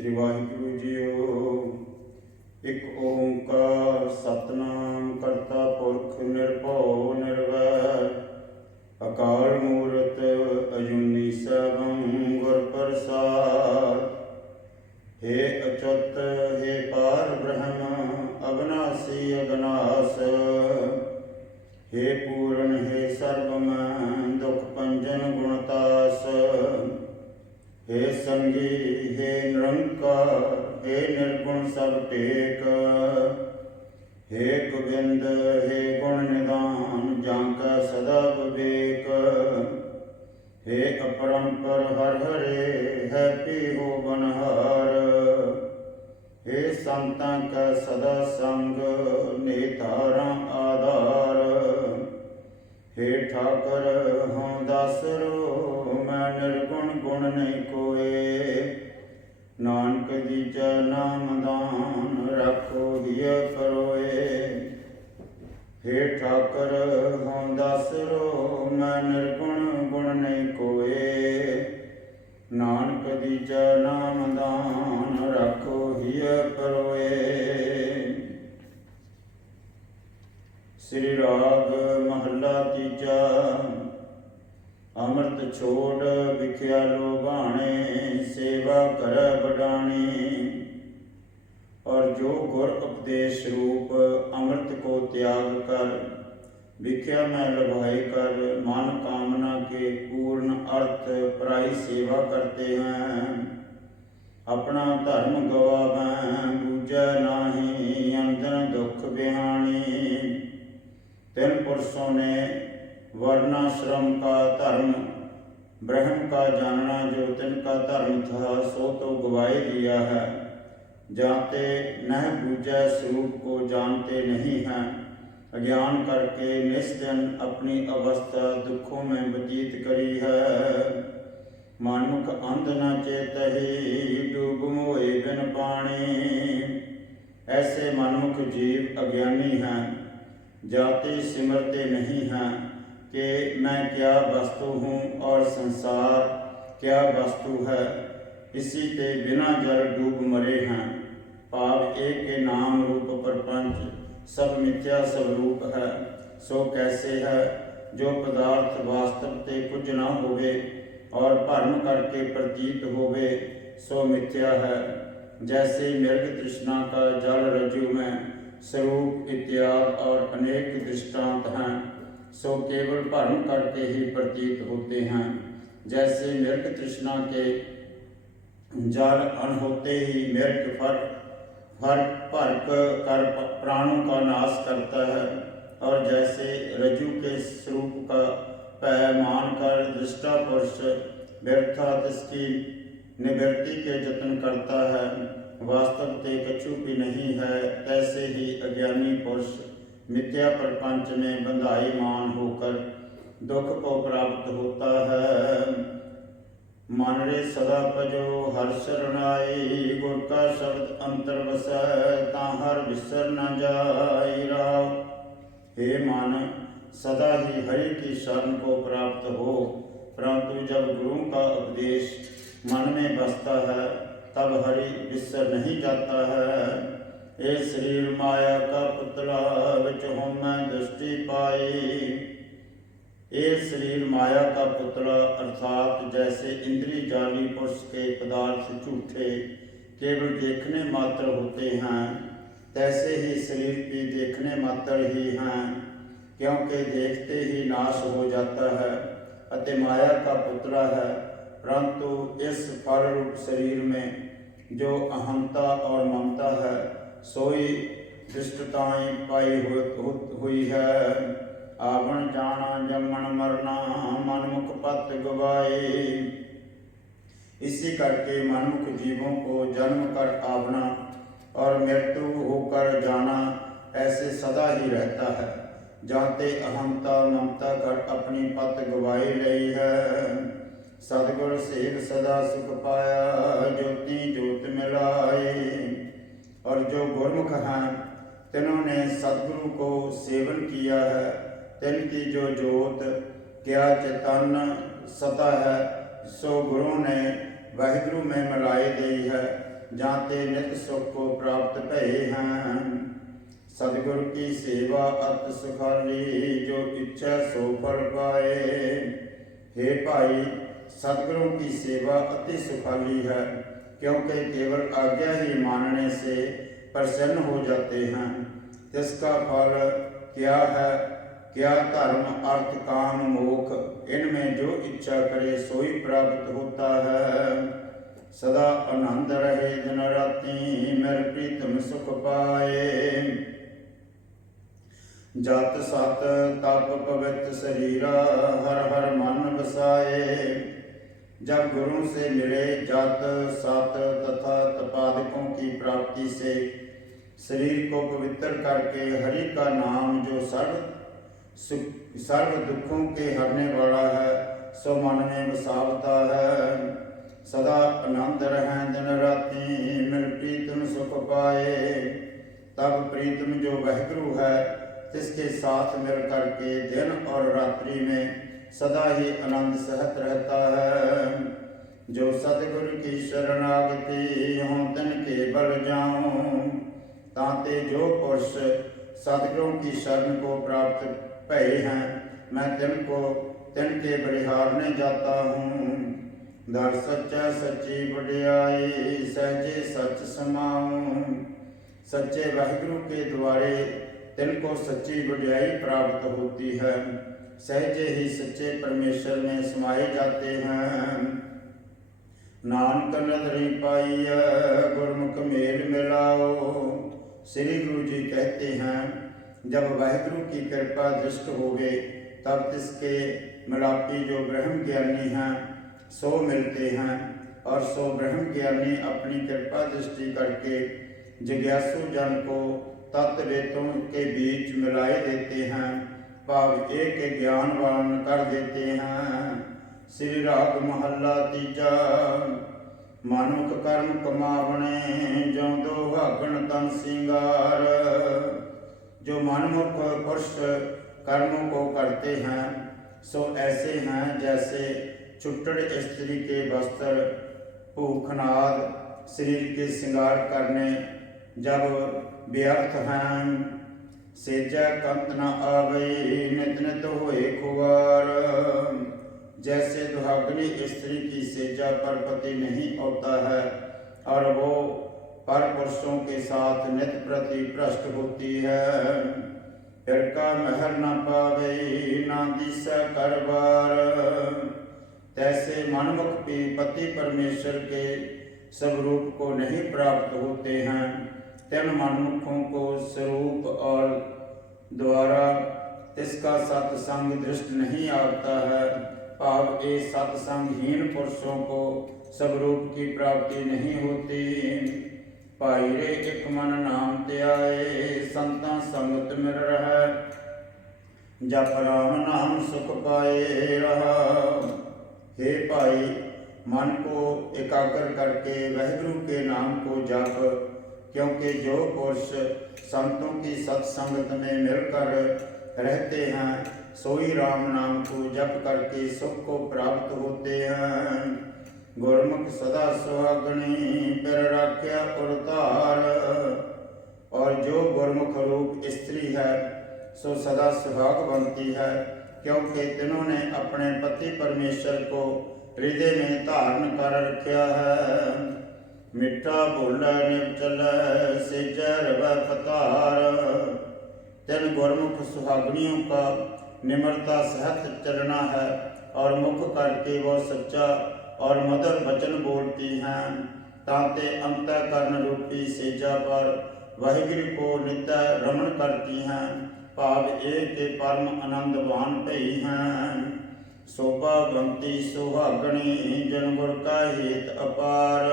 श्री वाहिगुरु जीओ। एक ओंकार सतनाम करता पुरख निर्भव निर्वैर अकाल मूरत अजूनी सैभं गुर प्रसाद। हे अच्युत हे पार ब्रह्म अविनाशी अगनास। हे पूर्ण हे सर्वमय दुख पंजन गुणतास। हे संगी हे निरंकार हे निर्गुण सब टेक। हे गोविंद हे गुण निदान जांका सदा विवेक। हे अपरंपर हर हरे है पीहो बनहार। हे संतां का सदा संग नेतारा आधार। हे ठाकर हों दासरो मैं निर्गुण गुण नहीं कोय। नानक दीजा नाम दान रखो हिय करोए। हे ठाकर हों दासरो मैं निर्गुण गुण नहीं कोय। नानक दीजा नाम दान रखो हिय करोए। श्री राग महला तीजा। अमृत छोड़ विख्या लोभाणे सेवा कर बढ़ानी। और जो गुर उपदेश रूप अमृत को त्याग कर विख्या में लुभाई कर मन कामना के पूर्ण अर्थ पराई सेवा करते हैं। अपना धर्म गवावें बूझै नाही अंदन दुख बिहानी। तीन पुरुषों ने वर्णाश्रम का धर्म ब्रह्म का जानना जो तिनका धर्म था सो तो गवाई दिया है। जानते न बूझै स्वरूप को जानते नहीं हैं। अज्ञान करके निस्दिन अपनी अवस्था दुखों में व्यतीत करी है। मानुख अंध न चेतहि डूब मोए बिन पानी। ऐसे मनुख जीव अज्ञानी हैं जाते सिमरते नहीं हैं कि मैं क्या वस्तु हूँ और संसार क्या वस्तु है। इसी के बिना जल डूब मरे हैं। पाप एक के नाम रूप प्रपंच सब मिथ्या सब रूप है। सो कैसे है जो पदार्थ वास्तव ते कुछ न होवे और भरम करके प्रतीत होवे सो मिथ्या है। जैसे मृग तृष्णा का जल रज्जु में स्वरूप इत्यादि और अनेक दृष्टांत हैं सो केवल भ्रम करके ही प्रतीत होते हैं। जैसे मृग तृष्णा के जल अन होते ही मृग फर्क कर प्राणों का नाश करता है। और जैसे रज्जु के स्वरूप का पैमान कर दृष्टा पुरुष व्यर्था इसकी निवृत्ति के यत्न करता है वास्तव ते कछु भी नहीं है। तैसे ही अज्ञानी पुरुष मिथ्या प्रपंच में बंधाईमान होकर दुख को प्राप्त होता है। मन रे सदा भजो हर शरणाई गुर का शब्द अंतर बसै ताहर बिसर न जाई रहाओ। हे मन सदा ही हरि की शरण को प्राप्त हो परंतु जब गुरु का उपदेश मन में बसता है तब हरि बिसर नहीं जाता है। ए शरीर माया का पुतला विच हूँ मैं दृष्टि पाई। ए शरीर माया का पुतला अर्थात जैसे इंद्रिय जाली पुरुष के पदार्थ झूठे केवल देखने मात्र होते हैं तैसे ही शरीर भी देखने मात्र ही हैं क्योंकि देखते ही नाश हो जाता है अति माया का पुतला है। परंतु इस फल रूप शरीर में जो अहंता और ममता है सोई दृष्टताएं पाई हुई है। आवण जाना जमन मरना मनमुख पत गवाए। इसी करके मनमुख जीवों को जन्म कर आवना और मृत्यु होकर जाना ऐसे सदा ही रहता है। जाते अहंता ममता कर अपनी पत गवाई रही है। सतगुर सेव सदा सुख पाया ज्योति ज्योत मिलाए। और जो गुरमुख हैं तिन्होंने सतगुरु को सेवन किया है तिनकी जो ज्योत क्या चैतन्य सता है सो गुरु ने वाहिगुरु में मिलाई दी है। जाते नित सुख को प्राप्त भये हैं। सतगुरु की सेवा अत सुखाली, जो इच्छा सो फल पाए। हे भाई, सतगुरु की सेवा अति सुखाली है, क्योंकि केवल आज्ञा ही मानने से प्रसन्न हो जाते हैं। तिसका फल क्या है? क्या धर्म अर्थ काम मोक्ष, इनमें जो इच्छा करे सोई प्राप्त होता है। सदा आनंद रहे दिन राति, मेरे प्रीतम सुख पाए। जत सत तप पवित्र शरीरा, हर हर मन बसाए। जब गुरु से मिले जत सत तथा तपादकों की प्राप्ति से शरीर को पवित्र करके हरि का नाम जो सर्व दुखों के हरने वाला है, सो मन में बसावता है। सदा आनंद रहें दिन राति, मिल प्रीतम सुख पाए। तब प्रीतम जो वाहिगुरु है, जिसके साथ मिल करके दिन और रात्रि में सदा ही आनंद सहत रहता है। जो सतगुरु की शरणागति हों, तिन के बल जाऊं। ताते जो पुरुष सतगुरु की शरण को प्राप्त भये हैं, मैं तिनके बलिहारने जाता हूँ। दर सच्चा सच्ची बड़ियाई, सहजे सच समाऊं। सच्चे वाहिगुरु के द्वारे तिनको सच्ची बड़ियाई प्राप्त होती है, सहजे ही सच्चे परमेश्वर में समाये जाते हैं। नानक नदरी पाइया, गुरमुख मेल मिलाओ। श्री गुरु जी कहते हैं, जब वाहिगुरु की कृपा दृष्ट हो गए, तब तिसके मिलापी जो ब्रह्म ज्ञानी हैं सो मिलते हैं, और सो ब्रह्म ज्ञानी अपनी कृपा दृष्टि करके जिज्ञासु जन को तत्वेतों के बीच मिलाए देते हैं, भाव एक ज्ञानवान कर देते हैं। श्री राग महला तीजा। मानुख कर्म कमावणे, जो दोहागण तन सिंगार। जो मनमुख पुरुष कर्मों को करते हैं, सो ऐसे हैं जैसे छुट्टड़ स्त्री के वस्त्र भूखनाद शरीर के श्रृंगार करने जब व्यर्थ हैं। सेजा कंत न आवे, नित नित होए खुआर। जैसे दुहागनी स्त्री की सेजा पर पति नहीं होता है, और वो पर पुरुषों के साथ नित प्रति भ्रष्ट होती है। फिर का महर न पावे, ना दिशा करबार। तैसे मनमुख भी पति परमेश्वर के स्वरूप को नहीं प्राप्त होते हैं। तिन मनमुखों को स्वरूप और द्वारा इसका सत्संग दृष्ट नहीं आता है, भाव ए सत्संगहीन पुरुषों को स्वरूप की प्राप्ति नहीं होती। भाई रे एक मन नाम त्याए, संतां संगत मिल रहा। जप राम नाम सुख पाए रहा। हे भाई, मन को एकाग्र करके वाहिगुरु के नाम को जप, क्योंकि जो पुरुष संतों की सत्संगत में मिलकर रहते हैं, सोई राम नाम को जप करके सुख को प्राप्त होते हैं। गुरमुख सदा सुहागणी, फिर राख्या उरतार। और जो गुरमुख रूप स्त्री है, सो सदा सुहाग बनती है, क्योंकि तीनों ने अपने पति परमेश्वर को हृदय में धारण कर रखा है। मिठा बोला निवचल, सेजर व पतार। तिन गुरमुख सुहागणियों का निम्रता सहित चलना है, और मुख करके वो सच्चा और मधुर वचन बोलती हैं। ताते अंतःकरण रूपी सेजा पर वाहिगुरु को नित्य रमण करती हैं, भाव एक के परम आनंदवान भई हैं। शोभावंती सुहागणी, जन गुर का हित अपार।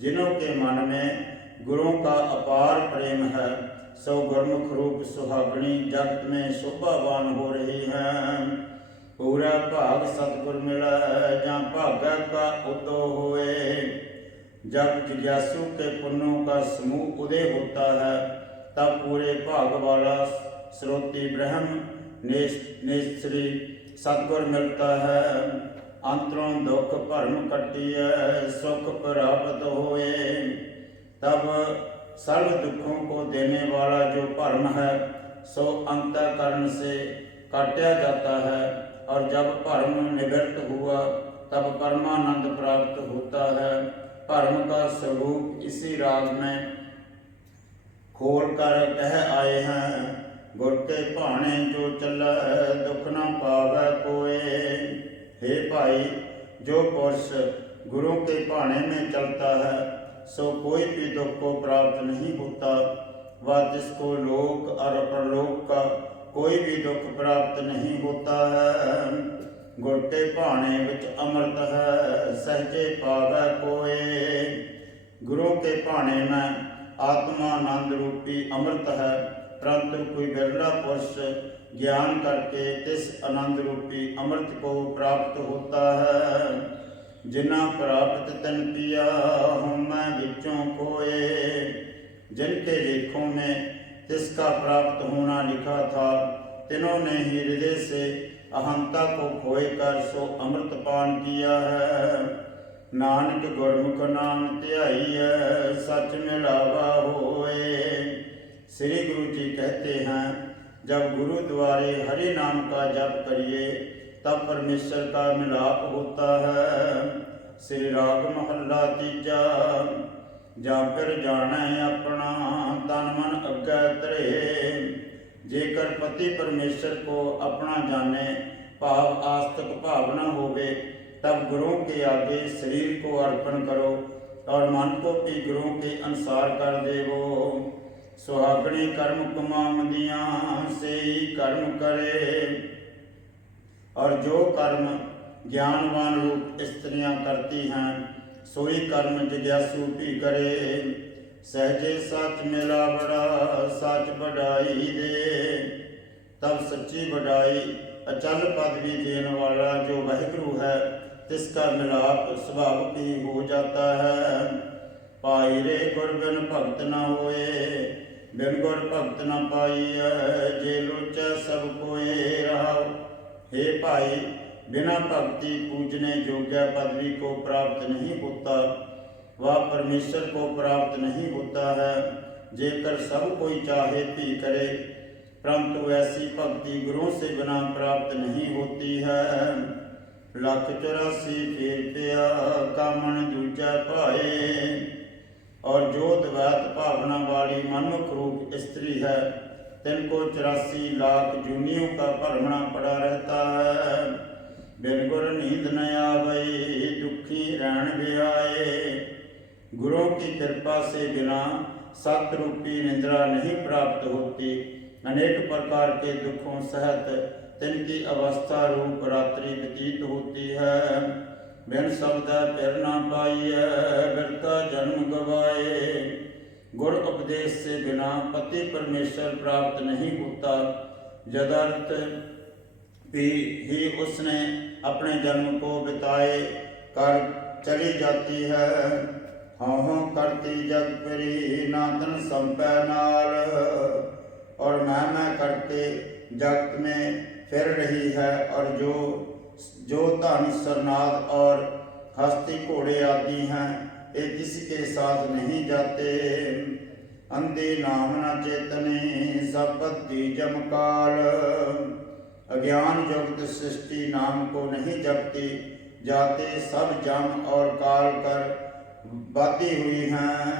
जिन्हों के मन में गुरुओं का अपार प्रेम है, सो गुरमुख रूप सुहागणी जगत में शोभावान हो रही हैं। पूरा भाग सतगुर मिला, जहाँ भागा का उदो होए। जब जिज्ञासु के पुण्यों का समूह उदय होता है, तब पूरे भाग वाला श्रोती ब्रह्म नेश्री सतगुर मिलता है। अंतरों दुख भरम कटिए, सुख प्राप्त होए। तब सर्व दुखों को देने वाला जो भरम है सो अंतःकरण से काटा जाता है, और जब भरम निवृत्त हुआ तब परमानंद प्राप्त होता है। भरम का स्वरूप इसी राग में खोल कर कह आए हैं। गुर के भाने जो चलै, दुख न पावै कोय। हे भाई, जो पुरुष गुरु के भाने में चलता है सो कोई भी दुख को प्राप्त नहीं होता। वह जिसको लोक और परलोक का कोई भी दुख प्राप्त नहीं होता है। गुर के भाने विच अमृत है, सहजे पावै कोय। गुरु के भाने में आत्मानंद रूपी अमृत है, परंतु कोई बिरला पुरुष ज्ञान करके तिस आनंद रूपी अमृत को प्राप्त होता है। जिना प्राप्त तन पिया, हूँ मैं बिचों खोए। जिनके लेखों में तिसका प्राप्त होना लिखा था, तिन्होंने ही हृदय से अहंता को खोए कर सो अमृत पान किया है। नानक गुरमुख नाम ध्याइए, सच मिलावा होए। श्री गुरु जी कहते हैं, जब गुरु द्वारे हरि नाम का जप करिए तब परमेश्वर का मिलाप होता है। श्री राग महला तीजा। जा फिर जानै अपना, तन मन अग्गै तरे। जेकर पति परमेश्वर को अपना जाने, भाव आस्तिक भावना होवे, तब गुरुओं के आगे शरीर को अर्पण करो और मन को भी गुरुओं के अनुसार कर देवो। सुहागणी कर्म कुमामदियाँ, से ही कर्म करे। और जो कर्म ज्ञानवान रूप स्त्रियां करती हैं, सोई कर्म जिज्ञासु भी करे। सहजे सच मिला बड़ा, सच बढ़ाई दे। तब सच्ची बढ़ाई अचल पदवी देने वाला जो वाहिगुरु है, तिसका मिलाप स्वाभाविक ही हो जाता है। पाई रे गुर बिन भगत न होए, बिन गुर भगत न पाइए। जे लोचै सब कोए रहाओ। हे भाई, बिना भक्ति पूजने योग्य पदवी को प्राप्त नहीं होता, वह परमेश्वर को प्राप्त नहीं होता है। जेकर सब कोई चाहे भी करे, परंतु ऐसी भक्ति गुरु से बिना प्राप्त नहीं होती है। लख 84 फेर पिया, कामन दूजा पाए। और जो द्वैत भावना वाली मनमुख रूप स्त्री है, तिनको 84 लाख जूनियों का भरमना पड़ा रहता है। बिन गुर नींद न आवई, दुखी रहन बिहाए। गुरुओं की कृपा से बिना सत रूपी निद्रा नहीं प्राप्त होती। अनेक प्रकार के दुखों सहित तिनकी अवस्था रूप रात्रि व्यतीत होती है। बिन शब्द फिर न पाइए, बिरता जन्म गवाए। गुर उपदेश से बिना पति परमेश्वर प्राप्त नहीं होता। यदार्थ भी ही उसने अपने जन्म को बिताए कर चली जाती है। हाँ करती जग परी, नातन संपै नाल। और मैं करके जगत में फिर रही है, और जो धन सरनाद और हस्ती घोड़े आदि हैं, ये किसी के साथ नहीं जाते। अंधे नाम न चेतने, सब बद्धि जमकाल। अज्ञान युक्त सृष्टि नाम को नहीं जपती, जाते सब जम और काल कर बाती हुई हैं।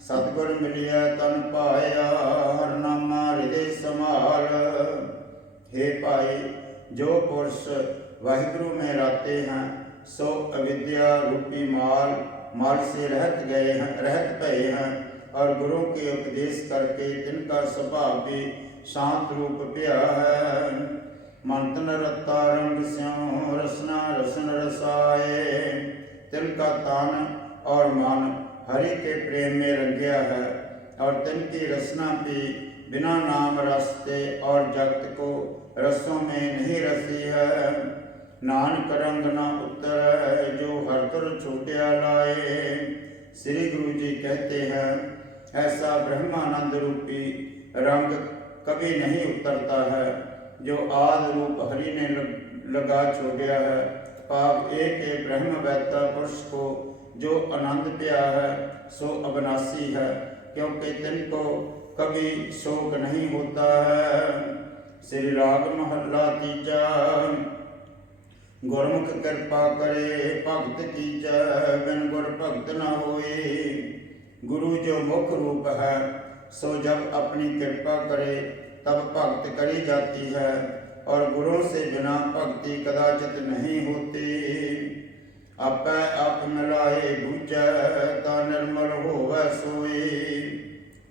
सतगुर मिलिया तन पाया, हर नामा हृदय समाल। हे भाई, जो पुरुष वाहिगुरु में रहते हैं, सो अविद्या रूपी माल से रहत भये हैं, और गुरु के उपदेश करके तिनका स्वभाव भी शांत रूप पिया है। मंथन रत्ता रंग स्यों, रसना रसन रसाए। तिनका तन और मन हरि के प्रेम में रंगया है, और तिनकी रसना भी बिना नाम रसते और जगत को रसों में नहीं रसी है। नानक रंग न उतर, जो हरतुर छूटिया लाए। श्री गुरु जी कहते हैं, ऐसा ब्रह्मानंद रूपी रंग कभी नहीं उतरता है, जो आदि रूप हरि ने लगा छोड़ा है। भाव एक के ब्रह्म वैता पुरुष को जो आनंद पिया है सो अविनाशी है, क्योंकि तिनको कभी शोक नहीं होता है। श्री राग महला तीजा। गुरमुख कृपा करे भगत कीजै, बिन गुर भगत न होए। गुरु जो मुख रूप है सो जब अपनी कृपा करे तब भक्त करी जाती है, और गुरु से बिना भक्ति कदाचित नहीं होती। आपै आप मिलाए बूझै, ता निर्मल होवै सोई।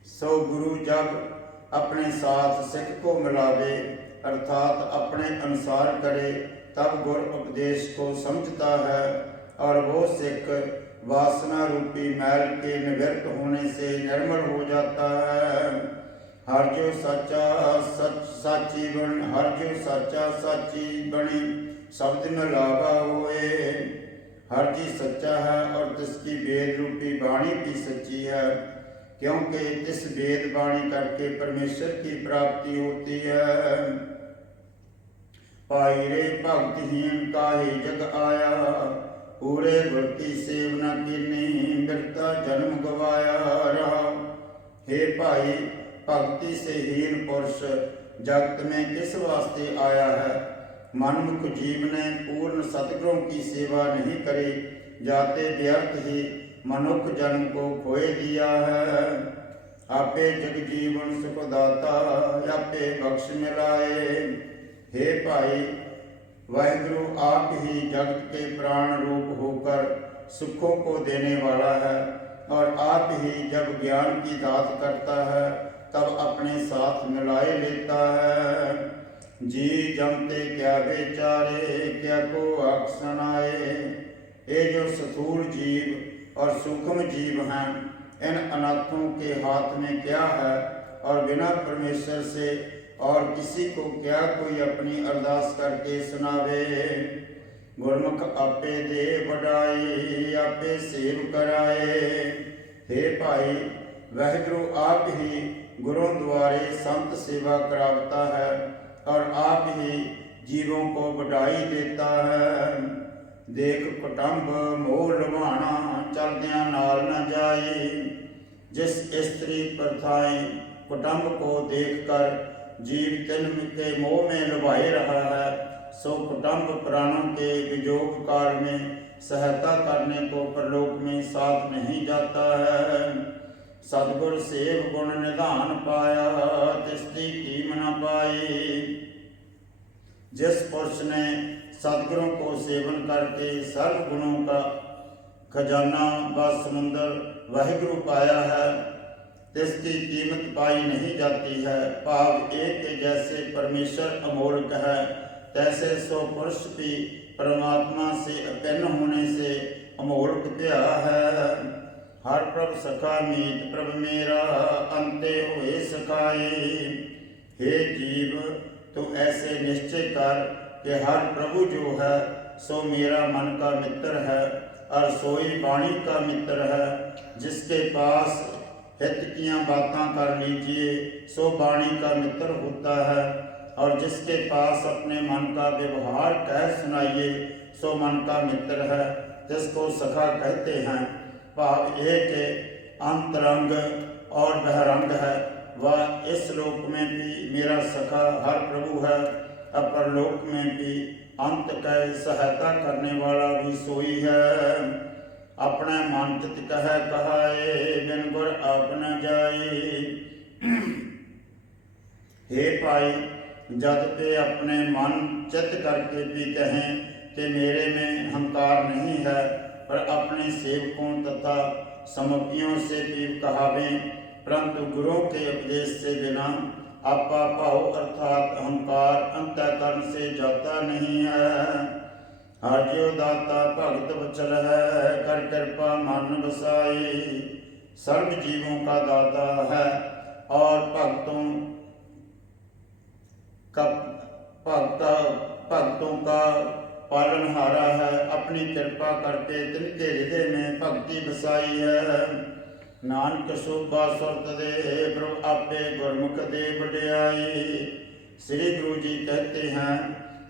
सो गुरु जब अपने साथ सिख को मिलावे अर्थात अपने अनुसार करे, तब गुर उपदेश को समझता है, और वो सिख वासना रूपी मैल के निवृत्त होने से निर्मल हो जाता है। हर जो साचा साची बन, हर जो साचा साची बने शब्द में लावा होए। हर जी सच्चा है और तिसकी वेद रूपी वाणी भी सच्ची है, क्योंकि तिस वेद वाणी करके परमेश्वर की प्राप्ति होती है। पाई रे भगतहीन काहे जग आया, पूरे गुर की सेव न कीनी, बिरता जन्म गवाया रहा। हे भाई, भक्ति से हीन पुरुष जगत में किस वास्ते आया है? मनमुख जीव ने पूर्ण सतगुरों की सेवा नहीं करी, जाते व्यर्थ ही मनुष्य जन्म को खोए दिया है। आपे जग जीवन सुख दाता, आपे बख्श मिलाए। हे भाई, वाहिगुरु आप ही जगत के प्राण रूप होकर सुखों को देने वाला है, और आप ही जब ज्ञान की दात करता है तब अपने साथ मिलाए लेता है। जी जमते क्या बेचारे, क्या को अक्सन आए। ये जो स्थूल जीव और सूक्ष्म जीव हैं, इन अनाथों के हाथ में क्या है, और बिना परमेश्वर से और किसी को क्या कोई अपनी अरदास करके सुनावे। गुरमुख आपे दे बढ़ाई, आपे सेव कराए। हे भाई, वाहिगुरु आप ही गुरुओं द्वारे संत सेवा करावता है, और आप ही जीवों को बढ़ाई देता है। देख कुटुंब मोह लुभाना, चलदियां नाल न जाए। जिस स्त्री प्रथाएं कुटुंब को देखकर जीव तिन्ह के मोह में लुभाए रहा है, सो कुटुंब प्राणों के वियोग काल में सहायता करने को परलोक में साथ नहीं जाता है। सतगुर सेव गुण निधान पाया, तिसदी कीम न पाई। जिस पुरुष ने सतगुरों को सेवन करके सर्व गुणों का खजाना व समुंदर वाहिगुरु पाया है, तिसकी कीमत पाई नहीं जाती है। भाव एक के जैसे परमेश्वर अमोलक है, तैसे सो पुरुष भी परमात्मा से अभिन्न होने से अमोलक भया है। हर प्रभ सखा मीत प्रभ मेरा, अंते हुए सखाए। हे जीव, तू ऐसे निश्चय कर कि हर प्रभु जो है सो मेरा मन का मित्र है, और सोई वाणी का मित्र है। जिसके पास हित कियां बातां कर लीजिए सो वाणी का मित्र होता है, और जिसके पास अपने मन का व्यवहार कह सुनाइए सो मन का मित्र है, जिसको सखा कहते हैं। भाव एक अंतरंग और बहिरंग है, वह इस लोक में भी मेरा सखा हर प्रभु है, अपरलोक में भी अंत कह सहायता करने वाला भी सोई है। अपने मन चित कह कहाए, बिन गुर आप न जाए। हे भाई, जद पे अपने मन चित करके भी कहें कि मेरे में अहंकार नहीं है, पर अपने सेवकों तथा समपियों से भी कहावें, परंतु गुरुओं के उपदेश से बिना आपा भाव अर्थात अहंकार अंतःकरण से जाता नहीं है। हर जो दाता भगत वचल है, कर कृपा मन बसाए। सर्व जीवों का दाता है और भक्तों का पालनहारा है। अपनी कृपा करके तिनके हृदय में भक्ति बसाई है। नानक शोभा सुरत दे, प्रभु आपे गुरमुख दे बढ़ियाई। श्री गुरु जी कहते हैं,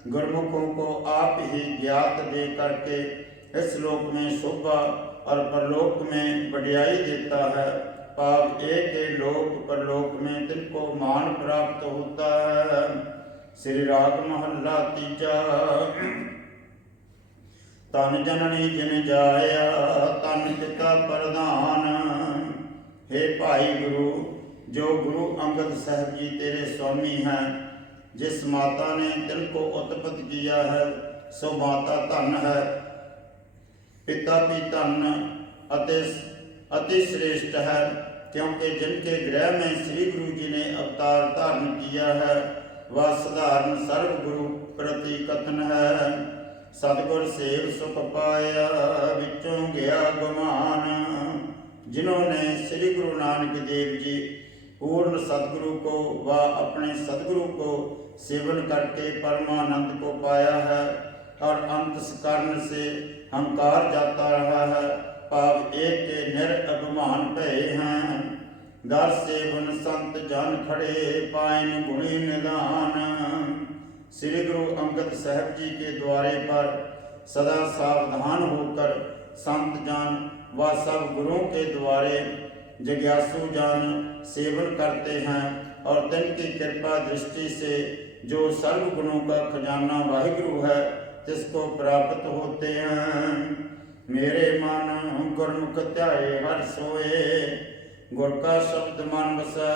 गुरमुखों को आप ही ज्ञात दे करके इस लोक में शोभा और परलोक में बढ़ियाई देता है। पाप एक लोक परलोक में तिनको मान प्राप्त होता है। श्री राग महला तीजा। तन जननी जिन जाया तन पिता प्रधान। हे भाई गुरु, जो गुरु अंगद साहब जी तेरे स्वामी हैं, जिस माता ने तिनको उत्पत्त किया है सो माता धन है, पिता भी धन अति श्रेष्ठ है, क्योंकि जिनके गृह में श्री गुरु जी ने अवतार धारण किया है वह साधारण सर्व गुरु प्रति कथन है। सतगुर सेव सुख पाया विचों गया गुमान। जिन्होंने श्री गुरु नानक देव जी पूर्ण सतगुरु को व अपने सतगुरु को सेवन करके परमानंद को पाया है और अंतस्करण से हंकार जाता रहा है, पाप एक के निरअभिमान भये हैं। दर सेवन संत जन खड़े पाइन गुणी निदान। श्री गुरु अंगद साहब जी के द्वारे पर सदा सावधान होकर संत जन व सब गुरुओं के द्वारे जिज्ञासु जन सेवन करते हैं और तिनकी कृपा दृष्टि से जो सर्व गुणों का खजाना वाहिगुरु है तिसको प्राप्त होते हैं। मेरे मन गुरमुख ध्याए हर सोए, गुर का शब्द मन बसै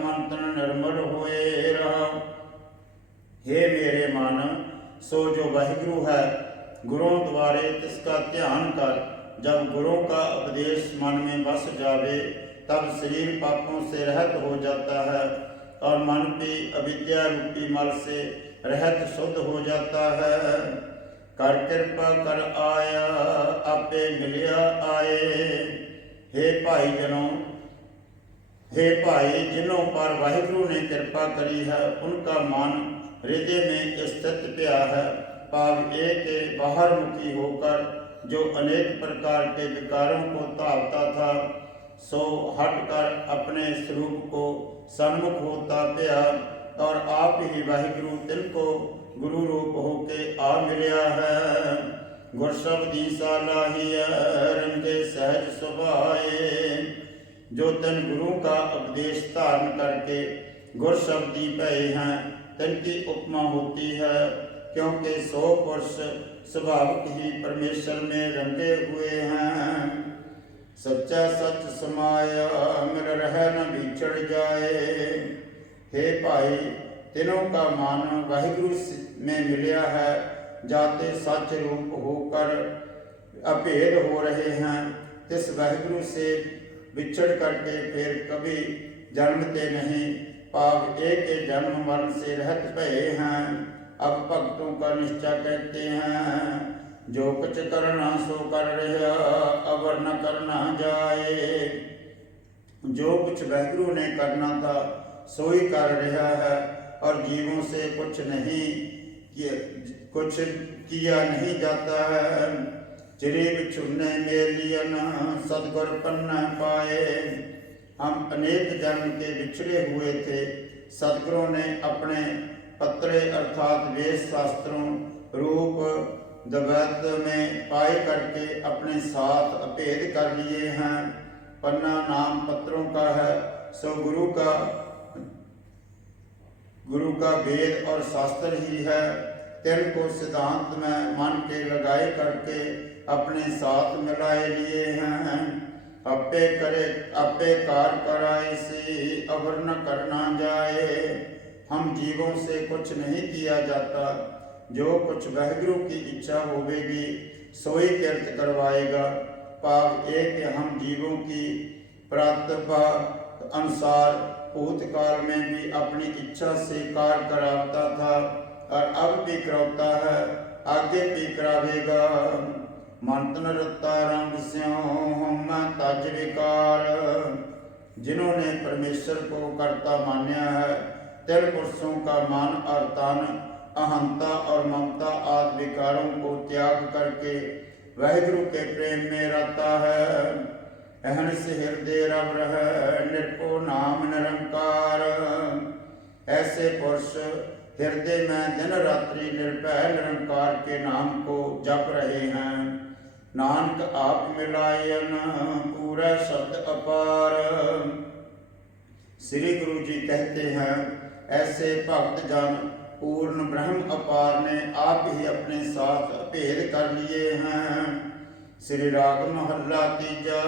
मन तन निर्मल होए रहा। हे मेरे मन, सो जो वाहिगुरु है गुरुओं द्वारे तिसका ध्यान कर। जब गुरुओं का उपदेश मन में बस जावे तब शरीर पापों से रहित हो जाता है और मन भी अविद्या रूपी मल से रहित शुद्ध हो जाता है। कर कृपा कर आया आपे मिलिया आए। हे भाई जनों, हे भाई जिन्हों पर वाहिगुरु ने कृपा करी है उनका मन हृदय में स्थित पिया है। पाव एक के बाहर मुखी होकर जो अनेक प्रकार के विकारों को तापता था सो हटकर अपने स्वरूप को सन्मुख होता पिया और आप ही वाहिगुरु तिनको गुरु रूप होके आ मिलिया है। गुर शब्दी सालाहिया रंगे सहज सुभाए। जो तिन गुरु का उपदेश धारण करके गुर शब्दी भये हैं तिनकी उपमा होती है, क्योंकि सो पुरुष स्वभावक ही परमेश्वर में रंगे हुए हैं। सच्चा सच समाया मिल रह न बिछड़ जाए। हे भाई, तीनों का मान वाहिगुरु में मिलिया है, जाते सच रूप होकर अभेद हो रहे हैं। तिस वाहिगुरु से बिछड़ करके फिर कभी जन्मते नहीं, पाप एक जन्म मरण से रहित भये हैं। अब भक्तों का निश्चय कहते हैं, जो कुछ करना सो कर रहा अबर न करना जाए। जो कुछ वाहिगुरु ने करना था सो ही कर रहा है और जीवों से कुछ किया नहीं जाता है। चिरे बिछुने मेलियन सदगुर पन्ना पाए। हम अनेक जन्म के बिछड़े हुए थे, सदगुरों ने अपने पत्रे अर्थात वेद शास्त्रों रूप द्वैत में पाए करके अपने साथ अभेद कर लिए हैं। पन्ना नाम पत्रों का है, सो गुरु का वेद और शास्त्र ही है। तिन को सिद्धांत में मन के लगाए करके अपने साथ मिलाए लिए हैं। अपे कार कराए से अबर न करना जाए। हम जीवों से कुछ नहीं किया जाता, जो कुछ वाहिगुरु की इच्छा होवेगी सोई कृत करवाएगा। पाप एक हम जीवों की प्रातभा अनुसार भूतकाल में भी अपनी इच्छा से कार्य कराता था और अब भी कराता है, आगे भी करावेगा। मंतन रत्ता रंग स्यों तज विकार। जिन्होंने परमेश्वर को कर्ता मान्या है तिन पुरुषों का मन और तन अहंता और ममता आदि विकारों को त्याग करके वाहिगुरु के प्रेम में रहता है। अहनिस हृदय रव रह निर्को नाम निरंकार। ऐसे पुरुष हृदय में दिन रात्रि निर्भय निरंकार के नाम को जप रहे हैं। नानक आप मिलायन पूरा शब्द अपार। श्री गुरु जी कहते हैं, ऐसे भक्त जन पूर्ण ब्रह्म अपार ने आप ही अपने साथ अभेद कर लिए हैं। श्री राग महला तीजा।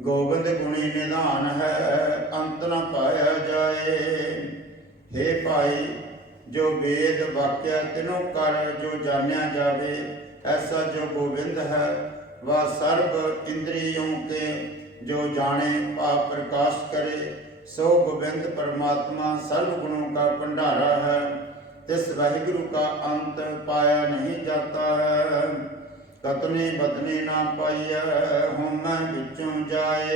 गोविंद गुणी निधान है, अंत न पाया जाए। हे भाई, जो वेद वाक्य तीनों कर जो जान्या जावे, ऐसा जो गोविंद है वह सर्व इंद्रियों के जो जाने भाव प्रकाश करे, सो गोविंद परमात्मा सर्व गुणों का भंडारा है। तिस वाहिगुरु का अंत पाया नहीं जाता है। कतने बदने ना पाइय होम बिचों जाए।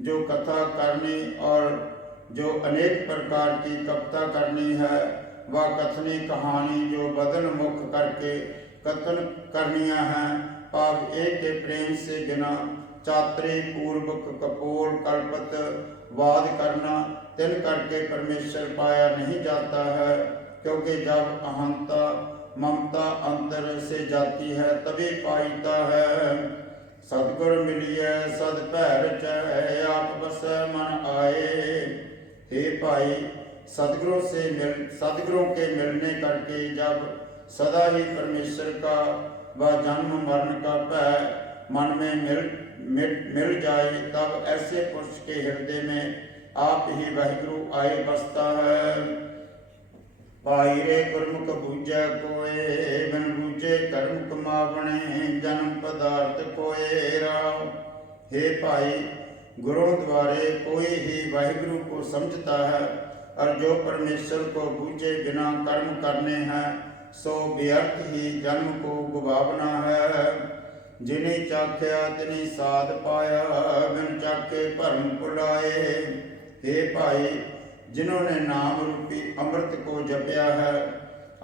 जो कथा करनी और जो अनेक प्रकार की कविता करनी है, वह कथनी कहानी जो बदन मुख करके कथन करनिया है, भाव एक के प्रेम से बिना चात्री पूर्वक कपोल कल्पत वाद करना, तिन करके परमेश्वर पाया नहीं जाता है। क्योंकि जब अहंता ममता अंतर से जाती है तभी पाईता है। सतगुर मिलिए सद भैर चै, आप बस मन आए। हे भाई, सदगुरों के मिलने करके जब सदा ही परमेश्वर का व जन्म मरण का भय मन में मिल जाए, तब ऐसे पुरुष के हृदय में आप ही वाहिगुरु आए बसता है। पाई रे गुरमुख बूझै कोय, बिन बूझे कर्म कमावणे, जन्म पदार्थ कोय राव। हे भाई, गुरुओं द्वारे कोई ही वाहिगुरु को समझता है, और जो परमेश्वर को बूझे बिना कर्म करने हैं, सो व्यर्थ ही जन्म को गुबावना है। जिन्हें चाख्या तिन्हें साध पाया, बिन चाखे भरम भुलाए। हे भाई, जिन्होंने नाम रूपी अमृत को जपया है,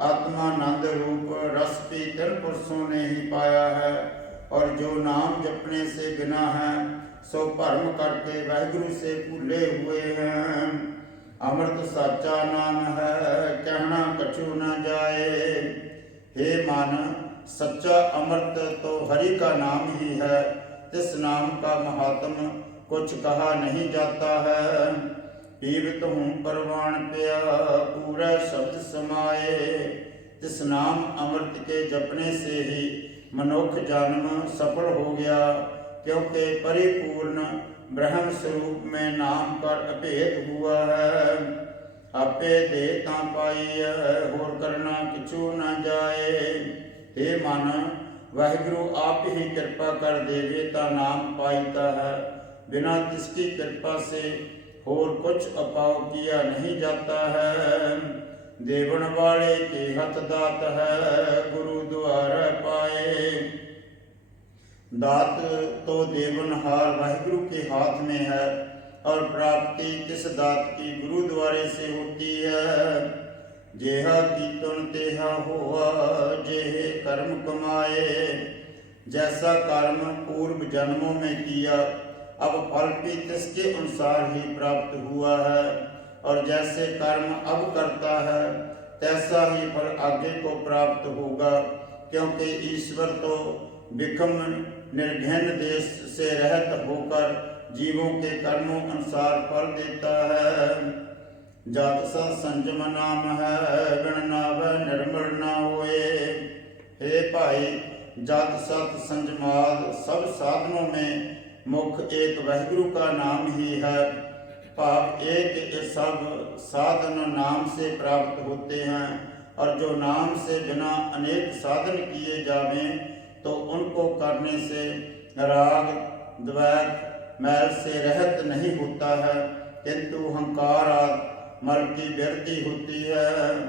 आत्मानंद रूप रस भी तिन पुरुषों ने ही पाया है। और जो नाम जपने से बिना है, सो भरम करके वाहिगुरु से भूले हुए हैं। अमृत साचा नाम है, कहना कछु न जाए। हे मन, सच्चा अमृत तो हरि का नाम ही है। तिस नाम का महात्म कुछ कहा नहीं जाता है। पीवत हूँ परवान पिया, पूरा शब्द समाए। तिस नाम अमृत के जपने से ही मनुष्य जन्म सफल हो गया, क्योंकि परिपूर्ण ब्रह्म स्वरूप में नाम पर अभेद हुआ है। आपे दे ता पाई, होर करना किछु न जाए। हे मन, वाहिगुरु आप ही कृपा कर देवे ता नाम पाईता है। बिना तिसकी कृपा से और कुछ अपाव किया नहीं जाता है। देवन वाले के हथ दात है, गुरु द्वारा पाए। दात तो देवनहार वाहिगुरु के हाथ में है, और प्राप्ति किस दात की गुरु द्वारे से होती है। जेहा कीर्तन तेहा हुआ, जेहे कर्म कमाए। जैसा कर्म पूर्व जन्मों में किया, अब फल भी तिसके अनुसार ही प्राप्त हुआ है। और जैसे कर्म अब करता है, तैसा ही फल आगे को प्राप्त होगा। क्योंकि ईश्वर तो विषम निर्घन देश से रहत होकर जीवों के कर्मों अनुसार फल देता है। जात सा संयम नाम है, बिन नाव निर्मल न होए। हे भाई, जात सत संयमाद सब साधनों में मुख्य एक वाहिगुरु का नाम ही है। भाव एक सब साधन नाम से प्राप्त होते हैं, और जो नाम से बिना अनेक साधन किए जावें, तो उनको करने से राग द्वेष मैल से रहित नहीं होता है, किंतु अहंकार आदि मल की वृद्धि होती है।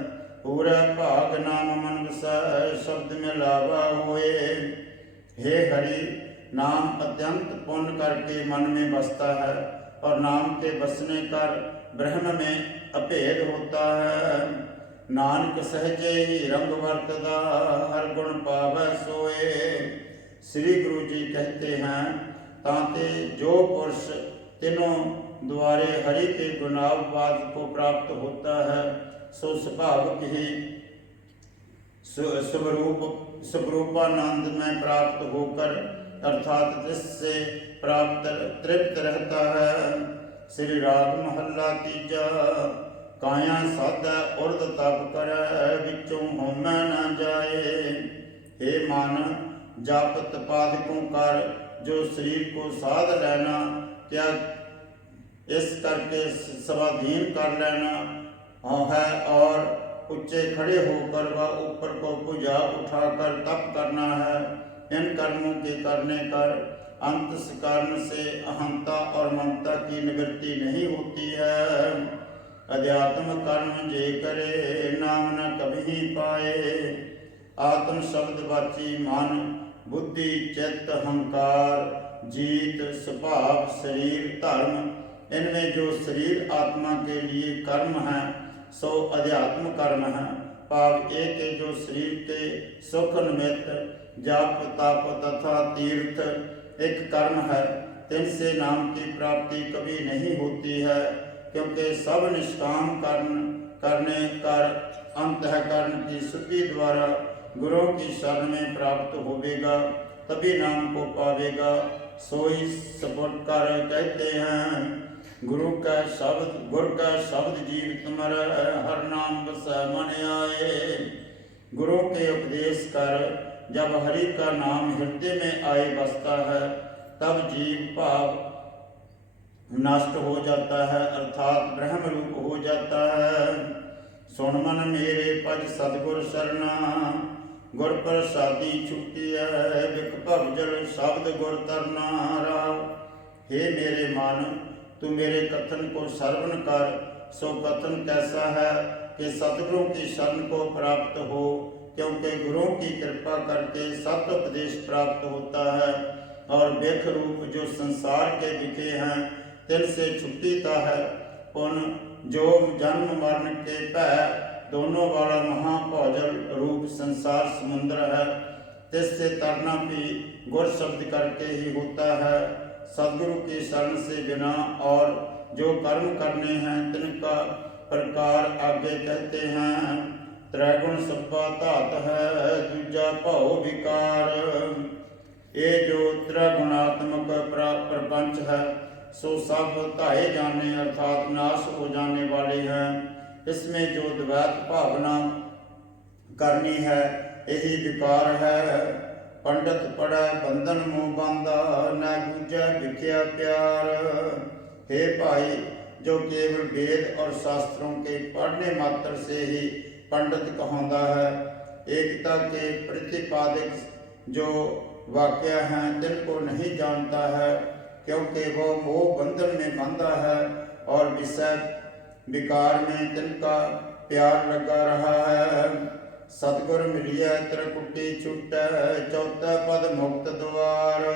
पूरा भाग नाम मन विषय, शब्द में लावा होए। हे हरि, नाम अत्यंत पुण्य करके मन में बसता है, और नाम के बसने कर ब्रह्म में अभेद होता है। नानक सहजे ही रंग वर्तदा, हर गुण पावै सोए। श्री गुरु जी कहते हैं, तांते जो पुरुष तीनों द्वारे हरि के गुणावाद को प्राप्त होता है, सो स्वभावक ही स्वरूपानंद में प्राप्त होकर अर्थात जिससे प्राप्त तृप्त रहता है। श्री राग महला तीजा। काया साधा उर्द तप कर विचों होमै न जाए। हे मन जप तपादकों कर जो शरीर को साध लेना, क्या इस करके स्वाधीन कर लेना है और ऊंचे खड़े होकर व ऊपर को भुजा उठाकर तप करना है। इन कर्मों के करने कर अंतःकरण से अहंता और ममता की निवृत्ति नहीं होती है। अध्यात्म कर्म जे करे नाम न कभी पाए। आत्म शब्द वाची मन बुद्धि चित्त अहंकार जीत स्वभाव शरीर धर्म, इनमें जो शरीर आत्मा के लिए कर्म है सो अध्यात्म कर्म है। भाव एक के जो शरीर के सुख निमित्त जाप तप तथा तीर्थ एक कर्म है, तिनसे नाम की प्राप्ति कभी नहीं होती है, क्योंकि सब निष्काम कर्म करने कर अंतःकरण की शुद्धि द्वारा गुरु की शरण में प्राप्त होवेगा, तभी नाम को पावेगा। सोई सपुट कर कहते हैं गुरु का शब्द जीव तुम्हारा हर नाम बस मन आए। गुरु के उपदेश कर जब हरि का नाम हृदय में आए बसता है, तब जीव भाव नष्ट हो जाता है, अर्थात ब्रह्म रूप हो जाता है। सुन मन मेरे पज सतगुर शरणा, गुर प्रसादी छुट्टी है बिक भवजल शब्द गुर तरना राव। हे मेरे मन तू मेरे कथन को श्रवण कर। सो कथन कैसा है कि सतगुरु की शरण को प्राप्त हो, क्योंकि गुरु की कृपा करके सत उपदेश प्राप्त होता है और बेख रूप जो संसार के विखे हैं तिनसे छुट्टीता है। उन जो जन्म मरण के भय दोनों वाला महाभौजल रूप संसार समुद्र है, तिससे तरना भी गुर शब्द करके ही होता है। सदगुरु की शरण से बिना और जो कर्म करने हैं तिनका प्रकार आगे कहते हैं। त्रैगुण सब्बा धात है दूजा भाव विकार। ये जो त्रैगुणात्मक प्रपंच है सो सब धाए जाने अर्थात नाश हो जाने वाले हैं। इसमें जो द्वैत भावना करनी है यही विकार है। पंडित पढ़े बंधन मुँह बांधा न गूंजे विख्या प्यार। हे भाई जो केवल वेद और शास्त्रों के पढ़ने मात्र से ही पंडित कहता है, एकता के प्रतिपादक जो वाक्य हैं तिनको नहीं जानता है, क्योंकि वो मोह बंधन में बंधा है और विषय विकार में तिनका प्यार लगा रहा है। सतगुर मिलिया त्रिकुटी छुटै चौथा पद मुक्त द्वार।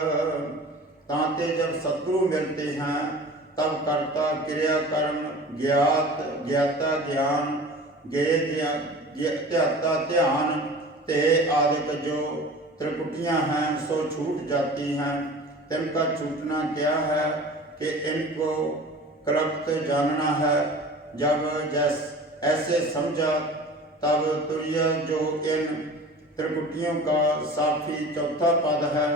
तांते जब सतगुरु मिलते हैं तब कर्ता क्रिया कर्म ज्ञाता ज्ञान ज्ञाता ध्यान ते आदि जो त्रिकुटियाँ हैं सो छूट जाती हैं। तिनका छूटना क्या है कि इनको कृत जानना है। जब ऐसे समझा तब तुर्य जो इन त्रिकुटियों का साफी चौथा पद है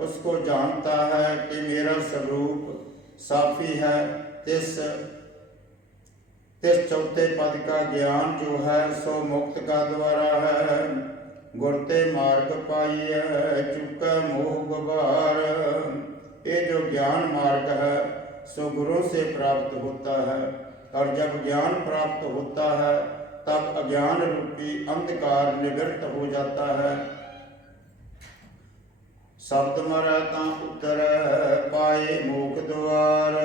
उसको जानता है कि मेरा स्वरूप साफी है। तिस चौथे पद का ज्ञान जो है सो मुक्त का द्वारा है। गुरते मार्ग पाइए चुका मोह गुबार। ये जो ज्ञान मार्ग है सो गुरु से प्राप्त होता है, और जब ज्ञान प्राप्त होता है तब अज्ञान रूपी अंधकार निवृत्त हो जाता है। शब्द मरता उत्तर पाए मोक्ष द्वार।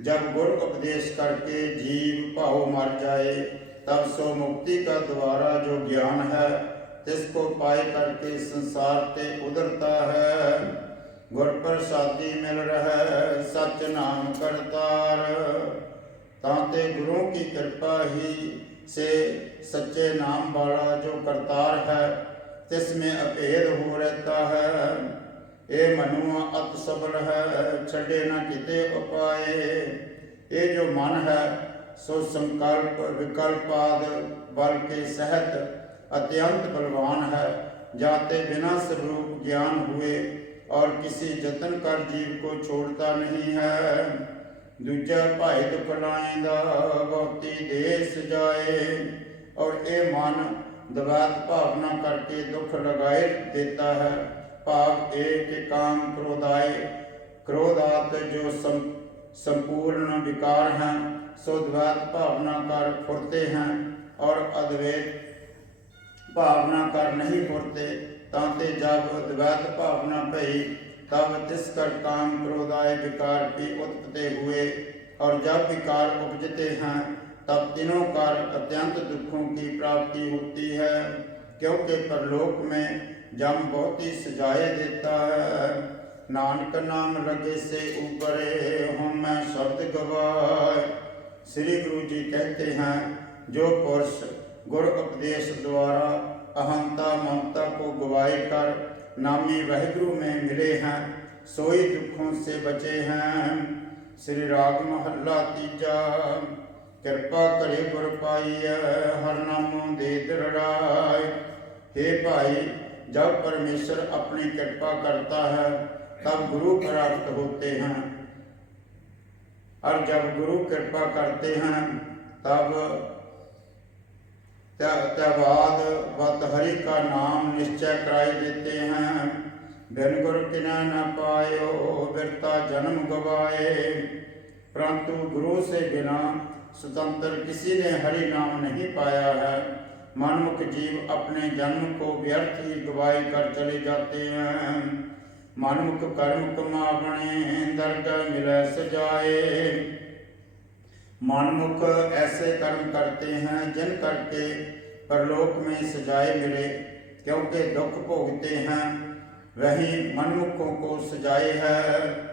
जब गुर उपदेश करके जीव भाव मर जाए तब सो मुक्ति का द्वारा जो ज्ञान है तिसको पाए करके संसार से उधरता है। गुर प्रसादी मिल रहा सच नाम करतार। तांते गुरु की कृपा ही से सच्चे नाम वाला जो करतार है तिसमें अभेद हो रहता है। ये मनुआ अत सबल है छड़े न किते उपाय। ये जो मन है सो संकल्प विकल्प आदि बल के सहत अत्यंत बलवान है। जाते बिना स्वरूप ज्ञान हुए और किसी जतन कर जीव को छोड़ता नहीं है। दूजा भाई दुख लाएंदा बहुती देश जाए, और ये मन द्वैत भावना करके दुख लगाए देता है। भाव एक काम क्रोधाय क्रोधात जो संपूर्ण विकार हैं, सो द्वैत भावना कर फुरते हैं और अद्वैत भावना कर नहीं फुरते। तांते जब द्वैत भावना भई तब तिस कर काम क्रोधाय विकार भी उत्पत्ति हुए, और जब विकार उपजते हैं तब तीनों कर अत्यंत दुखों की प्राप्ति होती है। क्योंकि परलोक में जम बहुत ही सजाए देता है। नानक नाम लगे से ऊपरे हूँ मैं शब्द गवाए। श्री गुरु जी कहते हैं, जो पुरुष गुरु उपदेश द्वारा अहंता ममता को गवाए कर नामी वाहिगुरु में मिले हैं, सोई दुखों से बचे हैं। श्री राग महला तीजा। कृपा करे गुर पाइय हर नामों दे दृढ़ाय। हे भाई, जब परमेश्वर अपनी कृपा करता है तब गुरु प्राप्त होते हैं, और जब गुरु कृपा करते हैं तब त्यावाद वत हरि का नाम निश्चय कराई देते हैं। बिन गुरु किना न पायो बिरता जन्म गवाए। परंतु गुरु से बिना स्वतंत्र किसी ने हरि नाम नहीं पाया है। मनमुख जीव अपने जन्म को व्यर्थ ही गवाई कर चले जाते हैं। मनमुख कर्म कमावणे दरगाह मिले सजाए। मनमुख ऐसे कर्म करते हैं जिन करके परलोक में सजाए मिले, क्योंकि दुख भोगते हैं वही मनमुखों को सजाए है।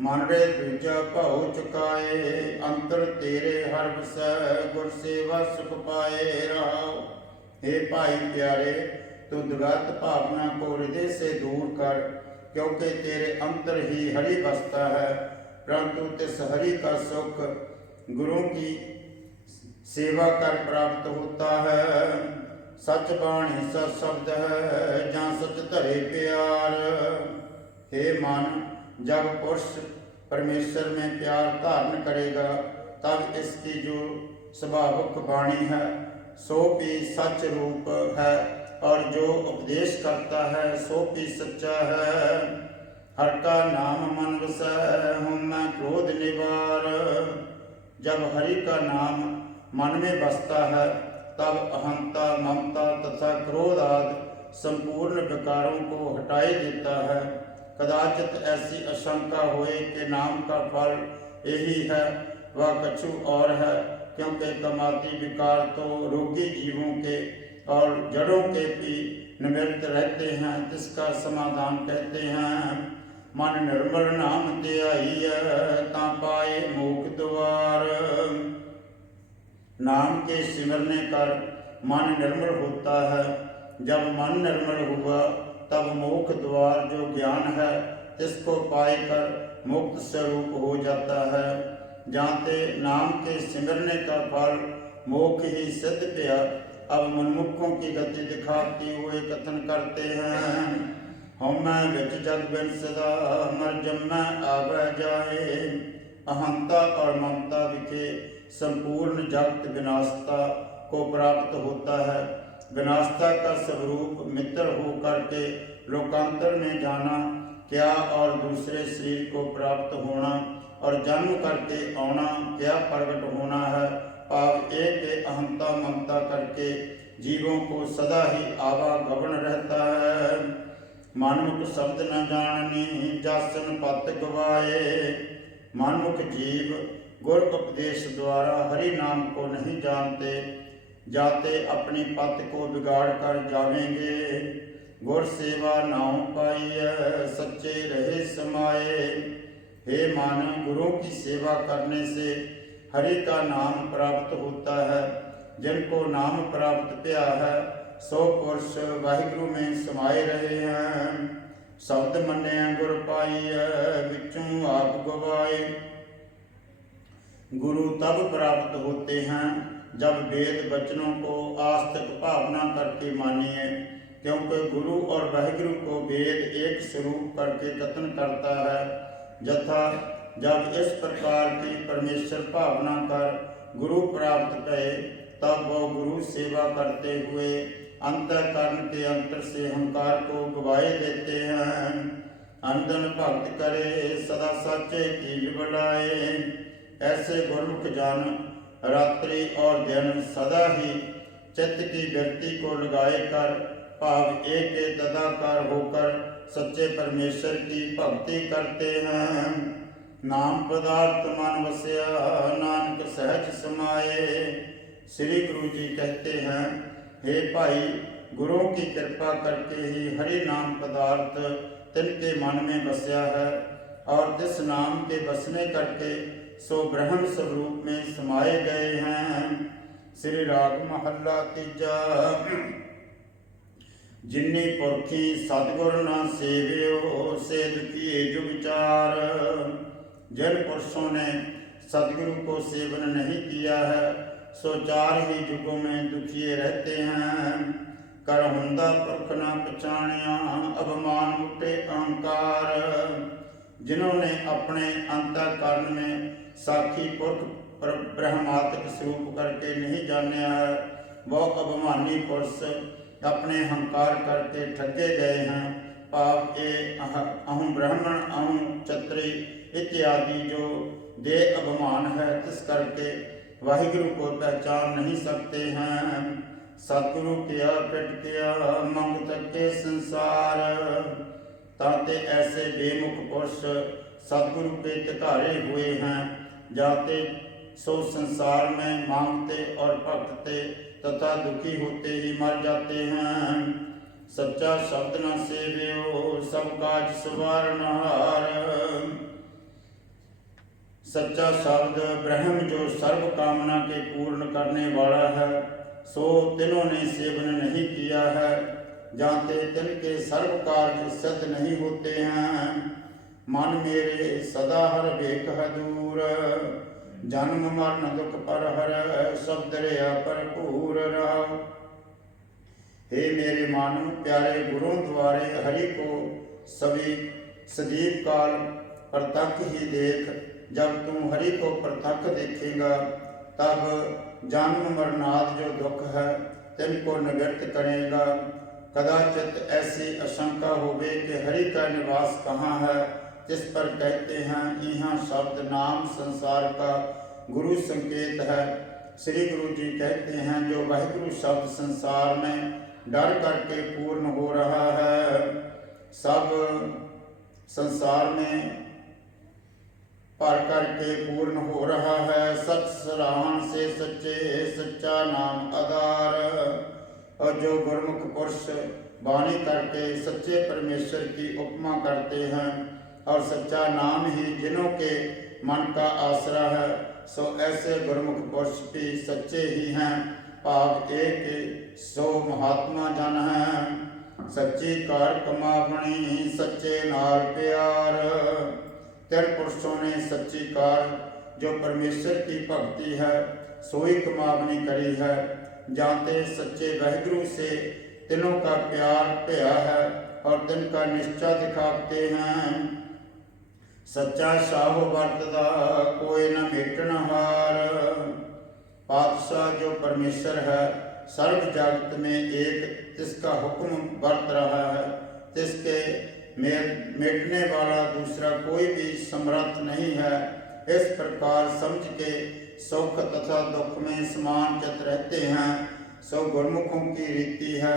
मन रे दूजा भाव चुकाए अंतर तेरे हर बसै गुर सेवा सुख पाए रहाओ। हे भाई प्यारे, तू द्वैत भावना को हृदय से दूर कर, क्योंकि तेरे अंतर ही हरि बसता है। परंतु तिस हरि का सुख गुरु की सेवा कर प्राप्त होता है। सच बाणी सच शब्द है जहाँ सच धरे प्यार। हे मन, जब पुरुष परमेश्वर में प्यार धारण करेगा तब इसकी जो स्वाभाविक वाणी है सो भी सच रूप है, और जो उपदेश करता है सो भी सच्चा है। हर का नाम मन वसै हूँ मैं क्रोध निवार। जब हरि का नाम मन में बसता है तब अहंता ममता तथा क्रोध आदि संपूर्ण विकारों को हटाई देता है। कदाचित ऐसी आशंका होए कि नाम का फल यही है वह कछु और है, क्योंकि कमाती विकार तो रोगी जीवों के और जड़ों के भी निवृत्त रहते हैं। जिसका समाधान कहते हैं, मन निर्मल नाम ध्याई ता पाए मोक्ष द्वार। नाम के सिमरने कर मन निर्मल होता है। जब मन निर्मल हुआ तब मोक्ष द्वार जो ज्ञान है इसको पाकर मुक्त स्वरूप हो जाता है। जानते नाम के सिमरने का फल मोक्ष ही सिद्ध किया। अब मनमुखों की गति दिखाते हुए कथन करते हैं, हम बिच जग बिन सदा मर जम्मै आवे जाए। अहंता और ममता विखे संपूर्ण जगत विनाशता को प्राप्त होता है। विनाशता का स्वरूप मित्र हो करके लोकांतर में जाना क्या और दूसरे शरीर को प्राप्त होना और जन्म करके आना क्या प्रकट होना है। भाव एक अहंता ममता करके जीवों को सदा ही आवागमन रहता है। मनमुख शब्द न जाननी जासन पत गवाए। मनमुख जीव गुर उपदेश द्वारा हरि नाम को नहीं जानते, जाते अपनी पत को बिगाड़ कर जावेंगे। गुर सेवा नाम पाइय सच्चे रहे समाये। हे मानव, गुरु की सेवा करने से हरि का नाम प्राप्त होता है। जिनको नाम प्राप्त किया है सो पुरुष वाहिगुरु में समाये रहे हैं। शब्द मन्ने गुर पाइय विचों आप गवाए। गुरु तब प्राप्त होते हैं जब वेद वचनों को आस्तिक भावना करके मानिए, क्योंकि गुरु और वाहिगुरु को वेद एक स्वरूप करके कथन करता है। यथा जब इस प्रकार की परमेश्वर भावना कर गुरु प्राप्त करे, तब वह गुरु सेवा करते हुए अंतःकरण के अंतर से अहंकार को गवाए देते हैं। अंधन भक्त करे सदा सच्चे कील बुलाए। ऐसे गुरमुख जन रात्रि और दिन सदा ही चित्त की वृत्ति को लगाए कर भाव एक के तदाकार होकर सच्चे परमेश्वर की भक्ति करते हैं। नाम पदार्थ मन वस्या नानक सहज समाए। श्री गुरु जी कहते हैं, हे भाई, गुरुओं की कृपा करके ही हरि नाम पदार्थ तिनके मन में बसया है, और जिस नाम के बसने करके सो ब्रह्म स्वरूप में समाये गए हैं। श्री राग महला तीजा। जिन्नी पुरखी सतगुर न सेवियो से दुखिए जो विचार। जिन पुरुषों ने सतगुरु को सेवन नहीं किया है, सो चार ही युगों में दुखिए रहते हैं। कर हुंदा पुरख न पछाणिया अभिमान मुटे अहंकार। जिन्होंने अपने अंतःकरण में साक्षी पुरख ब्रह्मात्मक स्वरूप करके नहीं जाना है, वह अभिमानी पुरुष अपने अहंकार करके ठगे गए हैं। पाप ए अहम ब्राह्मण अहम क्षत्रिय इत्यादि जो दे अभिमान है, तिस करके वाहिगुरु को पहचान नहीं सकते हैं। सतगुरु किया पिट किया मंग तके संसार। ताते ऐसे बेमुख पुरुष सतगुरु के तिकारे हुए हैं, जाते सो संसार में मांगते और भटकते तथा दुखी होते ही मर जाते हैं। सच्चा शब्द न सेवियो सब काज सुवारनहार। सच्चा शब्द ब्रह्म जो सर्व कामना के पूर्ण करने वाला है, सो तीनों ने सेवन नहीं किया है, जानते तिनके सर्व कार्य सिद्ध नहीं होते हैं। मन मेरे सदा हर भेक है दूर, जन्म मरण दुख पर हर सब दरिया भरपूर रहा। हे मेरे मानो प्यारे गुरुओं द्वारे हरि को सभी सजीव काल प्रत्यक्ष ही देख। जब तुम हरि को प्रत्यक्ष देखेगा, तब जन्म मरणादि जो दुख है तिनको निवृत्त करेगा। कदाचित ऐसी आशंका होवे कि हरि का निवास कहाँ है, जिस पर कहते हैं यहाँ शब्द नाम संसार का गुरु संकेत है। श्री गुरु जी कहते हैं, जो वाहिगुरु शब्द संसार में डर करके पूर्ण हो रहा है, सब संसार में पर करके पूर्ण हो रहा है। सच सराहन से सच्चे सच्चा नाम आधार। और जो गुरमुख पुरुष वाणी करके सच्चे परमेश्वर की उपमा करते हैं, और सच्चा नाम ही जिन्हों के मन का आसरा है, सो ऐसे गुरमुख पुरुष भी सच्चे ही हैं। भाव एक सो महात्मा जन है, सच्ची कार कमावणी सच्चे नाल प्यार। तीन पुरुषों ने सच्ची कार जो परमेश्वर की भक्ति है, सोई कमावनी करी है। जानते सच्चे वाहिगुरु से तीनों का प्यार भया है, और तिनका निश्चय दिखाते हैं। सच्चा साहो वर्तदा कोई न मेटन हार। पातशाह जो परमेश्वर है, सर्व जगत में एक तिसका हुक्म बरत रहा है, तिसके मेटने वाला दूसरा कोई भी समर्थ नहीं है। इस प्रकार समझ के सुख तथा दुख में समान चित रहते हैं, सो गुरमुखों की रीति है।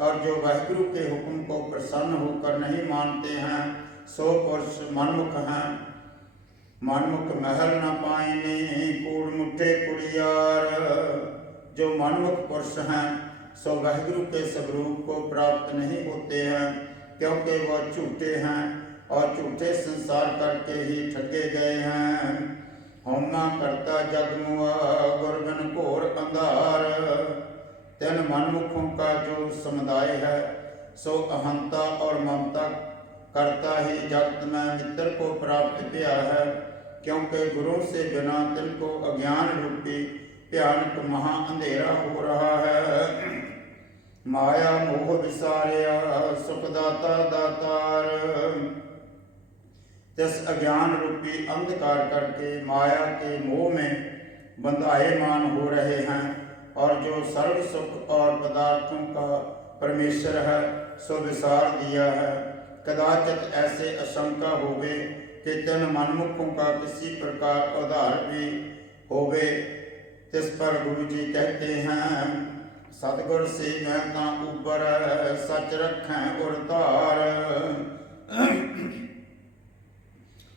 और जो वाहिगुरु के हुक्म को प्रसन्न होकर नहीं मानते हैं, सो पुरुष मनमुख हैं। मनमुख महल न पाइने कूड़ मुठे कुड़ियार। जो मनमुख पुरुष हैं, सो वाहिगुरु के स्वरूप को प्राप्त नहीं होते हैं, क्योंकि वह झूठे हैं और झूठे संसार करके ही ठगे गए हैं। होमा करता जगमुआ गुरबिन घोर अंधार। तीन मनमुखों का जो समुदाय है, सो अहंता और ममता करता ही जगत में मित्र को प्राप्त किया है। क्योंकि गुरु से बिना तिनको अज्ञान रूपी भयानक महा अंधेरा हो रहा है। माया मोह विसारिया सुखदाता दातार, तिस अज्ञान रूपी अंधकार करके माया के मोह में बंधायमान हो रहे हैं, और जो सर्व सुख और पदार्थों का परमेश्वर है सो विसार दिया है। कदाचित ऐसे आशंका होवे कि तिन मनमुखों का किसी प्रकार उद्धार भी होवे। तिस पर गुरु जी कहते हैं, सतगुर से मैं ता ऊपर सच रखें उड़तार।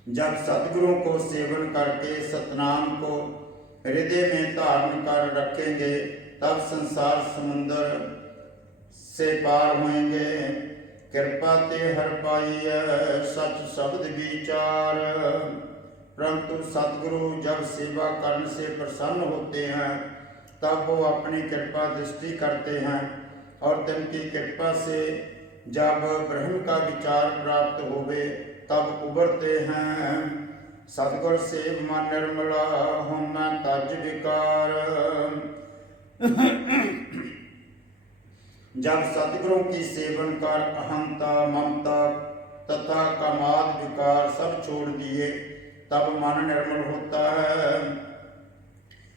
जब सतगुरु को सेवन करके सतनाम को हृदय में धारण कर रखेंगे, तब संसार समुद्र से पार होंगे। कृपा ते हर पाई सच शब्द विचार। परंतु सतगुरु जब सेवा करने से प्रसन्न होते हैं, तब वो अपनी कृपा दृष्टि करते हैं, और तिनकी कृपा से जब ब्रह्म का विचार प्राप्त होवे तब उबरते हैं। सतगुर सेव मन निर्मला हूँ मैं तज विकार। जब सतगुरु की सेवन कर अहंता ममता तथा कामाद विकार सब छोड़ दिए, तब मन निर्मल होता है।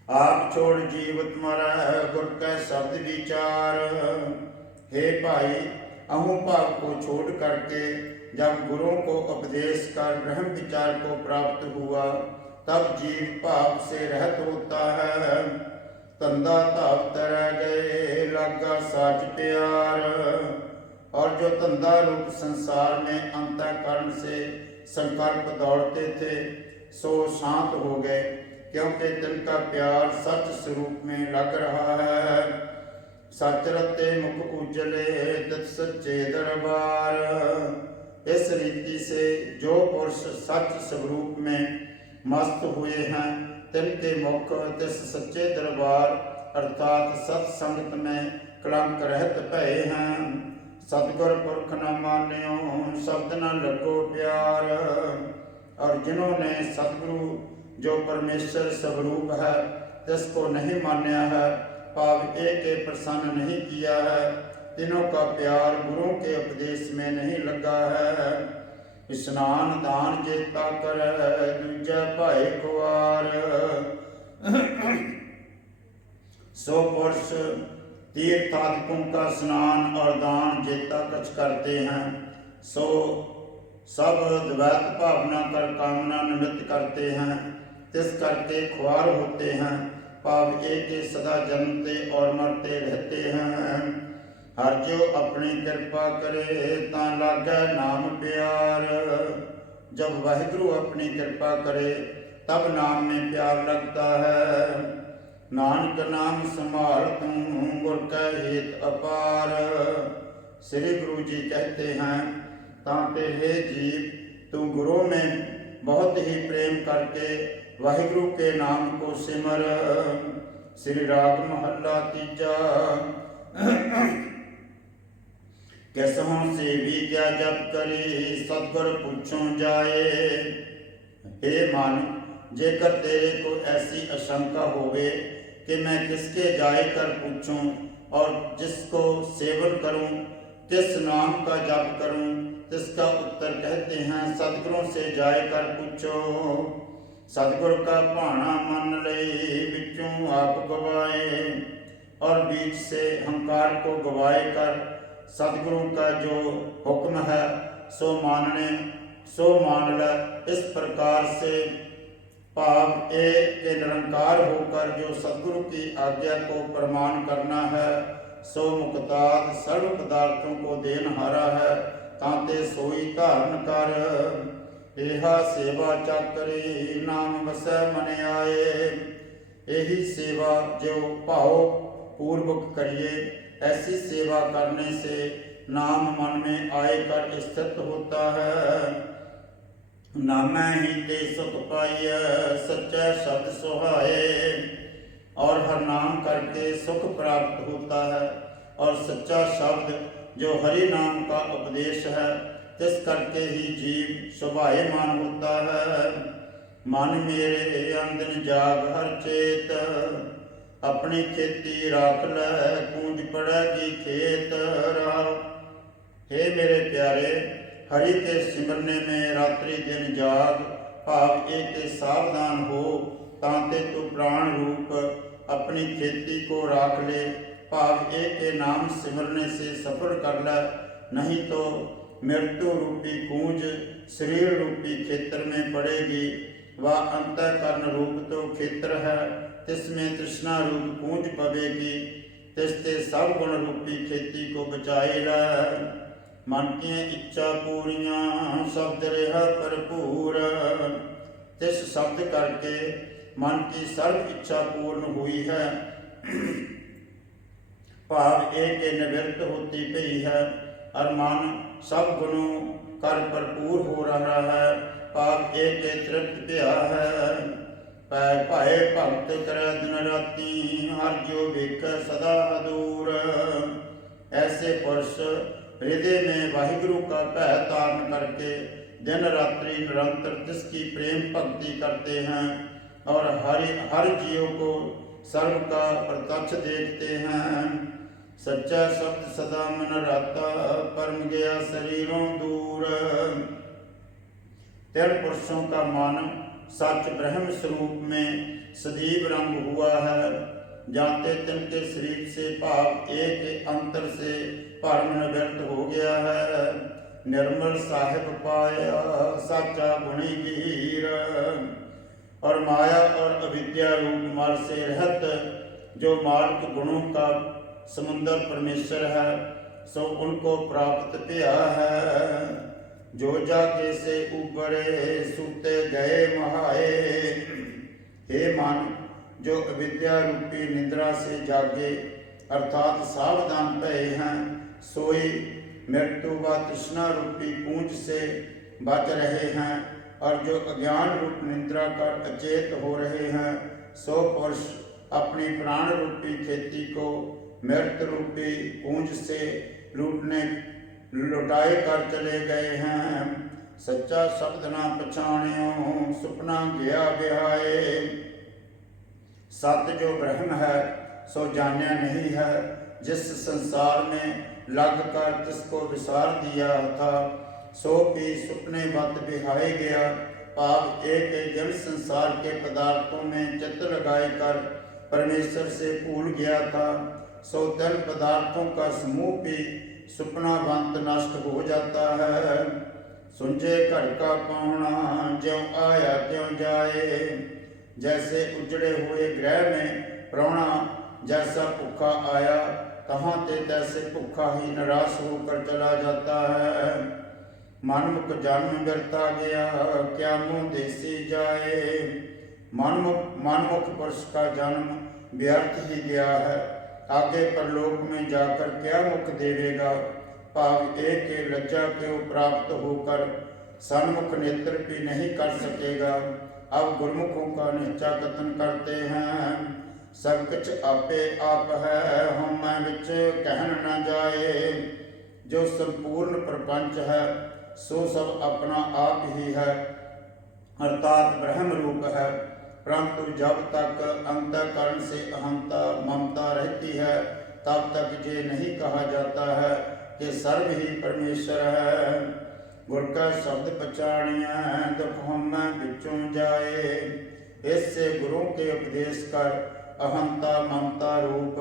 आप छोड़ जीवत मरै गुर कै शब्द विचार। हे भाई, अहू भाव को छोड़ करके जब गुरुओं को उपदेश कर ब्रह्म विचार को प्राप्त हुआ, तब जीव भाव से रहत होता है। तंदा धाव तरह गए लागा साच प्यार। और जो तंदा रूप संसार में अंतःकरण से संकल्प दौड़ते थे, सो शांत हो गए, क्योंकि तिनका प्यार सच स्वरूप में लग रहा है। सच रते मुख उजले तित सच्चे दरबार। इस रीति से जो पुरुष सच स्वरूप में मस्त हुए हैं, तिनके मुख तिस सच्चे दरबार अर्थात सत्संगत में कलंक रहत भये हैं। सतगुर पुरख न मान्यो शब्द न लगो प्यार। और जिन्होंने सतगुरु जो परमेश्वर स्वरूप है तिसको नहीं मान्या है, भाव एक के प्रसन्न नहीं किया है, तीनों का प्यार गुरु के उपदेश में नहीं लगा है। स्नान दान जेता कर दूजा भाई कुआर। सो पुरुष तीर्थादिकों का स्नान और दान जेता कछ करते हैं, सो सब द्वैत भावना कर कामना निमित्त करते हैं, तिस करके खुआर होते हैं। भाव एक के सदा जन्मते और मरते रहते हैं। हर जो अपनी कृपा करे ता लागे नाम प्यार। जब वाहिगुरु अपनी कृपा करे तब नाम में प्यार लगता है। नानक नाम संभाल तू गुर कै हित अपार। श्री गुरु जी कहते हैं, तांते हे जीव, तू गुरु में बहुत ही प्रेम करके वाहिगुरु के नाम को सिमर। श्री राग महला तीजा। कैसहों से भी क्या जप करी सतगुर पूछो जाए। हे मन, जेकर तेरे को ऐसी आशंका होवे कि मैं किसके जाए कर पूछूं और जिसको सेवन करूं, किस नाम का जप करूं, तिसका उत्तर कहते हैं सतगुरों से जाए कर पूछो। सतगुर का भाना मन लई बिचों आप गवाए। और बीच से अहंकार को गवाए कर सतगुरु का जो हुक्म है सो मान ले। इस प्रकार से भाव एक के निरंकार होकर जो सतगुरु की आज्ञा को प्रमाण करना है, सो मुक्ताद सर्व पदार्थों को देनहारा है। तांते सोई धारण कर एहा सेवा चाकरी नाम वसै मन आए। यही सेवा जो भाव पूर्वक करिए, ऐसी सेवा करने से नाम मन में आए कर स्थित होता है। नामै ही ते सुख पाइय सच्चा शब्द सुहाए। और हर नाम करके सुख प्राप्त होता है, और सच्चा शब्द जो हरि नाम का उपदेश है, तिस करके ही जीव शोभायमान होता है। मन मेरे अंदन जाग हर चेत, अपनी खेती राख लै कूंज पड़ेगी खेत राव। हे मेरे प्यारे, हरि के सिमरने में रात्रि दिन जाग, भाव एक के सावधान हो, तांते तू प्राण रूप अपनी खेती को राख ले। भाव एक के नाम सिमरने से सफल कर ले, नहीं तो मृत्यु रूपी कूंज शरीर रूपी क्षेत्र में पड़ेगी। वह अंतःकरण रूप तो क्षेत्र है, तिसमें तृष्णा रूप कूंज पवेगी। तिसते सब गुण रूपी खेती को बचाए लै, मन की इच्छा पूरियां शब्द रहा भरपूर। तिस शब्द करके मन की सर्व इच्छा पूर्ण हुई है, भाव एक के निवृत्त होती पई है, और मन सब गुणों कर भरपूर हो रहा है, भाव एक के तृप्त पिया है। भाए भगत करे दिन राती, हर जो वेख सदा दूर। ऐसे पुरुष हृदय में वाहिगुरु का भय धारण करके दिन रात्रि निरंतर तिसकी प्रेम भक्ति करते हैं, और हर जीव को सर्व का प्रत्यक्ष देखते हैं। सच्चा शब्द सदा मन रहता, परम गया शरीरों दूर। तेर पुरुषों का मन सच ब्रह्म स्वरूप में सजीव रंग हुआ है, जाते तिनके शरीर से भाव एक अंतर से परम निवृत्त हो गया है। निर्मल साहिब पाया साचा गुणी वीर, और माया और अविद्या रूप मल से रहत जो मार्ग गुणों का समुंदर परमेश्वर है, सो उनको प्राप्त पिया है। जो जागे से ऊपरे सूते गए महाए। हे मन, जो अविद्या रूपी निद्रा से जागे अर्थात सावधान भये हैं, सोई मृत्यु व तृष्णा रूपी कूंज से बच रहे हैं, और जो अज्ञान रूप निद्रा कर अचेत हो रहे हैं, सो पुरुष अपनी प्राण रूपी खेती को मृत्यु रूपी कूंज से लुटाए कर चले गए हैं। सच्चा शब्द ना पछाणियो, सुपना गया बिहाए। सत्य जो ब्रह्म है सो जान्या नहीं है, जिस संसार में लग कर जिसको विसार दिया था, सो भी सुपने बत बिहाए गया। भाव एक जन संसार के पदार्थों में चित्त लगाए कर परमेश्वर से भूल गया था, सो तन पदार्थों का समूह भी सुपनावंत नष्ट हो जाता है। सुंझे घर का पाहुणा, ज्यों आया त्यों जाए। जैसे उजड़े हुए गृह में प्राणा जैसा भूखा आया, तहाँ ते तैसे भूखा ही निराश होकर चला जाता है। मनमुख जन्म व्यर्था गया, क्या मुँह देसी जाए। मनमुख पुरुष का जन्म व्यर्थ ही गया है, आगे परलोक में जाकर क्या मुख देवेगा। भाव एक के लज्जा के प्राप्त होकर सन्मुख नेत्र भी नहीं कर सकेगा। अब गुरमुखों का निश्चा कथन करते हैं। सब कुछ आपे आप है, हम मैं बिच कहन न जाए। जो संपूर्ण प्रपंच है सो सब अपना आप ही है, अर्थात ब्रह्म रूप है। परंतु जब तक अंतःकरण से अहंता ममता रहती है, तब तक ये नहीं कहा जाता है कि सर्व ही परमेश्वर है। गुर का शब्द पछाणिया, दुख हम बिचों जाए। इससे गुरु के उपदेश कर अहंता ममता रूप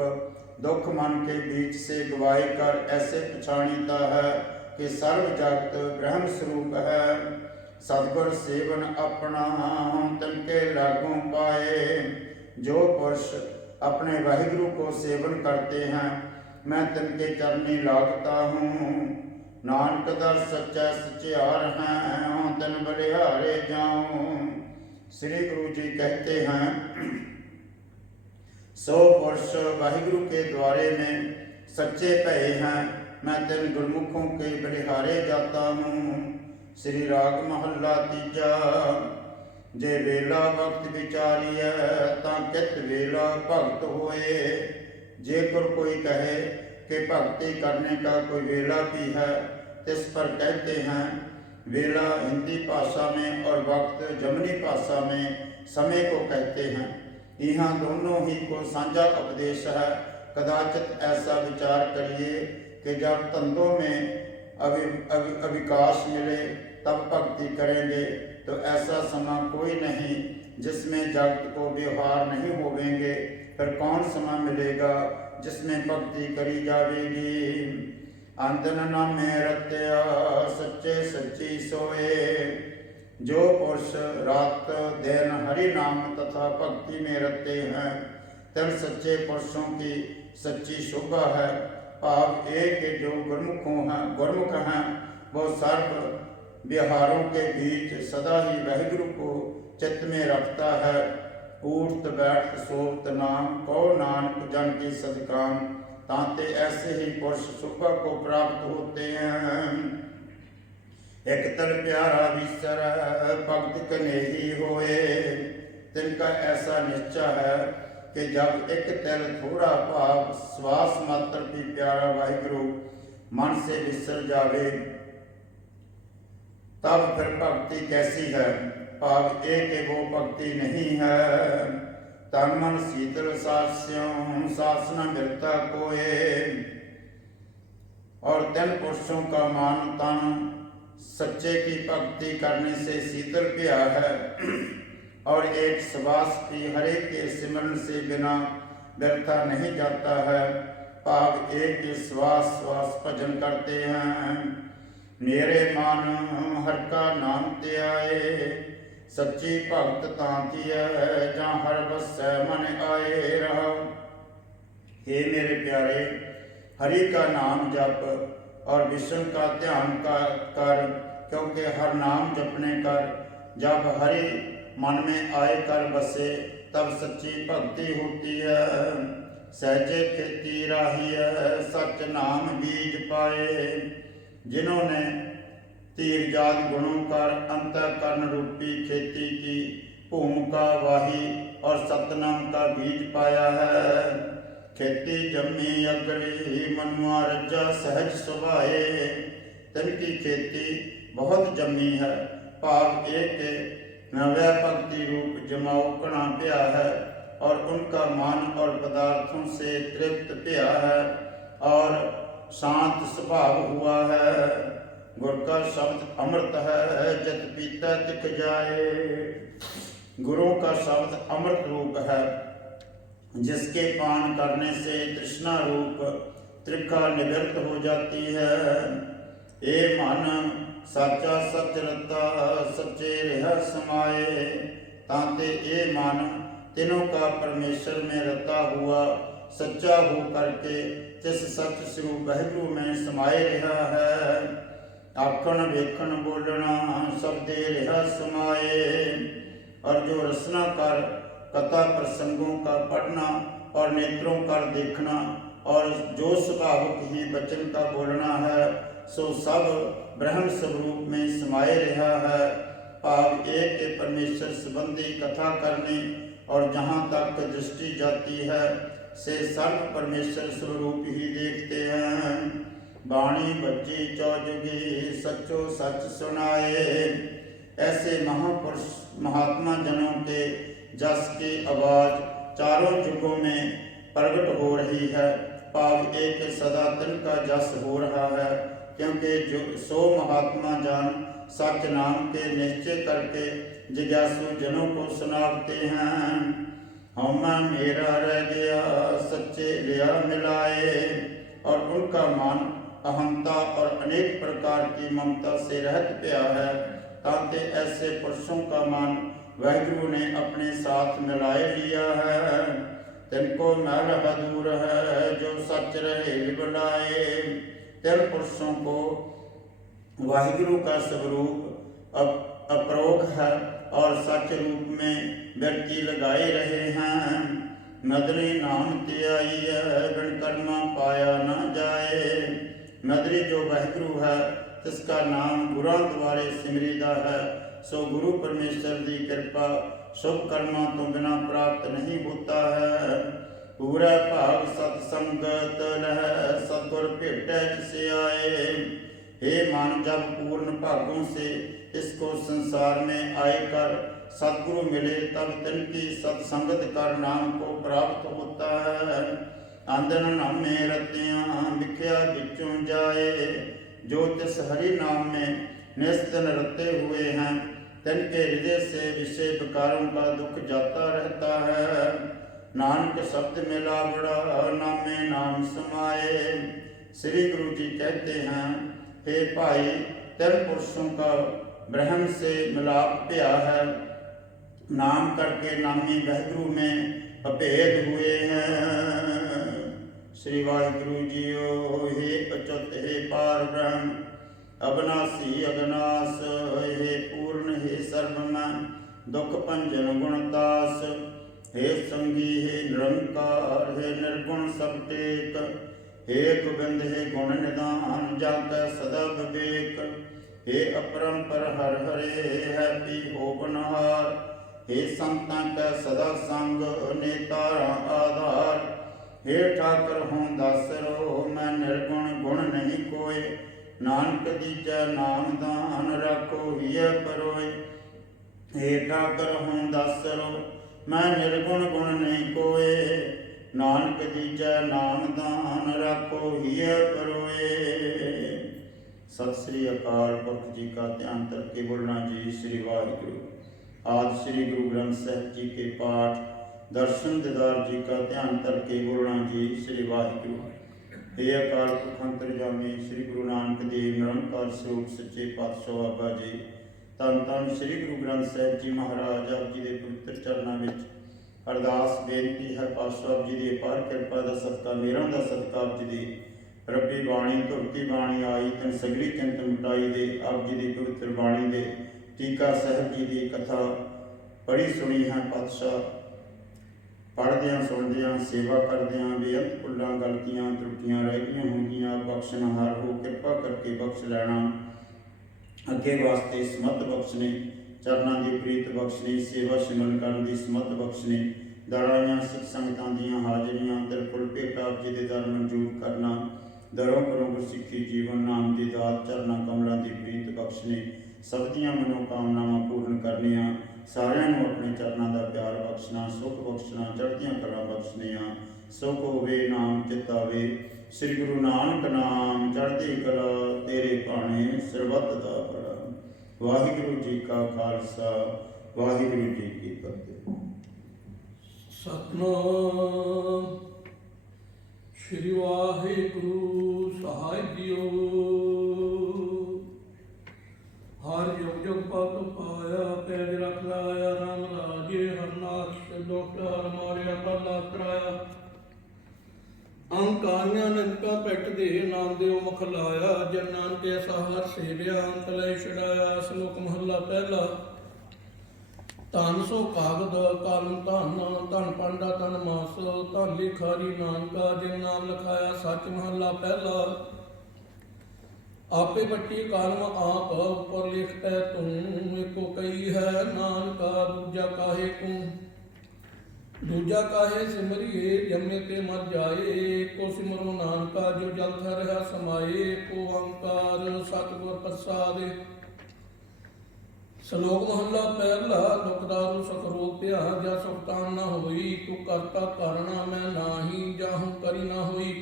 दुख मन के बीच से गवाई कर ऐसे पछाणीता है कि सर्व जगत ब्रह्म स्वरूप है। सतगुर सेवन अपना तनके लागू पाए। जो पुरुष अपने वाहिगुरु को सेवन करते हैं, मैं तनके चरनी लागता हूँ। नानक दर सच्चा सचियार हैं, तन बलिहारे जाऊँ। श्री गुरु जी कहते हैं, सो पुरुष वाहिगुरु के द्वारे में सच्चे भये हैं, मैं तिन गुरमुखों के बलिहारे जाता हूँ। श्री राग महला तीजा। जे वेला वक्त विचारिय, तां कित वेला भगत होए। जे गुर कोई कहे कि भक्ति करने का कोई वेला भी है, तिस पर कहते हैं वेला हिंदी भाषा में और वक्त जमनी भाषा में समय को कहते हैं। यहाँ दोनों ही को साझा उपदेश है। कदाचित ऐसा विचार करिए कि जब तंदों में अविकाश मिले तब भक्ति करेंगे, तो ऐसा समय कोई नहीं जिसमें जगत को व्यवहार नहीं होवेंगे। फिर कौन समय मिलेगा जिसमें भक्ति करी जावेगी। अंधन न में रत्या सच्चे सच्ची सोए। जो पुरुष रात दिन हरि नाम तथा भक्ति में रते हैं, तब सच्चे पुरुषों की सच्ची शोभा है। भाव एक के जो गुरमुख हैं वो सर्व व्यवहारों के बीच सदा ही वाहिगुरु को चित्त में रखता है। उठत बैठत सोवत नाम कहो नानक जन की सदकाम। तांते ऐसे ही पुरुष शोभा को प्राप्त होते हैं। एक तल प्यारा विसर भक्त कनेही होए। तिनका ऐसा निश्चय है कि जब एक तिल थोड़ा भाव श्वास मात्र भी प्यारा वाहिगुरु मन से विसर जावे, तब फिर भक्ति कैसी है। भाव एक वो भक्ति नहीं है। तन मन शीतल सास्यों सासना मिलता कोए। और तिन पुरुषों का मान तन सच्चे की भक्ति करने से शीतल पिया है। और एक श्वास भी हरे के सिमरन से बिना व्यर्था नहीं जाता है। भाव एक श्वास श्वास भजन करते हैं। मेरे मन हर का नाम ते आए। सच्ची भगत तांती है जहाँ हर बसै मन आए रहा। हे मेरे प्यारे, हरि का नाम जप और विष्णु का ध्यान कर, क्योंकि हर नाम जपने कर जब हरि मन में आए कर बसे तब सच्ची भक्ति होती है। सहजे खेती राही है सच नाम बीज पाए। जिन्होंने तीरजात गुणों कर अंतःकरण रूपी खेती की भूमिका वाही और सतनाम का बीज पाया है। खेती जम्मी अगली मनुआ रजा सहज सुभाए। तिनकी खेती बहुत जमी है। भाव एक नव्या भक्ति रूप जमाओ कणा पिया है। और उनका मान और पदार्थों से तृप्त पिया है और शांत स्वभाव हुआ है। गुरु का शब्द अमृत है जत पीता तिक जाए। गुरु का शब्द अमृत रूप है जिसके पान करने से तृष्णा रूप त्रिखा निवृत्त हो जाती है। ए मन साचा सच रता सच्चे रह समाए। तांते ए मन तीनों का परमेश्वर में रता हुआ सच्चा हो करके जिस सच स्वरूप वाहिगुरु में समाये रहा है। आखण वेखण बोलना शब्दे रहा समाये। और जो रचना कर कथा प्रसंगों का पढ़ना और नेत्रों कर देखना और जो स्वभावक ही वचन का बोलना है, सो सब ब्रह्म स्वरूप में समाये रहा है। भाव एक के परमेश्वर संबंधी कथा करने और जहाँ तक दृष्टि जाती है से सर्व परमेश्वर स्वरूप ही देखते हैं। बाणी बच्ची चौजुगी सच्चो सच सुनाए। ऐसे महापुरुष महात्मा जनों के जस की आवाज चारों युगों में प्रकट हो रही है। भाव एक सदा तिनका जस हो रहा है, क्योंकि जो सो महात्मा जान सच नाम के निश्चय करके जिज्ञासु जनों को सुनाते हैं। हम मेरा रह गया सच्चे लिया मिलाए। और उनका मान अहंता और अनेक प्रकार की ममता से रहत पिया है। तांते ऐसे पुरुषों का मान वाहिगुरु ने अपने साथ मिलाए लिया है। तिनको मैल दूर है जो सच रहे लिबलाए। तिन पुरुषों को वाहिगुरु का स्वरूप अपरोख है और सच रूप में व्यक्ति लगाए रहे हैं। नदरी नाम त्याई है बिन कर्मा पाया न जाए। नदरी जो वाहिगुरु है तिसका नाम गुरां द्वारे सिमरीदा है। सो गुरु परमेश्वर की कृपा शुभ कर्मा तो बिना प्राप्त नहीं होता है। पूरा भाग सत्संगत लह सतुर भेट जिसे आए। हे मन जब पूर्ण भागों से इसको संसार में आए कर सतगुरु मिले तब तिनकी सत्संगत कर नाम को प्राप्त होता है। आंदन नामे रतियाँ मिख्या बिचों जाए, जो तिस हरि नाम में निस्तिन रते हुए हैं तिनके हृदय से विषय विकारों का दुख जाता रहता है। नानक शब्द मिला बड़ा नामे नाम समाए। श्री गुरु जी कहते हैं, हे भाई तिन पुरुषों का ब्रह्म से मिलाप भया है, नाम करके नामी वाहिगुरु में अभेद हुए हैं। श्री वाहिगुरु जीओ हे अच्युत हे पार ब्रह्म अविनाशी अगनास, हे पूर्ण हे सर्वमय दुख भंजन गुणदास, हे संगी हे निरंकार हे निर्गुण सब टेक, हे गोबिंद हे गुण निदान जाकै सदा विवेक, हे अपरंपर हर हरे है पी हो बनहार, हे संतां कै सदा संग नेतारा आधार, हे ठाकर हों दासरो मैं निर्गुण गुण नहीं कोय, नानक दीजै नाम दान राखो हिय परोय। हे ठाकर हों दासरो मैं निर्गुण गुण नहीं कोय, नानक दीजै नाम दान राखो हिय परोए। सत श्री अकाल पुरख जी का ध्यान करके बोलना जी श्री वाहिगुरु। आज श्री गुरु ग्रंथ साहिब जी के पाठ दर्शन दीदार जी का ध्यान करके बोलना जी श्री वाहिगुरु। हे अकाल पुरख अंतरजामी श्री गुरु नानक देव निरंकार स्वरूप सच्चे पातशाह बाबा जी, धन धन श्री गुरु ग्रंथ साहिब जी महाराज आप जी के पवित्र चरणों में अरदास बेनती है। पातशाह जी की अपार किरपा का सदका मेरा का सदका आप जी की रब्बी बाणी धुरती बाणी आई तन सगली चिंत मिटाई दे। आप जी की पवित्र बाणी दे टीका साहिब जी की कथा बड़ी सुनी है। पातशाह पढ़द्या सुनद्या सेवा करद्या बेअंत भुल्लां गलतियां त्रुटियां रह गई होंगियां बख्शनहार हो कृपा करके बख्श लैना। अगे वास्ते समत बख्शने चरणों की प्रीत बख्शनी, सेवा सिमरन करने की समत बख्शनी, दराइयां सिख संगतां दीयां हाजरियां दिलखुल भेट आप जी दे दर मंजूर करना। दरों करों गुरसिੱਖੀ जीवन नाम की दात चरणा कमलों की प्रीत बख्शनी, सब दियां मनोकामनावां पूर्ण करनियां, सारियां नूं अपने चरणों का प्यार बख्शना, सुख बख्शना, चढ़दियां कला बख्शनियां। सुख होवे नाम चित आवे, श्री गुरु नानक नाम चढ़दी कला, तेरे भाणे सरबत दा भला। वाहिगुरु जी का खालसा वाहिगुरु जी की फतेह। सतनाम श्री वाहिगुरु सहाय दियो। हर जुग जुग पत पाया पैज रख लाया, राम राजे हरनाथ दुख हर मारिया पला कराया। अंकारियां निंदका पिट दे नाम देव मुख लाया, जन नानक ऐसा हर सेविया अंत लय छड़ाया। श्लोक महला पहला। धन सो कागद कलम धन, धन पांडा धन मास, धन लिखारी नानका जिन नाम लिखाया। सच महला पहला। आपे बट्टी कलम आप ऊपर लिखता तू, एको कई है नानका दूजा काहे तू। दूजा काहे सिमरिए जमे ते मर जाए, को सिमरो नानका जो जल थर है समाए। को ओंकार सतगुर प्रसाद। श्लोक महला पहला। दुखदारू सुख रोपिया जा सुखतान न होई, तू करता करना मैं नाही, जाहूँ करी न होई।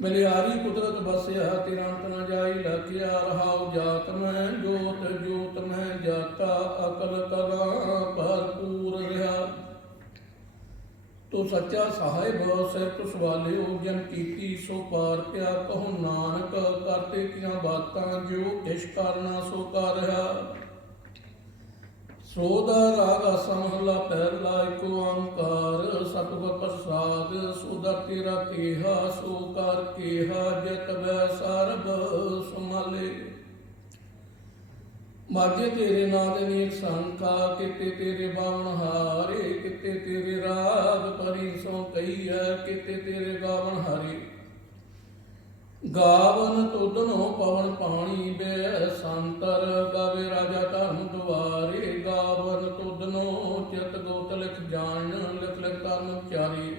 मिलियारी कुदरत बसिया तेरा अंत न जाई, लखिया रहाउ जात में जोत जोत में जाता। अकल कला भरपूर रहा, तो सच्चा साहिब सिर तो सवाले हो। जन कीती सो पार पिया, कहो नानक करते किया बातां, जो किश करना सो कर रहा। सोदा राग आसा महला पहला। एक ओंकार सतगुर प्रसाद, सोदा तेरा केहा सो कर केहा। जित वै सरब सुमाले, माझे तेरे नाद नीक संखा। किते तेरे बावन हारे, किते तेरे राग परी सो कही है। किते तेरे गावन हारे, गावन तुदनो पवन पानी बे संतर। गावे राजा धर्म दुआरे, गावन तुदनो चित गोत लिख जान। लिख लिख धर्म चारी,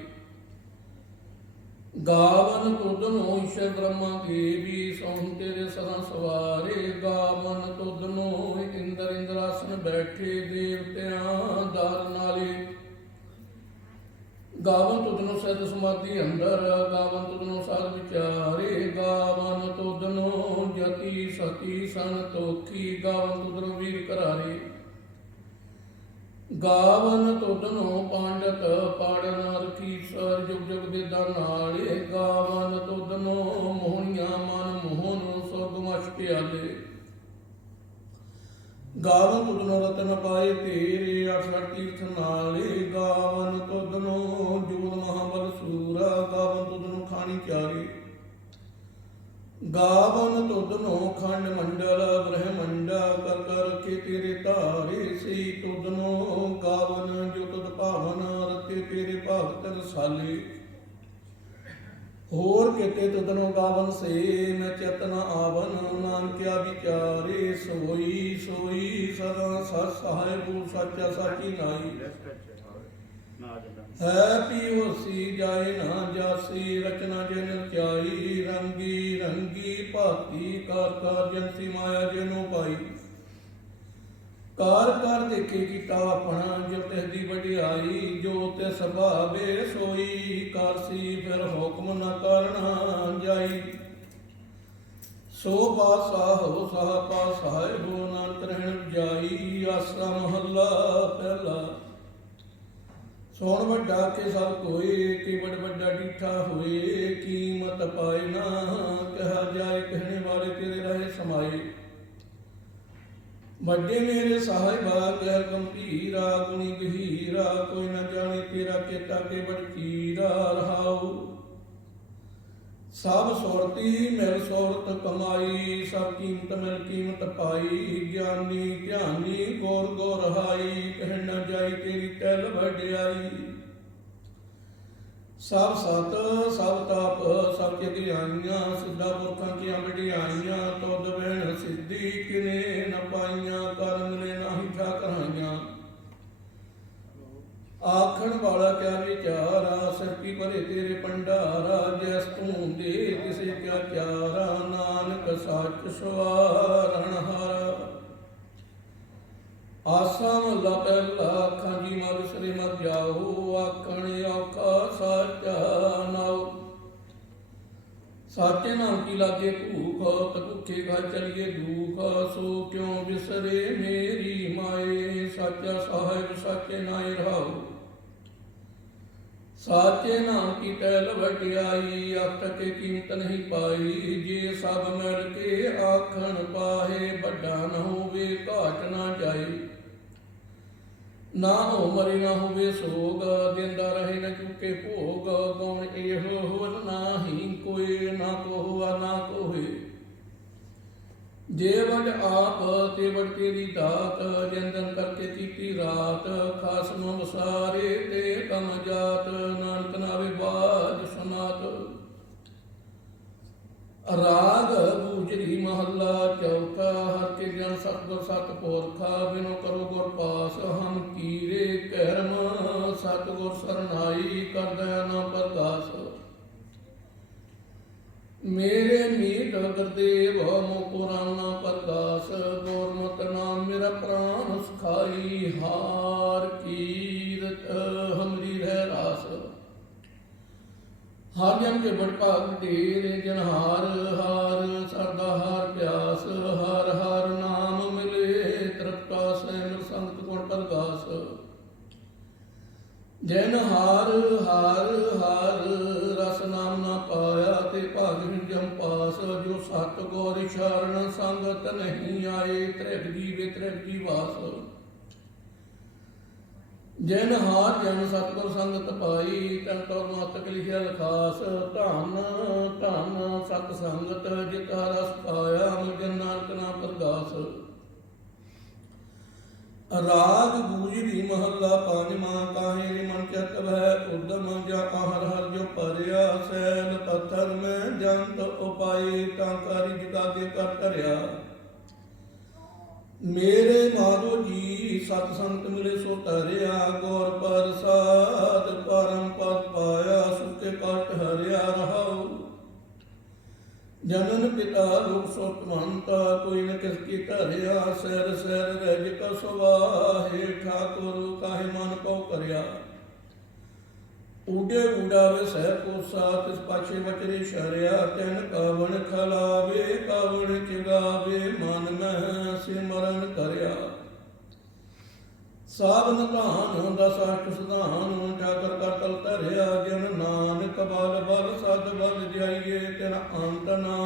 गावन तुदनो ਸਿਰ ਬ੍ਰਹਮਾ ਦੇਵੀ ਸੋਹਣ ਤੇਰੇ ਸਦਾ ਸਵਾਰੇ ਗਾਵਨ ਤੁਧਨੋ ਇੰਦਰ ਇੰਦਰਾਸਨ ਬੈਠੇ ਦੇਵਤਿਆਂ ਦਰ ਨਾਲੇ ਗਾਵਨ ਤੁਧਨੋ ਸਹਿਜ ਸਮਾਧੀ ਅੰਦਰ ਗਾਵਨ ਤੁਧਨੋ ਸਾਧ ਵਿਚਾਰੇ ਗਾਵਨ ਤੁਧਨੋ ਜਤੀ ਸਤੀ ਸੰਤੋਖੀ ਗਾਵਨ ਤੁਧਨੋ ਵੀਰ ਕਰਾਰੇ ਗਾਵਨ ਤੁਧਨੋ ਪਾਂਡਤ ਪਾੜਨ ਰਖੀ ਸਰ ਜੁਗ ਜੁਗ ਵੇਦਾਂ ਨਾਲੇ ਗਾਵਨ ਤੁਧਨੋ ਮੋਹਣੀਆਂ ਮਨ ਮੋਹਨ ਸੁਰਗਮਸ਼ ਪਿਆਲੇ ਗਾਵਨ ਤੁਧਨੋ ਰਤਨ ਪਾਏ ਤੇਰੇ ਅਠ ਤੀਰਥ ਨਾਲੇ ਗਾਵਨ ਤੁਧਨੋ ਜੂਦ ਮਹਾਬਲ ਸੂਰਾ ਗਾਵਨ ਤੁਧਨੋ ਖਾਣੀ ਚਾਰੇ ਗਾਵਨ ਤੁਧਨੋ ਖੰਡ ਮੰਡਲ ਗ੍ਰਹਿ ਮੰਡਾ ਕਰ ਕਰ ਕੇ ਤੇਰੇ ਧਾਰੇ ਸੀ ਤੁਧਨੋ ਗਾਵਨ ਜੋ ਤੁਧ ਭਾਵਨ ਰਤੇ ਤੇਰੇ ਭਗਤ ਰਸਾਲੇ ਹੋਰ ਕਿਤੇ ਤੁਧਨੋ ਗਾਵਨ ਸੇ ਮੈਂ ਚਤਨ ਆਵਨ ਨਾਨਕਿਆ ਵਿਚਾਰੇ ਸੋਈ ਸੋਈ ਸਦਾ ਸਤ ਸਹਾਇ ਗੁਰ ਸਾਚਾ ਸਾਚੀ ਨਾਈ ਹੈ ਪੀ ਹੋਸੀ ਜਾਏ ਨਾ ਜਾਸੀ ਰਚਨਾ ਜਿਨ ਰਚਾਈ ਰੰਗੀ ਰੰਗੀ ਭਾਤੀ ਕਾਰ ਕਾਰ ਜਨਸੀ ਮਾਇਆ ਜਿਨੋ ਪਾਈ ਕਾਰ ਕਾਰ ਦੇਖੇ ਕੀਤਾ ਆਪਣਾ ਜੋ ਤੇਰੀ ਵਡਿਆਈ ਜੋ ਤੇ ਸੁਭਾਵੇ ਸੋਈ ਕਰਸੀ ਫਿਰ ਹੁਕਮ ਨ ਕਰਨਾ ਜਾਈ ਸੋ ਪਾਸਾ ਹੋ ਸਾਹ ਪਾਸਾਇ ਹੋ ਨਾਨਕ ਰਹਿਣ ਜਾਈ ਆਸਾ ਮਹੱਲਾ ਪਹਿਲਾ ਸੋਣ ਵੱਡਾ ਕੇ ਸਭ ਕੋਏ ਕਿ ਵੱਡ ਵੱਡਾ ਡੀਠਾ ਹੋਏ ਕੀਮਤ ਪਾਏ ਨਾ ਕਹਾ ਜਾਏ ਕਹਿਣੇ ਵਾਲੇ ਤੇਰੇ ਰਹੇ ਸਮਾਏ ਵੱਡੇ ਮੇਰੇ ਸਾਹਿਬਾ ਕਹਿ ਗੰਭੀਰਾ ਗੁਣੀ ਗਹੀਰਾ ਕੋਈ ਨਾ ਜਾਣੇ ਤੇਰਾ ਚੇਤਾ ਕੇ ਬੜ ਚੀਰਾ ਰਹਾਉ ਸਭ ਸੁਰਤੀ ਮਿਲ ਸੁਰਤ ਕਮਾਈ ਸਭ ਕੀਮਤ ਮਿਲ ਕੀਮਤ ਪਾਈ ਗਿਆਨੀ ਧਿਆਨੀ ਗੌਰ ਗੌਰ ਰਹਾਈ ਕਹਿ ਨਾ ਜਾਈ ਤੇਰੀ ਟਹਿਲ ਵਡਿਆਈ ਸਭ ਸਤ ਸਭ ਤਪ ਸਭ ਜਗਿਆਈਆਂ ਸਿੱਧਾ ਪੁਰਖਾਂ ਕੀਆਂ ਵਡਿਆਈਆਂ ਤੁਧ ਬਹਿਣ ਸਿੱਧੀ ਕਿਨੇ ਨ ਪਾਈਆਂ ਕਰਮ ਨੇ ਨਾਹੀ ਠਾਕਰਾਈਆਂ ਆਖਣ ਵਾਲਾ ਕਿਆ ਵਿਚਾਰਾ ਸੱਚੀ ਭਰੇ ਤੇਰੇ ਭੰਡਾਰਾ ਜੈਸ ਤੂੰ ਦੇ ਕਿਸੇ ਕਿਆ ਚਾਰਾ ਨਾਨਕ ਸੱਚ ਸਵਾਰਣ ਹਾਰਾ ਆਸਾ ਮਹਲਾ ਪਹਿਲਾ ਅੱਖਾਂ ਜੀ ਮਲ ਸ੍ਰੀ ਮਰ ਜਾਓ ਆਖਣ ਔਖਾ ਸਾਚਾ ਨਾਉ ਸਾਚੇ ਨਾਮ ਕੀ ਲਾਗੇ ਭੂਖ ਤਭੁਖੇ ਘਰ ਚਲੀਏ ਦੁਖ ਸੋ ਕਿਉ ਬਿਸਰੇ ਮੇਰੀ ਮਾਏ ਸਾਚਾ ਸਾਹਿਬ ਸਾਚੇ ਨਾਇ ਰਹਾਉ ਸਾਚੇ ਨਾਮ ਕੀ ਟਹਿਲ ਵਡਿਆਈ ਆਖ ਕੇ ਕੀਮਤ ਨਹੀਂ ਪਾਈ ਜੇ ਸਭ ਮਿਲ ਕੇ ਆਖਣ ਪਾਹੇ ਵੱਡਾ ਨਾ ਹੋਵੇ ਘਾਟ ਨਾ ਜਾਏ ਨਾ ਉਮਰ ਨਾ ਹੋਵੇ ਸੋਗ ਦਿੰਦਾ ਰਹੇ ਨ ਚੁੱਕੇ ਭੋਗ ਗੁਣ ਇਹੋ ਹੋਰ ਨਾਹੀ ਕੋਈ ਨਾ ਕੋਹਾ ਨਾ ਕੋਹੇ ਜੇ ਵਡ ਆਪ ਤੇ ਵਡ ਤੇਰੀ ਦਾਤ ਜੰਦਨ ਕਰਕੇ ਕੀਤੀ ਰਾਤ ਖਾਸਮ ਵਸਾਰੇ ਤੇ ਕਮ ਜਾਤ ਨਾਨਕ ਨਾਵੇ ਬਾਜ ਸੁਨਾਤ ਰਾਗ ਬੂਝਰੀ ਮਹੱਲਾ ਚੌਥਾ ਹਰ ਕੇ ਜਨ ਸਤਿਗੁਰ ਸਤ ਪੁਰਖਾ ਬਿਨੋ ਕਰੋ ਗੁਰ ਪਾਸ ਹਮ ਕੀਰੇ ਕਰਮ ਸਤਿਗੁਰ ਸਰਨਾਈ ਕਰਦਾ ਨਾ ਪਰਦਾਸ ਮੇਰੇ ਮੀਤ ਗੁਰਦੇਵ ਮੋ ਪੁਰਾਣਾ ਪਰਦਾਸ ਗੁਰਮਤਿ ਨਾਮ ਮੇਰਾ ਪ੍ਰਾਨ ਸੁਖਾਈ ਹਾਰ ਕੀਰਤ ਹਮਰੀ ਰਹਿ ਰਾਸ ਹਰ ਜਨ ਕੇ ਬੜ ਭਾਗ ਢੇਰ ਜਨ ਹਾਰ ਹਾਰ ਸਰਦਾ ਹਾਰ ਪਿਆਸ ਹਰ ਹਰ ਨਾਮ ਮਿਲੇ ਤ੍ਰਿਪਤਾ ਸੈਨ ਸੰਤ ਗੁਣ ਪ੍ਰਗਾਸ ਜਨ ਹਾਰ ਹਾਰ ਹਾਰ ਰਸ ਨਾਮ ਨਾ ਪਾਇਆ ਤੇ ਭਾਗਿ ਜਮ ਪਾਸ ਜੋ ਸਤ ਗੌਰ ਸ਼ਰਨ ਸੰਗਤ ਨਹੀਂ ਆਏ ਤ੍ਰਿਗ ਜੀਵੇ ਤ੍ਰਿਗ ਜੀਵਾਸ ਜਨ ਹਾਰ ਜਨ ਸਤਿਗੁਰ ਸੰਗਤ ਪਾਈ ਤਨ ਤੋ ਮਾਤਕ ਲਿਖਿਆ ਲਖਾਸ ਧੰਨ ਧੰਨ ਸਤ ਸੰਗਤ ਜਿਤਾ ਰਸ ਪਾਇਆ ਮੁਝ ਨਾਨਕ ਨਾ ਪਰਦਾਸ ਰਾਗ ਗੂਜਰੀ ਮਹੱਲਾ ਪੰਜਵਾਂ ਕਾਹੇ ਰੇ ਮਨ ਚਿਤ ਭੈ ਉਦਮ ਜਾ ਹਰ ਹਰ ਜੋ ਭਰਿਆ ਸੈਲ ਪੱਥਰ ਮੈਂ ਜੰਤ ਉਪਾਏ ਤਾਂ ਕਾਰਿ ਜਗਾਗੇ ਕਰ ਧਰਿਆ ਮੇਰੇ ਮਾਧੋ ਜੀ ਸਤ ਸੰਤ ਮਿਲੇ ਸੋ ਧਰਿਆ ਗੌਰ ਪ੍ਰਸਾਦ ਪਰਮ ਪਦ ਪਾਇਆ ਸੁਖੇ ਕਟ ਹਰਿਆ ਰਹਾਉ जनन पिता लोक सुख महंता, कोई न किसकी धरिया, सैर सैर रज कसवाहे, ठाकुर काहे मन पौ करया। ऊडे ऊडावे सह कोसा, तिस पाछे बचरे शरिया, तैन कावण खलावे, कावण चिगावे, मन मह सिमरन करया। सावन धान दस अष्ट सुधान, ठाकर का तल धरिया, जन नानक बल बल सद बल जाइए, तिन अंत ना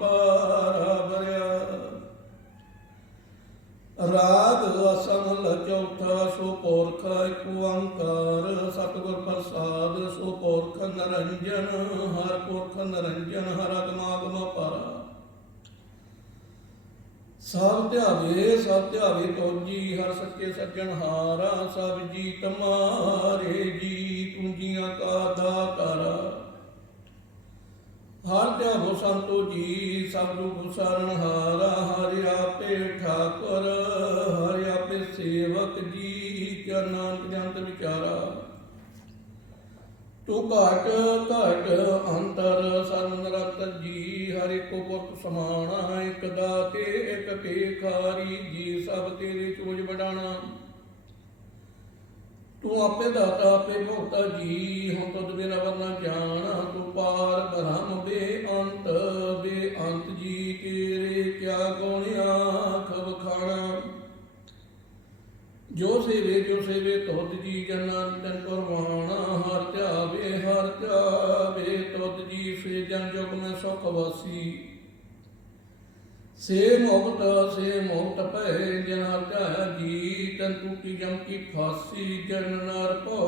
पारा भरिया। राग असमल चौथा, सो पोरखा एक ओंकार, सतगुर प्रसाद सो पोरख निरंजन, हर पुरख निरंजन, हर अगमागम पारा। सब ध्यावे तोजी, हर सच्चे सज्जनहारा, सब जी तुम्हारे जी, तू जियां का दातारा। हर ध्यावो संतो जी, सब रूप सारणहारा, हरि आपे ठाकुर, हरि आपे सेवक जी, क्या नानक जंत विचारा। तू घट घट अंतर सर्व निरंतर जी, हर एक पुरख समाना, एक दाते एक भिखारी जी, सब तेरे चोज बढ़ाना। तू आपे दाता आपे भोक्ता जी, हम तुद बिना वरना जाना। तू पार ब्रह्म बेअंत जी, तेरे क्या गुण आख बखाना। जो सेवे तुद जी, जन तन कुरबाना। हर ध्यावे तुद जी, से जन जुग में सुख वासी। से मुक्त भय, जन हर ध्याया जी, तन टूटी जम की फांसी। जन नर भौ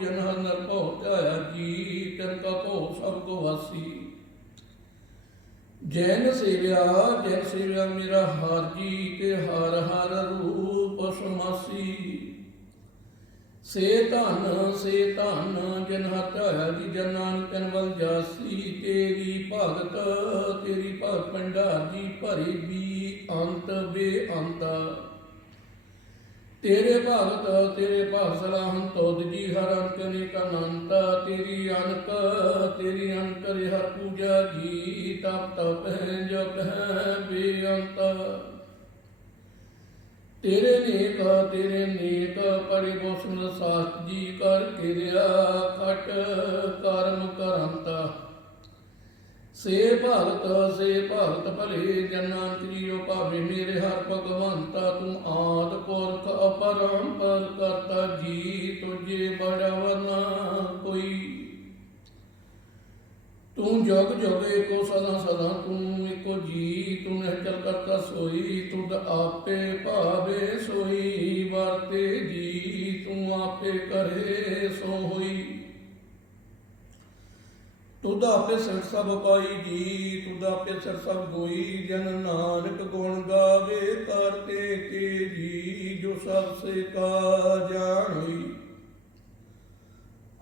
ध्याया जी, तन का भौ सब को वासी। जैन सेव्या मेरा हार जी, के हर हर रूप समासी। से धन जन हर ध्याया जी, जन नानक तन बल जासी। तेरी भगत भंडार जी, भरी भी अंत बेअंता। तेरे भगत सलाहन तुद जी, हर अंक अनेक अनंता। तेरी अनक हर पूजा जी, तप है जप है बेअंता। तेरे नेक पड़े बोसन साथ जी, कर किरिया खट कर्म करंता। से भगत भले, जन नानक जीओ भावे मेरे हर भगवंता। तू आद पुरख अपरंपर करता जी, तुझे बड़ा वरना कोई। तू जुग एको सदा तू एको जी, तू निश्चल करता सोई। तुद आपे भावे सोई वरते जी, तू आपे करे सो होई। तुद आपे सिर सब पाई जी, तुद आपे सिर सब गोई। जन नानक गुण गावे करते के जी, जो सब से का जान होई।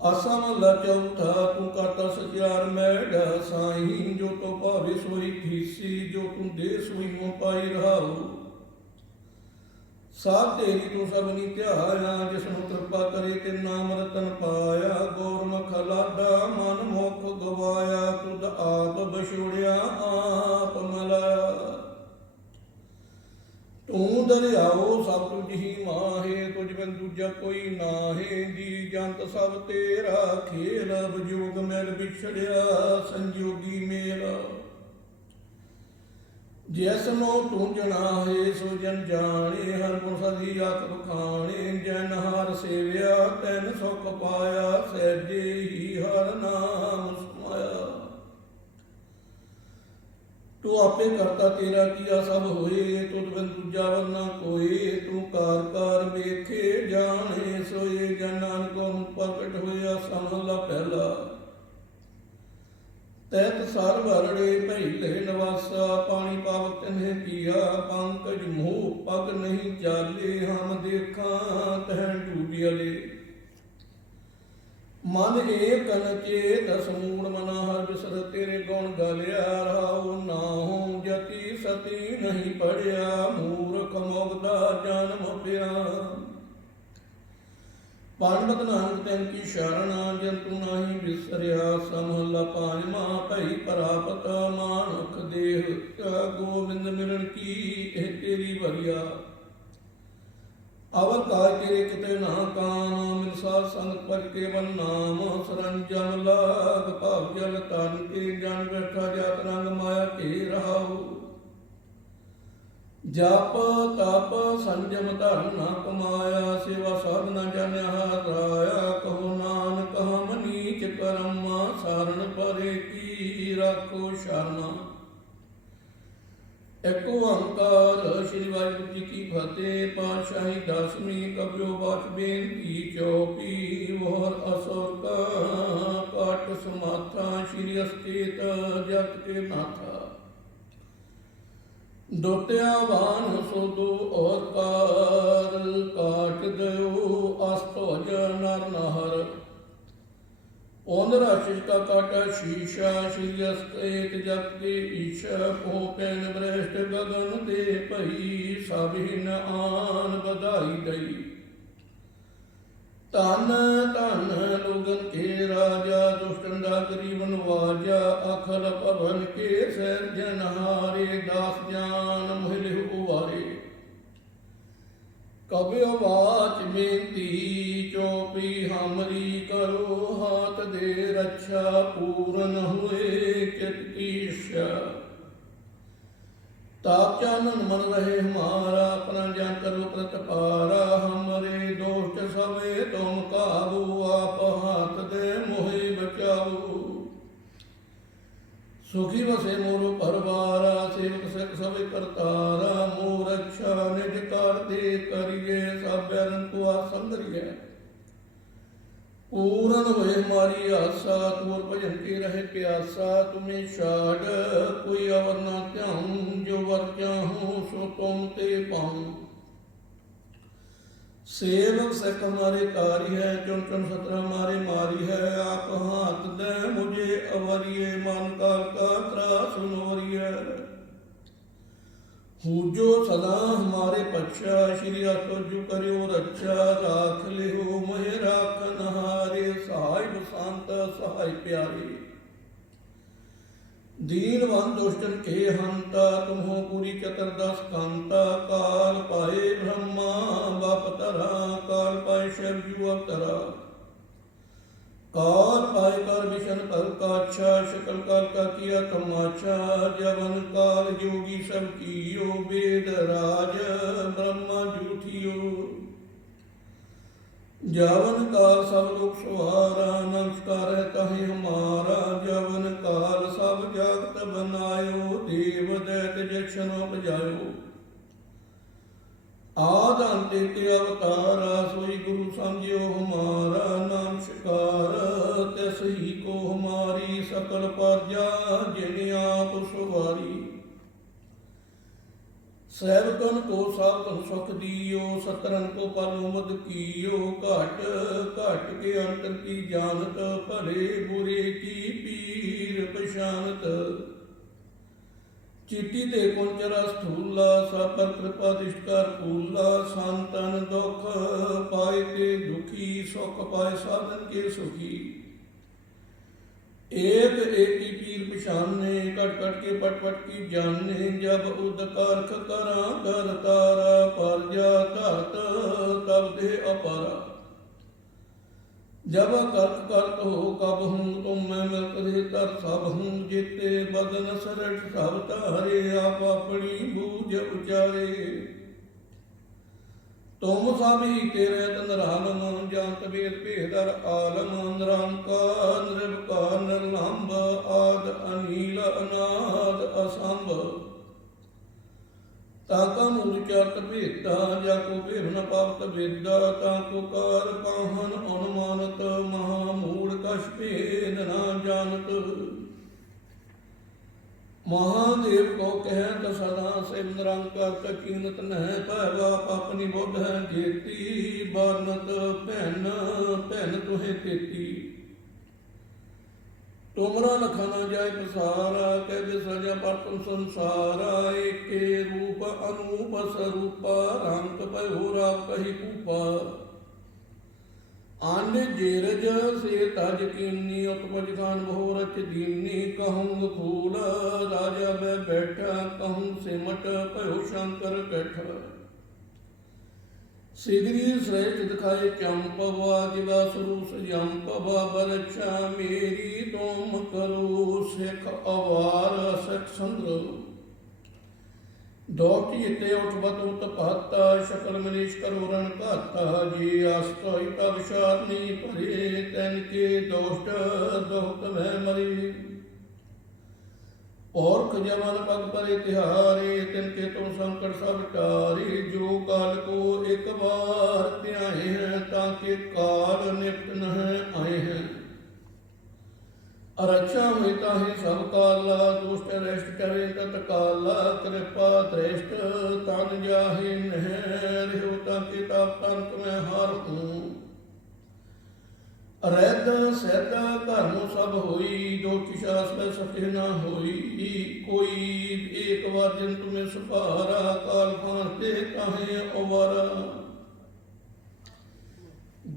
असम लचौथा, तू करता सचार मैढ़ साई। जो तो भावे सोई ठीसी, जो तू दे सोई मों पाई रहाऊ। साध तेरी तू सबनी ध्याया, जिसनु कृपा करे तिन नाम रतन पाया। गौरमुख लाडा मन मुख गवाया, तुद आप बछोड़िया आप मलाया। तू दरियाओ सब तुझ ही माहे, तुझ बिन दूजा कोई नाहे। जी जंत सब तेरा खेल, विजोग मिल बिछड़िया संजोगी मेला। जैसनो तू जनाहे सो जन जाने, हर गुण सदी आख दुखाने। जन हर सेव्या तैन सुख पाया, सहजे ही हर नाम समाया। तू आपे करता तेरा किया सब होए, तुद बिन दूजा वरना कोई। तू कार वेखे जाने सोए, जन नानक प्रगट होया समला पहला। तैत सर भरड़े भैले नवासा, पानी पावक तिन्हे किया। पंकज मोह पग नहीं चाले, हम देखा तह डूबियले। मन एक चेत समूढ़ मना, हर बिसर तेरे गुण गालिया। राहु नाहु जति सती नहीं पढ़िया, मूर्ख मुग्धा जन्म पिया। ਪਾਣਵਤ ਨਾਨਕ ਤੈਨ ਕੀ ਸ਼ਰਨ ਜੰਤੂ ਨਾਹੀ ਵਿਸਰਿਆ। ਸਮਹਲਾ ਪੰਜਵਾਂ ਭਈ ਪ੍ਰਾਪਤ ਮਾਨੁਖ ਦੇਹ ਗੋਬਿੰਦ ਮਿਲਣ ਕੀ ਇਹ ਤੇਰੀ ਵਰਿਆ। ਅਵਰ ਕਾਜ ਤੇਰੇ ਕਿਤੇ ਨਾ ਕਾਮ ਮਿਲ ਸਾਧ ਸੰਗਤ ਪਰ ਕੇਵਲ ਨਾਮ। ਸਰੰਜਮ ਲਾਗ ਭਾਵ ਜਲ ਤਨ ਕੇ ਜਨ ਬੈਠਾ ਜਾਤ ਰੰਗ ਮਾਇਆ ਕੇ ਰਹਾਉ। ਜਪ ਤਪ ਸੰਜਮ ਧਰਮ ਨਾ ਕਮਾਇਆ। ਸੇਵਾ ਸਾਧ ਨਾ ਜਾਣਿਆ ਰਾਇਆ। ਕਹੋ ਨਾਨਕ ਹਮ ਨੀਚ ਕਰਮ ਸਾਰਨ ਪਰੇ ਕੀ ਰਾਖੋ ਸ਼ਰਨ। ਇੱਕ ਓੰਕਾਰ ਸ੍ਰੀ ਵਾਹਿਗੁਰੂ ਜੀ ਕੀ ਫਤਿਹ। ਪਾਤਸ਼ਾਹੀ ਦਸਵੀਂ ਕਬਿਓ ਬਾਚ ਬੇਨਤੀ ਚੌਪੀ। ਵੋਹਰ ਅਸੁਰ ਕਾ ਕਾਟ ਸਮਾਥਾ। ਸ੍ਰੀ ਅਸਕੇਤ ਜਗਤ ਕੇ ਨਾਥਾ। ਦੋਤਿਆ ਬਾਨ ਸੋਦੋ ਔਰ ਕਾਰ ਕਾਟ ਦਿਓ। ਅਸਤੋਜ ਨਰ ਨਹਰ ओन राशिष का काटा शीशा। श्री अस्तेत जग के ईशा। को पैन ब्रष्ट गगन दे भई। सभिन आन बधाई दई। धन धन लोगन के राजा। दुष्टन डागरी बनवाजा। अखल भवन के सैरजनहारे। दास जान मोहि उवारे। कबियो बाच बेनती चौपी। हमरी करो हाथ दे रक्षा। पूरन हुए चित की इच्छा। ताप चानन मन रहे हमारा। अपना जान करो प्रतपारा। हमरे दोष सवे तुम काबू। आप हाथ दे मोहि बचाओ। सुखी बसे मोरो परवारा। सेवक सिख सवे करतारा। मोर रक्षा निज कार दे करिए। सब बैरन को संगरिए। पूरन होए हमारी आशा। तुर भजन के रहे प्यासा। तुम्हें छाड़ कोई अवर ना त्याऊं। जो वर चाहूं सो तुम ते पाऊं। सेवक सिख हमारे तारी है। चुन चुन सत्र हमारे मारी है। आप हाथ दे मुझे अवरिये। मन काल का त्रास सुनवरिये। पूजो सदा हमारे पक्षा। श्री अतुज करियो रक्षा। राख लियो मैं राखन हारे। सहाय बसंत सहाय प्यारे। दीनवन दुष्टन के हंता। तुम्हो पूरी चतुर्दश कांता। काल पाए ब्रह्मा बाप तरा। काल पाए शिव जू अवतरा। काल पाए कर विशन पर काछा। शकल काल का किया तमाचा। जवन काल जोगी सब कियो। वेद राज ब्रह्मा जूठियो। जावन काल सब लोग सुहारा। नमस्कार है तहे हमारा। जवन काल सब जगत बनायो। देव दैत जक्षण बजायो। आद अंत के अवतारा। सोई गुरु समझियो हमारा। नाम शिकार तिस ही को हमारी। सकल प्रजा जिन आप सुवारी। सैवकन को सावकन सुख दियो। सतरन को पल मुद कियो। घट घट के अंतर की जानत। भले बुरे की पीर पशानत। चिट्ठी ते कुंचरा स्थूला। सब पर कृपा दृष्टकार फूला। संतन दुख पाए ते दुखी। सुख पाए साधन के सुखी। एक एक की पीर पिछाने। कट कट के पट पट की जाने। जब उदकारख करा कर तारा। पर जा धरत तब दे अपारा। जब कर्क कर्क हो कब हूँ। तुम मैं मिलक दे तर सब हूँ। जिते बदन सरठ सब तारे। आप अपनी बूझ उचारे। तुम सभी तेरे तंद्रालम। जानत वेद भेदर आलम। निरंकार निर्विकार निर्लंब। आद अनील अनाद असंभ। ताका मूल चरत भेदा। जाको भेद पावत वेदा। ताको कार पाहन अनुमानत। महामूल कछ भेद न जानत। महादेव को कहत सदा से। निरंकार ककीनत नह पैवा। अपनी बुद्ध है जेती। बानत भैन भैन तुहे तेती। तुमरा लखा न जाय पसारा। कह सजा पर तुम संसारा। एके रूप अनूप स्वरूपा। रंग भयो राव कही कूपा। आंड जेरज से तज कीनी उत्पज खान बहु रच दीनी कहूँ फूल राजा मैं बैठा कहूँ सिमट भयो शंकर कैठ सिगरी श्रेष्ठ दिखाए चंपवा जिला सुरूस जंपवा बरछा मेरी तुम करो सिख अवार सिख संद्र दोटी इते उठबत उत्पाता शकल मनीष करो रण घाता जी आस्तो तब शारनी परे तैन के दोष्ट दोहत में मरी औरख जमन पग परे तिहारे तिनके तुम संकट सब टारे जो काल को एक बार त्याए हैं ताकि काल निपट न आए हैं अरक्षा हुई ताहि सब काला दुष्ट रेष्ट करे तत्काला कृपा दृष्ट तन जाहि नह रिहो ताकि ताप तंक में हार हूँ रैद सैद धर्म सब होई दो किशास में सत्य न होई कोई एक बार जिन तुम्हें सुपारा काल फांते ताहे अवारा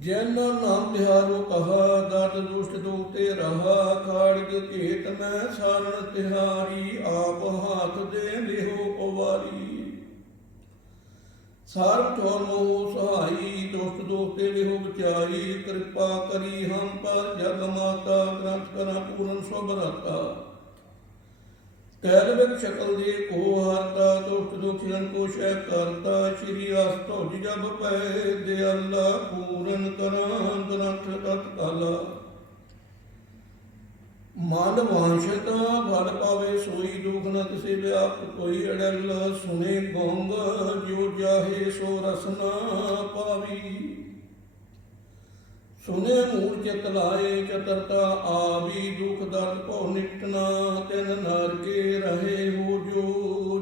जैन नाम तिहारो कहा दात दुष्ट दोते रहा खाड़ग केत में सारण तिहारी आप हाथ दे लिहो अवारी सार ठोर मोह सहाई दुष्ट दोते लिहो बचाई कृपा करी हम पर जग माता ग्रंथ करा पूरन स्वबराता कैलविक शकल दे को हारता दुष्ट दुखियन को शय करता श्री आस्तो जब पै दे अल्लाह पूरन करा ग्रंथ तत्काला मन वांछत फल पावे सोई दुख न किसे व्याप्त कोई अड़ल सुने गोंग जो जाहे सो रसना पावी सुने मूर्छित लाए चतुरता आवी दुख दर्द को निपटना तिन नर के रहे हो जो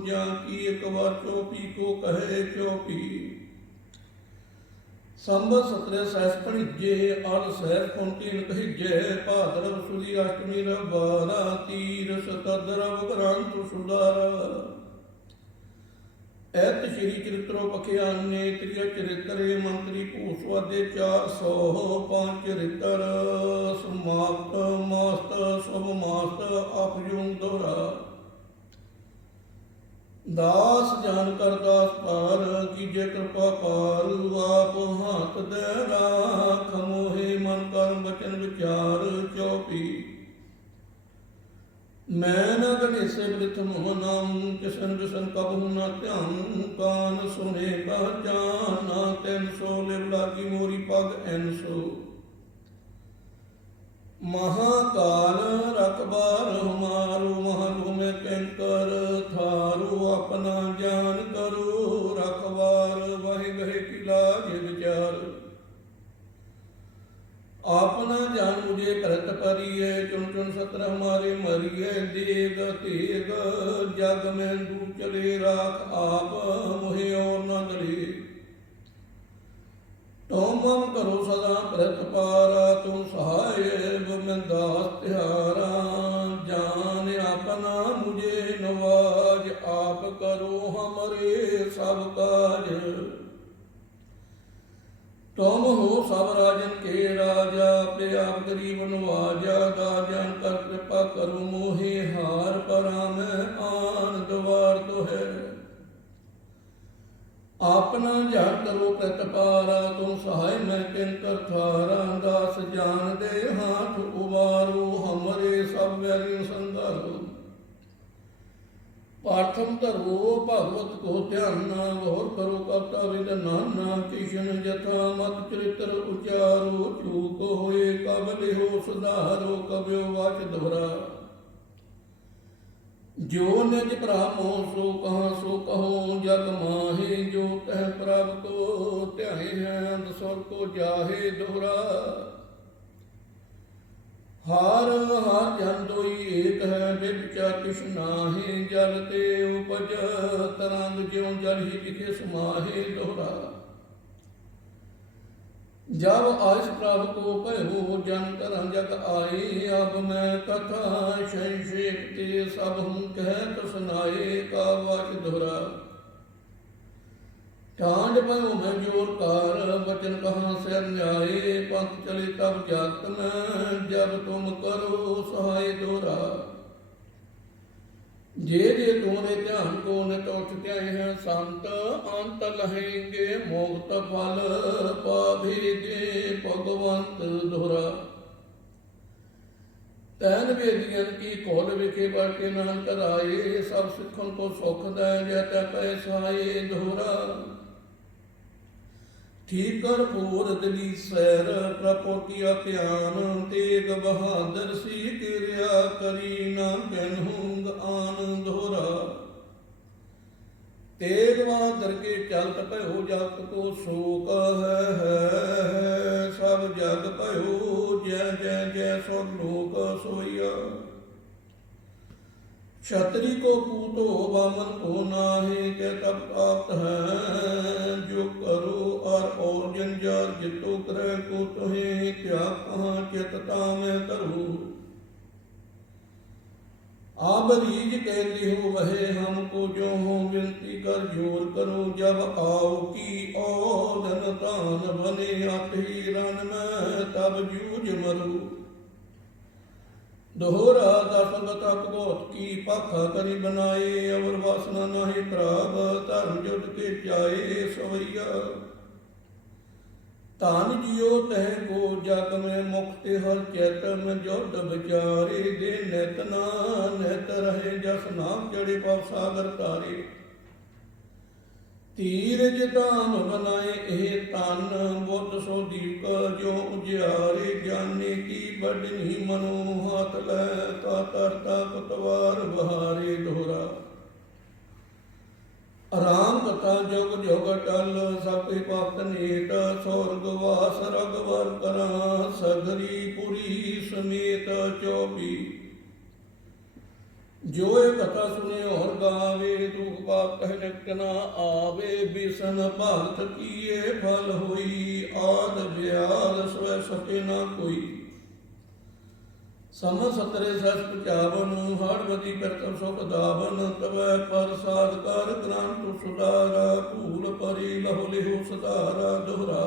जा की एक बार चौपी को कहे चौपी संबत सतरे सहस भणिजे अल सहस कुंतीन कहिजे भाद्रव सुदी अष्टमी रबारा तीर सतद्रव ग्रंथ सुधारा ऐत श्री चरित्रो पखियाने त्रिय चरित्रे मंत्री भूसवादे 405 चरित्र समाप्त मास्त शुभ मास्त अपयुंग दोहरा दास जान कर दास पार कीजे कृपा पार आप हाथ दे राख मोहे मन कर्म वचन विचार चौपी मैं न गणेश प्रथम नाम किसन विसन कबहु न ध्यान कान सुने का जाना 300 लिव लागी मोरी पग 100 महाकाल रखबार हमारो महलू में कैंकर थारो अपना जान करो रखबार वह गहे की लाज विचार अपना जान मुझे करत परिये चुन चुन सत्र हमारे मरिये देग तेग जग में दूर चले राख आप मुहे और न दले तुम मम करो सदा प्रत पारा तुम सहाय मैं दास तिहारा जान अपना मुझे नवाज आप करो हमारे सब काज तुम हो सब राजन के राजा पे आप गरीब नवाजा दाजन कर कृपा करो मोहे हार परा में आन द्वार तो है अपना जान करो प्रतपारा तुम सहाय मैं किंकर थारा दास जान दे हाथ उबारो हमरे सब वैरी संगारो पार्थम धरो भगवत को ध्याना गौर करो कवता विद नाना किशन जथा मत चरित्र उचारो चूक होए कब लिहो सुधारो कब्यो वाच दोहरा जो निज प्रामो सो कहो जग माहे जो तह प्रभ को ध्याए हैं दसर को जाहे दोहरा हार हार जन दोई एक है बिचा किश नाहे जल ते उपज तरंग ज्यों जल ही लिखे समाहे दोहरा जब आयस प्रभ को भयो जन तरह जग आए अब मैं कथा संक्षेप ते सब हूँ कहत सुनाए का वाच दोहरा ਠਾਂਡ ਪਇਓ ਮੈਂ ਜੋਰ ਕਾਰ, ਬਚਨ ਕਹਾਂ ਸਿਰ ਨਿਆਏ। ਪੰਥ ਚਲੇ ਤਬ ਜਾਤ ਮੈਂ, ਜਬ ਤੁਮ ਕਰੋ ਸਹਾय ਦੋਹਰਾ। जे जे तुम्हारे ध्यान को नित उठते हैं संत, अंत लहेंगे मुक्त फल पावेगे भगवंत दोहरा। तैन वेदियन की खोल विखे बाटे नानक राये, सब सिखन को सुख दै जैते पैसाए दोहरा। ठीक कर पूर दिली सैर, प्रभु किया ध्यान, तेग बहादुर सी किरिया करी ना कहूँग आन दोहरा। तेग बहादुर के चलत भयो जग को शोक है, सब जग भयो जय जय जय सो लोक सोइया। क्षत्रि को पूतो वामन को नाहे, के तब प्राप्त है जो करो और जंजार जितो ग्रह को तुहें, त्याग कहाँ चितता में करूँ। आप रीज कहते हो वहे हमको जो हो, विनती कर जोर करो जब आओ की औधन तान बने। आते रन में तब जूझ मरू दोहरा। दसगत बहुत की पाखा करी बनाए, अवर वासना नाही प्राप, धर्म जुट के जाए सवैया। तान जियो तह को जग में, मुक्ति हर चैत में जुट विचारे। दे नित ना नित रहे, जस नाम चढ़े पव सागर तारे। तीरज धाम बनाए एह तन, बुद्ध सो दीप जो उजियारे। जाने की बडनी मनो हाथ लै, ता तरता पतवार बहारे दोहरा। राम कथा जुग जुग टल, सब भक्त नेत। स्वर्गवास रघुवर करा, सगरी पुरी समेत चौबी। जो कथा सुने और गावे, दुख पाप कह निकट न आवे। बिसन भगत किए फल होई, आद ब्याल स्वै सके न कोई। सम सतरे सस 55, हरवती करतब सुख दावन। तवै प्रसाद कर ग्रंथ सुधारा, भूल परी लहु लिहु सुधारा दोहरा।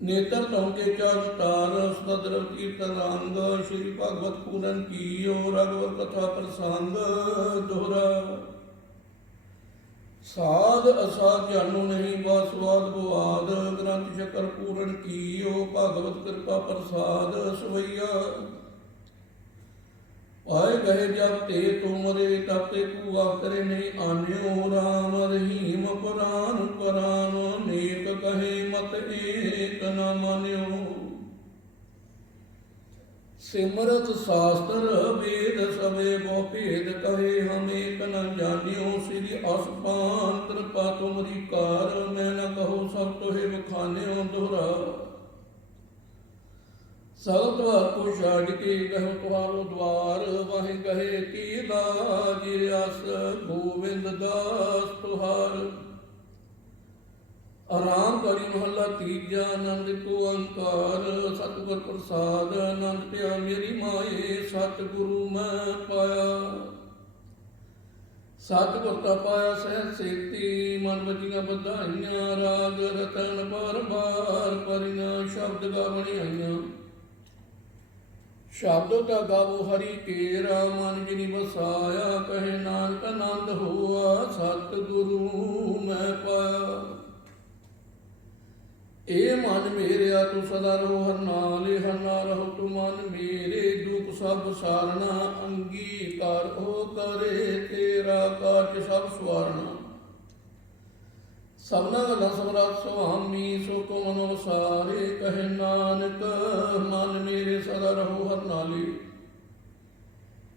नेत्र तौके चार तार, सदर कीर्तन रंग। श्री भागवत पूरन कीयो, रघुवर कथा प्रसंग दोहरा। साध असाध जानो नहीं, बासवाद बुआद। ग्रंथ चक्र पूरन कीयो, भागवत कृपा प्रसाद सवैया। आए गए जब ते तुमरे, तब ते कुआ करे नहीं आन्यो। राम रहीम पुराण पुराण, नेक कहे मत एक न मान्यो। सिमरत शास्त्र वेद सवे, बहु भेद कहे हम एक न जान्यो। श्री असपान कृपा तुमरी कार, मैं न कहो सब तुहे बखान्यो दोहरा। सब द्वार को छाड़ के गहो तुम्हारो द्वार, वहीं गहे की लाज आस। गोविंद दास तुहार। आराम करी महला तीजा, आनंद को अंकार। सतगुर प्रसाद आनंद पिया मेरी माए, सतगुरु मैं पाया। सतगुर ता पाया सहज सेती, मन बजियां बधाइयां। राग रतन बार बार परियां, शब्द गावणी आईयां। शब्द का गावो हरि केरा, मन जिनि बसाया। कहे नानक आनंद हुआ, सतगुरु मैं पाया। ए मन मेरे तू सदा रहो हर नाल, हर नाल रहो तू मन मेरे। दुख सब सारना, अंगीकार हो करे तेरा। काज सब सवारना, सबना गल्लां समरथ सुआमी। सो को मनो सारे, कहे नानक मन मेरे सदा रहो हर नाले।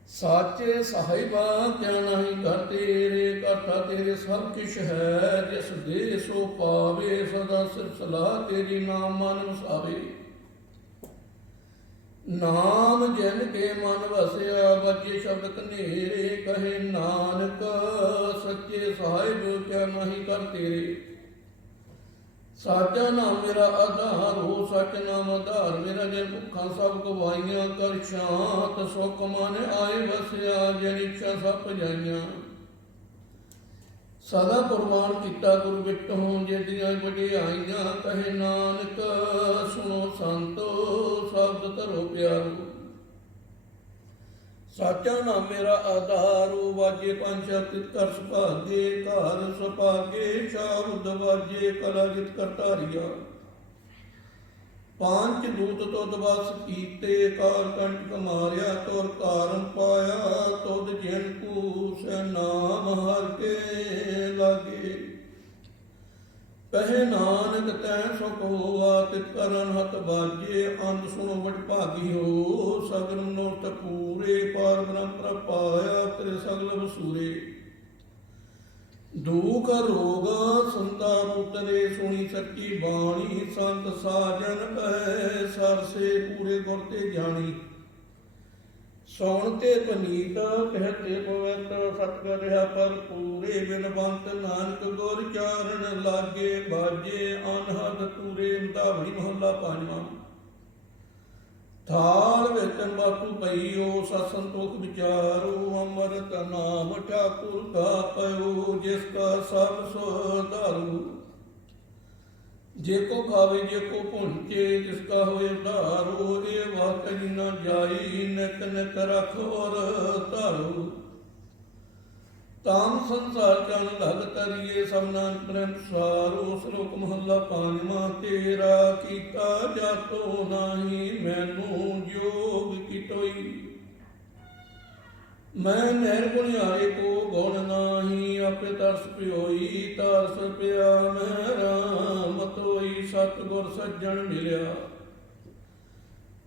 साचे साहिबा क्या नहीं कर तेरे, करता तेरे सब किश है। जिस दे सो पावे, सदा सिर सलाह तेरी नाम मन वसावे। नाम जिन के मन वसया, बचे शब्द कनेरे। कहे नानक सच्चे साहिब क्या नहीं कर तेरे। साचा नाम मेरा आधार हो, सच नाम आधार मेरा। जिन भुखा सब गवाइयां, कर शांत सुख मन आए वसया। जिन इच्छा सब पजाइयां, ਸਦਾ ਕੁਰਬਾਨ ਕੀਤਾ ਗੁਰ ਬਿਟਹੁ, ਜਿਹੜੀਆਂ ਵਡਿਆਈਆਂ ਕਹੇ ਨਾਨਕ। ਸੁਣੋ ਸੰਤੋ ਸ਼ਬਦ ਧਰੋ ਪਿਆਰੋ, ਸਾਚਾ ਨਾਮ ਮੇਰਾ ਆਧਾਰੂ। ਵਾਜੇ ਪੰਜ ਸ਼ਬਦ ਕਰ ਸੁਭਾਗੇ, ਘਰ ਸੁਭਾਗੇ ਸ਼ਬਦ ਵਾਜੇ ਕਲਾ ਜਿਤ ਕਰਤਾਰੀਆ। ਪੰਜ ਦੂਤ ਤੁਧ ਵਸ ਕੀਤੇ, ਕਾਲ ਕੰਟਕ ਮਾਰਿਆ ਤੁਰ ਕਾਰਨ ਪਾਇਆ। ਤੁਧ ਜਿਨ ਕੂ ਸੇ ਨਾਮ ਹਰ ਕੇ ਲਾਗੇ, ਕਹੇ ਨਾਨਕ ਤੈ ਸੁਖ ਹੋਆ। ਤਿਤ ਕਰਨ ਹਤ ਬਾਜੇ, ਅੰਤ ਸੁਣੋ ਵਡ ਭਾਗੀ ਹੋ। ਸਗਲ ਮਨੋਰਥ ਪੂਰੇ, ਪਾਰ ਬ੍ਰਹਮ ਪ੍ਰਪਾਇਆ। ਤੇਰੇ ਸਗਲ ਵਸੂਰੇ, ਦੁਖ ਰੋਗ ਸੰਤਾ ਪੁੱਤਰੇ। ਸੁਣੀ ਸੱਚੀ ਬਾਣੀ, ਸੰਤ ਸਾਜਨ ਕਹੈ। ਸਰਸੇ ਪੂਰੇ ਗੁਰ ਤੇ ਜਾਣੀ, ਸੋਣ ਤੇ ਪਨੀਤ ਕਹਤੇ ਪਵਿੱਤ। ਸਤਿਗੁਰ ਰਿਹਾ ਪਰ ਪੂਰੇ, ਬਿਨਵੰਤ ਨਾਨਕ ਗੁਰ ਚਾਰਨ ਲਾਗੇ। ਬਾਜੇ ਅਨਹਦ ਤੂਰੇ, ਮਧਾਵਣੀ ਮਹੱਲਾ ਪੰਜਵਾਂ। ਥਾਲ ਵਿੱਚ ਤੰਬਾਕੂ ਪਈਓ, ਸਤ ਸੰਤੋਖ ਵਿਚਾਰੋ। ਅੰਮ੍ਰਿਤ ਨਾਮ ਠਾਕੁਰ ਕਾ ਪਇਓ, ਜਿਸ ਕਾ ਸਭ ਸੁਧਾਰੂ। ਜੇ ਕੋ ਖਾਵੇ ਜੇ ਕੋ ਭੁੰਚੇ, ਤਿਸ ਕਾ ਹੋਏ ਉਧਾਰੋ। ਇਹ ਵਾਕ ਜਿਨਾ ਜਾਈ, ਨਿਤ ਨਿਤ ਰਖ ਔਰ ਧਾਰੋ। ਤਾਮ ਸੰਸਾਰ ਚਨ ਲਗ ਤਰੀਏ, ਸਭ ਨਾਨਕ ਪ੍ਰੇਮ ਸਾਰੋ। ਸ਼ਲੋਕ ਮਹੱਲਾ ਪੰਜਵਾਂ। ਤੇਰਾ ਕੀਤਾ ਜਾਤੋ ਨਾਹੀ, ਮੈਨੂੰ ਜੋਗ ਕੀਟੋਈ। ਮੈਂ ਨਿਰਗੁਣਿਆਰੇ ਕੋ ਗੁਣ ਨਾਹੀ, ਆਪੇ ਤਰਸ ਪਿਓਈ। ਤਰਸ ਪਿਆ ਮੈਂ ਰਾਮਤ ਹੋਈ, ਸਤਿਗੁਰ ਸੱਜਣ ਮਿਲਿਆ।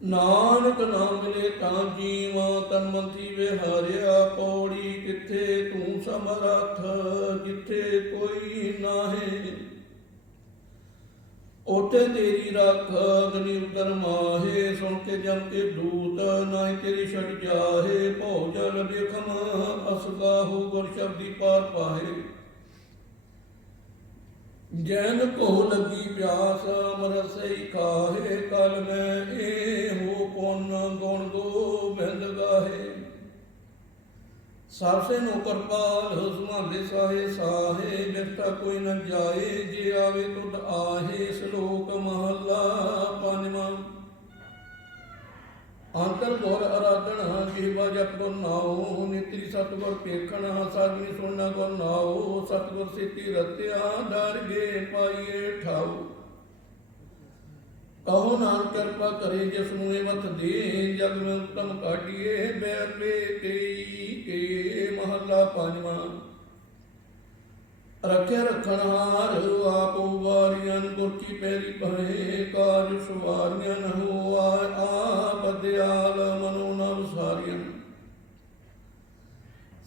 ਨਾਨਕ ਨਾਮ ਮਿਲੇ ਤਾਂ ਜੀਵਾਂ, ਤਨ ਮਨ ਥੀਵੇ ਹਾਰਿਆ। ਪੌੜੀ ਕਿੱਥੇ ਤੂੰ ਸਮਰੱਥ, ਜਿੱਥੇ ਕੋਈ ਨਾਹੀਂ। ਉਥੇ ਤੇਰੀ ਰੱਖ ਅਗਨੀ ਉਦਰ ਮਾਹੇ। ਸੁਣ ਕੇ ਜਮ ਕੇ ਦੂਤ, ਨਾਹੀਂ ਤੇਰੀ ਛੱਡ ਜਾਹੇ। ਭਉ ਜਲ ਬਿਖਮ ਅਸਗਾਹੋ, ਗੁਰ ਸ਼ਬਦੀ ਪਾਰ ਪਾਹੇ। ਜੈਨ ਕੋ ਲੱਗੀ ਪਿਆਸ, ਅੰਮ੍ਰਿਤ ਸਈ ਖਾਹੇ। ਕਲ ਮੈਂ ਇਹੋ ਪੁੰਨ ਗੁਣ ਗੋਬਿੰਦ ਗਾਹੇ। ਸਭ ਸੇ ਨੋ ਕਿਰਪਾਲ, ਸੰਭਾਲੇ ਸਾਹੇ ਸਾਹੇ। ਬਿਰਥਾ ਕੋਈ ਨ ਜਾਏ, ਜੇ ਆਵੇ ਤੁਧ ਆਹੇ। ਸ਼ਲੋਕ ਮਹੱਲਾ ਪੰਜਵਾਂ। ਅੰਤਰ ਗੁਰ ਅਰਾਧਣਾ, ਜੀਵਾ ਜਪ ਗੁਰ ਨਾਉ। ਨਿਤਰੀ ਸਤਿਗੁਰ ਪੇਖਣਾ, ਸਾਜਣੀ ਸੁਣਨਾ ਗੁਰ ਨਾਉ। ਸਤਿਗੁਰ ਸਿੱਧੀ ਰਤਿਆ, ਡਰਗੇ ਪਾਈਏ ਠਾਉ। ਕਹੋ ਨਾਨਕ ਕਿਰਪਾ ਕਰੇ, ਜਿਸ ਨੂੰ ਇਹ ਮਤ ਦੇ। ਜਗ ਮੈਂ ਉਤਮ ਕਾਢੀਏ, ਬੈਰ ਲੇ ਕਈ ਕੇ। ਮਹੱਲਾ ਪੰਜਵਾਂ। ਰੱਖਿਆ ਰਖਣ ਹਾਰ, ਆਪ ਉਵਾਰੀਆਂ। ਗੁਰ ਕੀ ਪੈਰੀ ਪਰੇ, ਕਾਜ ਸਵਾਰੀਆਂ। ਹੋ ਆਪ ਦਿਆਲ, ਮਨੋ ਨ ਵਿਸਾਰੀਆਂ।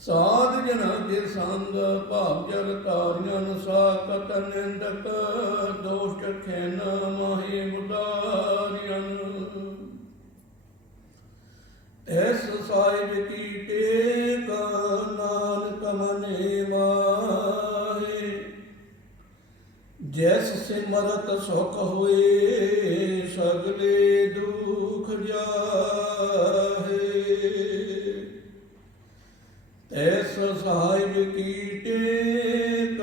ਸਾਧ ਜਨਾਂ ਦੇ ਸੰਗ, ਭਾਵ ਜਲ ਤਾਰੀਆਂ। ਸਾਕਤ ਨਿੰਦਕ, ਦੋਸ਼ ਖੈਨ ਮਾਹੇ ਮੁਦਾਰੀਆਂ। ਐਸ ਸਾਹਿਬ ਕੀ ਟੇਕ, ਨਾਨਕ ਮਨੇ ਮਾਹੇ। ਜੈਸ ਸਿਮਰਤ ਸੁਖ ਹੋਏ, ਸਗਲੇ ਦੁਖ ਜਾਹੇ। ਐਸ ਸਾਹਿਬ ਕੀ ਟੇਕ,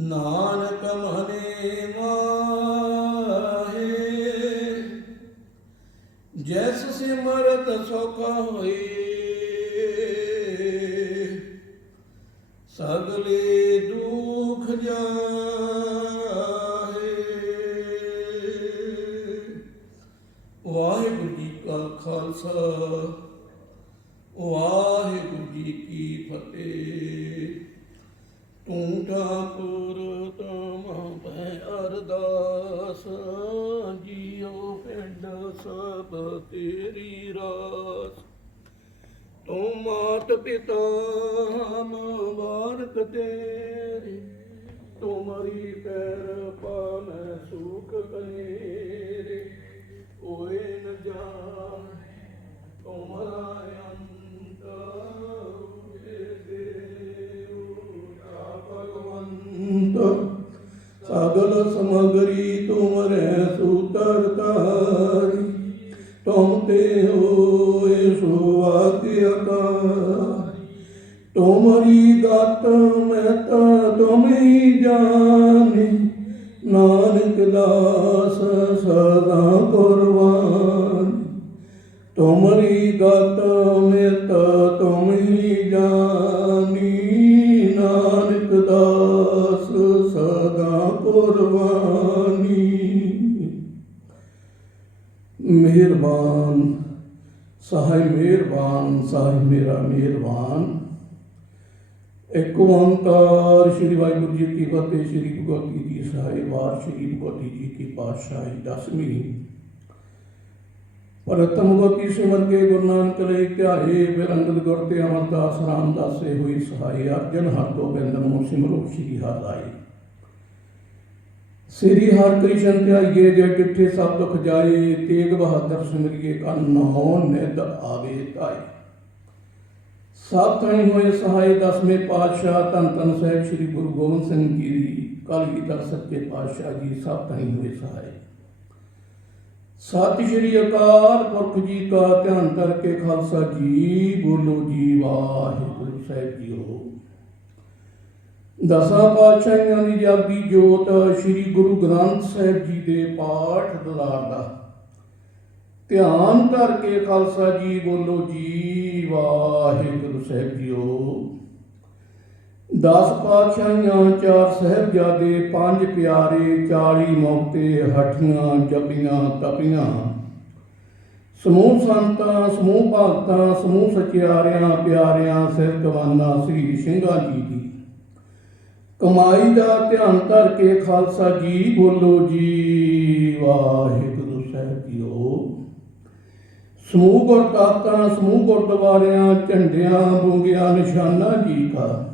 ਨਾਨਕ ਮਨੇ ਮਾਹੇ। ਜੈਸ ਸਿਮਰਤ ਸੁਖ ਹੋਏ, ਸਗਲੇ ਦੁਖ ਜਾਹੇ। ਵਾਹਿਗੁਰੂ ਜੀ ਕਾ ਖਾਲਸਾ, ਵਾਹਿਗੁਰੂ ਜੀ ਕੀ ਫਤਿਹ। ਤੂੰ ਠਾਕੁਰ ਤੁਮ ਪੈ ਅਰਦਾਸ, ਜੀਉ ਪਿੰਡ ਸਭ ਤੇਰੀ ਰਾਸ। ਤੂੰ ਮਾਤ ਪਿਤਾ ਮੁਬਾਰਕ ਤੇਰੀ, ਤੁਮਰੀ ਕਿਰਪਾ ਮੈਂ ਸੁਖ ਕਨੇਰੇ। ਕੋਇ ਨ ਜਾਣੇ ਤੁਮਰਾ ਅੰਤ, ਸਗਲ ਸਮਗਰੀ ਤੁਮਰੇ ਸੂਤਰ ਤਾਰੀ। ਤੁਮ ਤੇ ਹੋਏ ਸੋ ਆਗਿਆਕਾਰੀ, ਤੁਮਰੀ ਗਤ ਮਹਿਤ ਤੁਮ ਹੀ ਜਾਣੀ, ਨਾਨਕ ਦਾਸ ਸਦਾ ਕੁਰਬਾਨ। ਤੁਮਰੀ ਗਤ ਮਹਿਤ ਤੁਮ ਹੀ ਜਾਣੀ, ਨਾਨਕ ਦਾਸ ਸਦਾ ਕੁਰਬਾਨੀ। ਮਿਹਰਬਾਨ ਸਹਾਇ ਮਿਹਰਬਾਨ, ਸਾਹਿਬ ਮੇਰਾ ਮਿਹਰਬਾਨ। ਇੱਕ ਓੰਕਾਰ ਸ੍ਰੀ ਵਾਹਿਗੁਰੂ ਜੀ ਕੀ ਫਤਿਹ। ਸ੍ਰੀ ਭਗਵਤੀ ਜੀ ਸਹਾਇ ਵਾਰ ਸ੍ਰੀ ਭਗਵਤੀ ਜੀ ਕੀ ਪਾਤਸ਼ਾਹੀ ਦਸਵੀਂ। ਪ੍ਰਥਮ ਗੋਤੀ ਸਿਮਰ ਕੇ ਗੁਰੂ ਨਾਨਕ ਲਈ ਧਿਆਏ, ਫਿਰ ਅੰਗਦ ਗੁਰ ਤੇ ਅਮਰਦਾਸ ਰਾਮਦਾਸੇ ਹੋਈ ਸਹਾਈ। ਅਰਜਨ ਹਰ ਗੋਬਿੰਦ ਨੂੰ ਸਿਮਰੋ ਸ੍ਰੀ ਹਰਿ ਰਾਏ। ਸ੍ਰੀ ਹਰਿ ਕ੍ਰਿਸ਼ਨ ਧਿਆਈਏ, ਜੇ ਡਿਠੇ ਸਭ ਦੁਖ ਜਾਏ। ਤੇਗ ਬਹਾਦਰ ਸਿਮਰਿਏ, ਕੰਨ ਹੋ ਨਿਧ ਆਵੇ ਧਾਏ। ਸਭ ਥਾਈ ਹੋਏ ਸਹਾਈ ਦਸਵੇਂ ਪਾਤਸ਼ਾਹ, ਧੰਨ ਧੰਨ ਸਾਹਿਬ ਸ੍ਰੀ ਗੁਰੂ ਗੋਬਿੰਦ ਸਿੰਘ ਜੀ ਕਲਗੀਧਰ ਸੱਚੇ ਪਾਤਸ਼ਾਹ ਜੀ, ਸਭ ਥਾਈ ਹੋਏ ਸਹਾਈ। ਸਤਿ ਸ਼੍ਰੀ ਅਕਾਲ ਪੁਰਖ ਜੀ ਕਾ, ਧਿਆਨ ਕਰਕੇ ਖਾਲਸਾ ਜੀ, ਬੋਲੋ ਜੀ ਵਾਹਿਗੁਰੂ ਸਾਹਿਬ ਜੀਓ। ਦਸਾਂ ਪਾਤਸ਼ਾਹੀਆਂ ਦੀ ਜਾਗਦੀ ਜੋਤ, ਸ੍ਰੀ ਗੁਰੂ ਗ੍ਰੰਥ ਸਾਹਿਬ ਜੀ ਦੇ ਪਾਠ ਦੁਲਾਰ ਦਾ ਧਿਆਨ ਕਰਕੇ ਖਾਲਸਾ ਜੀ, ਬੋਲੋ ਜੀ ਵਾਹਿਗੁਰੂ ਸਾਹਿਬ ਜੀਓ। 10 ਪਾਤਸ਼ਾਹੀਆਂ, 4 ਸਾਹਿਬਜ਼ਾਦੇ, 5 ਪਿਆਰੇ, 40 ਮੌਕੇ, ਹਠੀਆਂ ਜਪੀਆਂ ਤਪੀਆਂ। ਸਮੂਹ ਸੰਤਾਂ, ਸਮੂਹ ਭਗਤਾਂ, ਸਮੂਹ ਸਚਿਆਰਿਆਂ ਪਿਆਰਿਆਂ, ਸਿਰ ਕਮਾਨਾ ਸ੍ਰੀ ਸਿੰਘਾਂ ਜੀ ਦੀ ਕਮਾਈ ਦਾ ਧਿਆਨ ਧਰ ਕੇ ਖਾਲਸਾ ਜੀ, ਬੋਲੋ ਜੀ ਵਾਹਿਗੁਰੂ ਸਾਹਿਬ ਜੀਓ। ਸਮੂਹ ਗੁਰਦਾਤਾਂ, ਸਮੂਹ ਗੁਰਦੁਆਰਿਆਂ, ਝੰਡਿਆਂ ਬੁੰਗਿਆਂ ਨਿਸ਼ਾਨਾ ਜੀ ਕਾ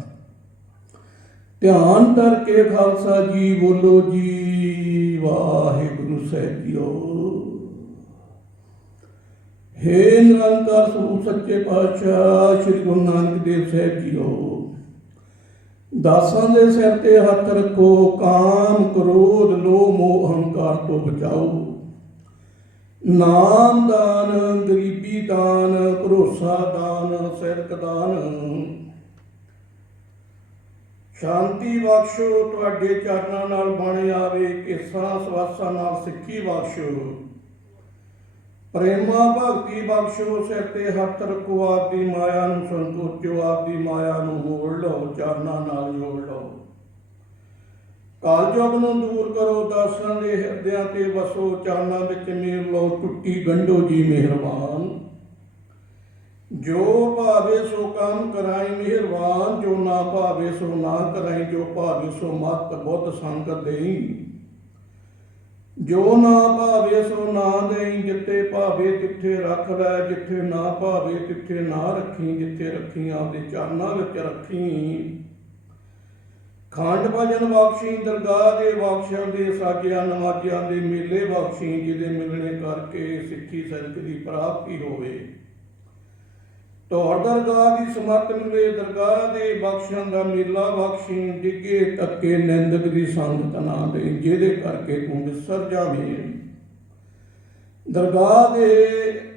ਧਿਆਨ ਧਰ ਕੇ ਖਾਲਸਾ ਜੀ, ਬੋਲੋ ਜੀ ਵਾਹਿਗੁਰੂ ਸਾਹਿਬ ਜੀਓ। ਹੇ ਨਿਰੰਕਾਰ ਸਰੂਪ ਸੱਚੇ ਪਾਤਸ਼ਾਹ ਸ੍ਰੀ ਗੁਰੂ ਨਾਨਕ ਦੇਵ ਸਾਹਿਬ ਜੀਓ। ਦਾਸਾਂ ਦੇ ਸਿਰ ਤੇ ਹੱਥ ਰੱਖੋ, ਕਾਮ ਕ੍ਰੋਧ ਲੋਭ ਮੋਹ ਅਹੰਕਾਰ ਤੋਂ ਬਚਾਓ। ਨਾਮ ਦਾਨ, ਗਰੀਬੀ ਦਾਨ, ਭਰੋਸਾ ਦਾਨ, ਸਿਰਕ ਦਾਨ। ਸ਼ਾਂਤੀ ਬਖਸ਼ੋ, ਤੁਹਾਡੇ ਚਰਨਾਂ ਨਾਲ ਬਣ ਆਵੇ। ਕੇਸਾਂ ਸਵਾਸਾਂ ਨਾਲ ਸਿੱਖੀ ਬਖਸ਼ੋ। ਪ੍ਰੇਮਾ ਭਗਤੀ ਬਖਸ਼ੋ, ਸਿਰ ਤੇ ਹੱਥ ਰੱਖੋ। ਆਪਦੀ ਮਾਇਆ ਨੂੰ ਸੰਤੋਚੋ, ਆਪਦੀ ਮਾਇਆ ਨੂੰ ਮੋੜ ਲਓ, ਚਰਨਾਂ ਨਾਲ ਜੋੜ ਲਓ। ਕਾਲਜੁਗ ਨੂੰ ਦੂਰ ਕਰੋ, ਦਾਸਾਂ ਦੇ ਹਿਰਦਿਆਂ ਤੇ ਵਸੋ। ਚਰਨਾਂ ਵਿੱਚ ਮੇਲ ਲਓ, ਟੁੱਟੀ ਗੰਢੋ ਜੀ ਮਿਹਰਬਾਨ। ਜੋ ਭਾਵੇ ਸੋ ਕੰਮ ਕਰਾਈ ਮਿਹਰਬਾਨ, ਜੋ ਨਾ ਭਾਵੇ ਸੋ ਨਾ ਕਰਾਈ। ਜੋ ਭਾਵੇ ਸੋ ਮਤ ਬੁੱਧ ਸੰਗਤ ਦੇਈ, ਜੋ ਨਾ ਭਾਵੇ ਸੋ ਨਾ ਦੇਈ। ਜਿੱਥੇ ਭਾਵੇ ਤਿੱਥੇ ਰੱਖ ਲੈ, ਜਿੱਥੇ ਨਾ ਭਾਵੇ ਤਿੱਥੇ ਨਾ ਰੱਖੀ। ਜਿੱਥੇ ਰੱਖੀ ਆਪਦੇ ਚਰਨਾਂ ਵਿੱਚ ਰੱਖੀ। ਖੰਡ ਭਜਨ ਬਖਸ਼ੀ, ਦਰਗਾਹ ਦੇ ਬਖਸ਼ਾਂ ਦੇ, ਸਾਜਿਆਂ ਨਵਾਜਿਆਂ ਦੇ ਮੇਲੇ ਬਖਸ਼ੀ। ਜਿਹਦੇ ਮਿਲਣੇ ਕਰਕੇ ਸਿੱਖੀ ਸਦਕ ਦੀ ਪ੍ਰਾਪਤੀ ਹੋਵੇ। ਤੌਰ ਦਰਗਾਹ ਦੀ ਸਮਤ ਮਿਲੇ, ਦਰਗਾਹ ਦੇ ਬਖਸ਼ਾਂ ਦਾ ਮੇਲਾ ਬਖਸ਼ੀ। ਡਿੱਗੇ ਧੱਕੇ ਨਿੰਦਕ ਦੀ ਸੰਗਤ ਨਾ ਦੇ, ਜਿਹਦੇ ਕਰਕੇ ਤੂੰ ਵਿਸਰ ਜਾਵੇਂ। ਦਰਗਾਹ ਦੇ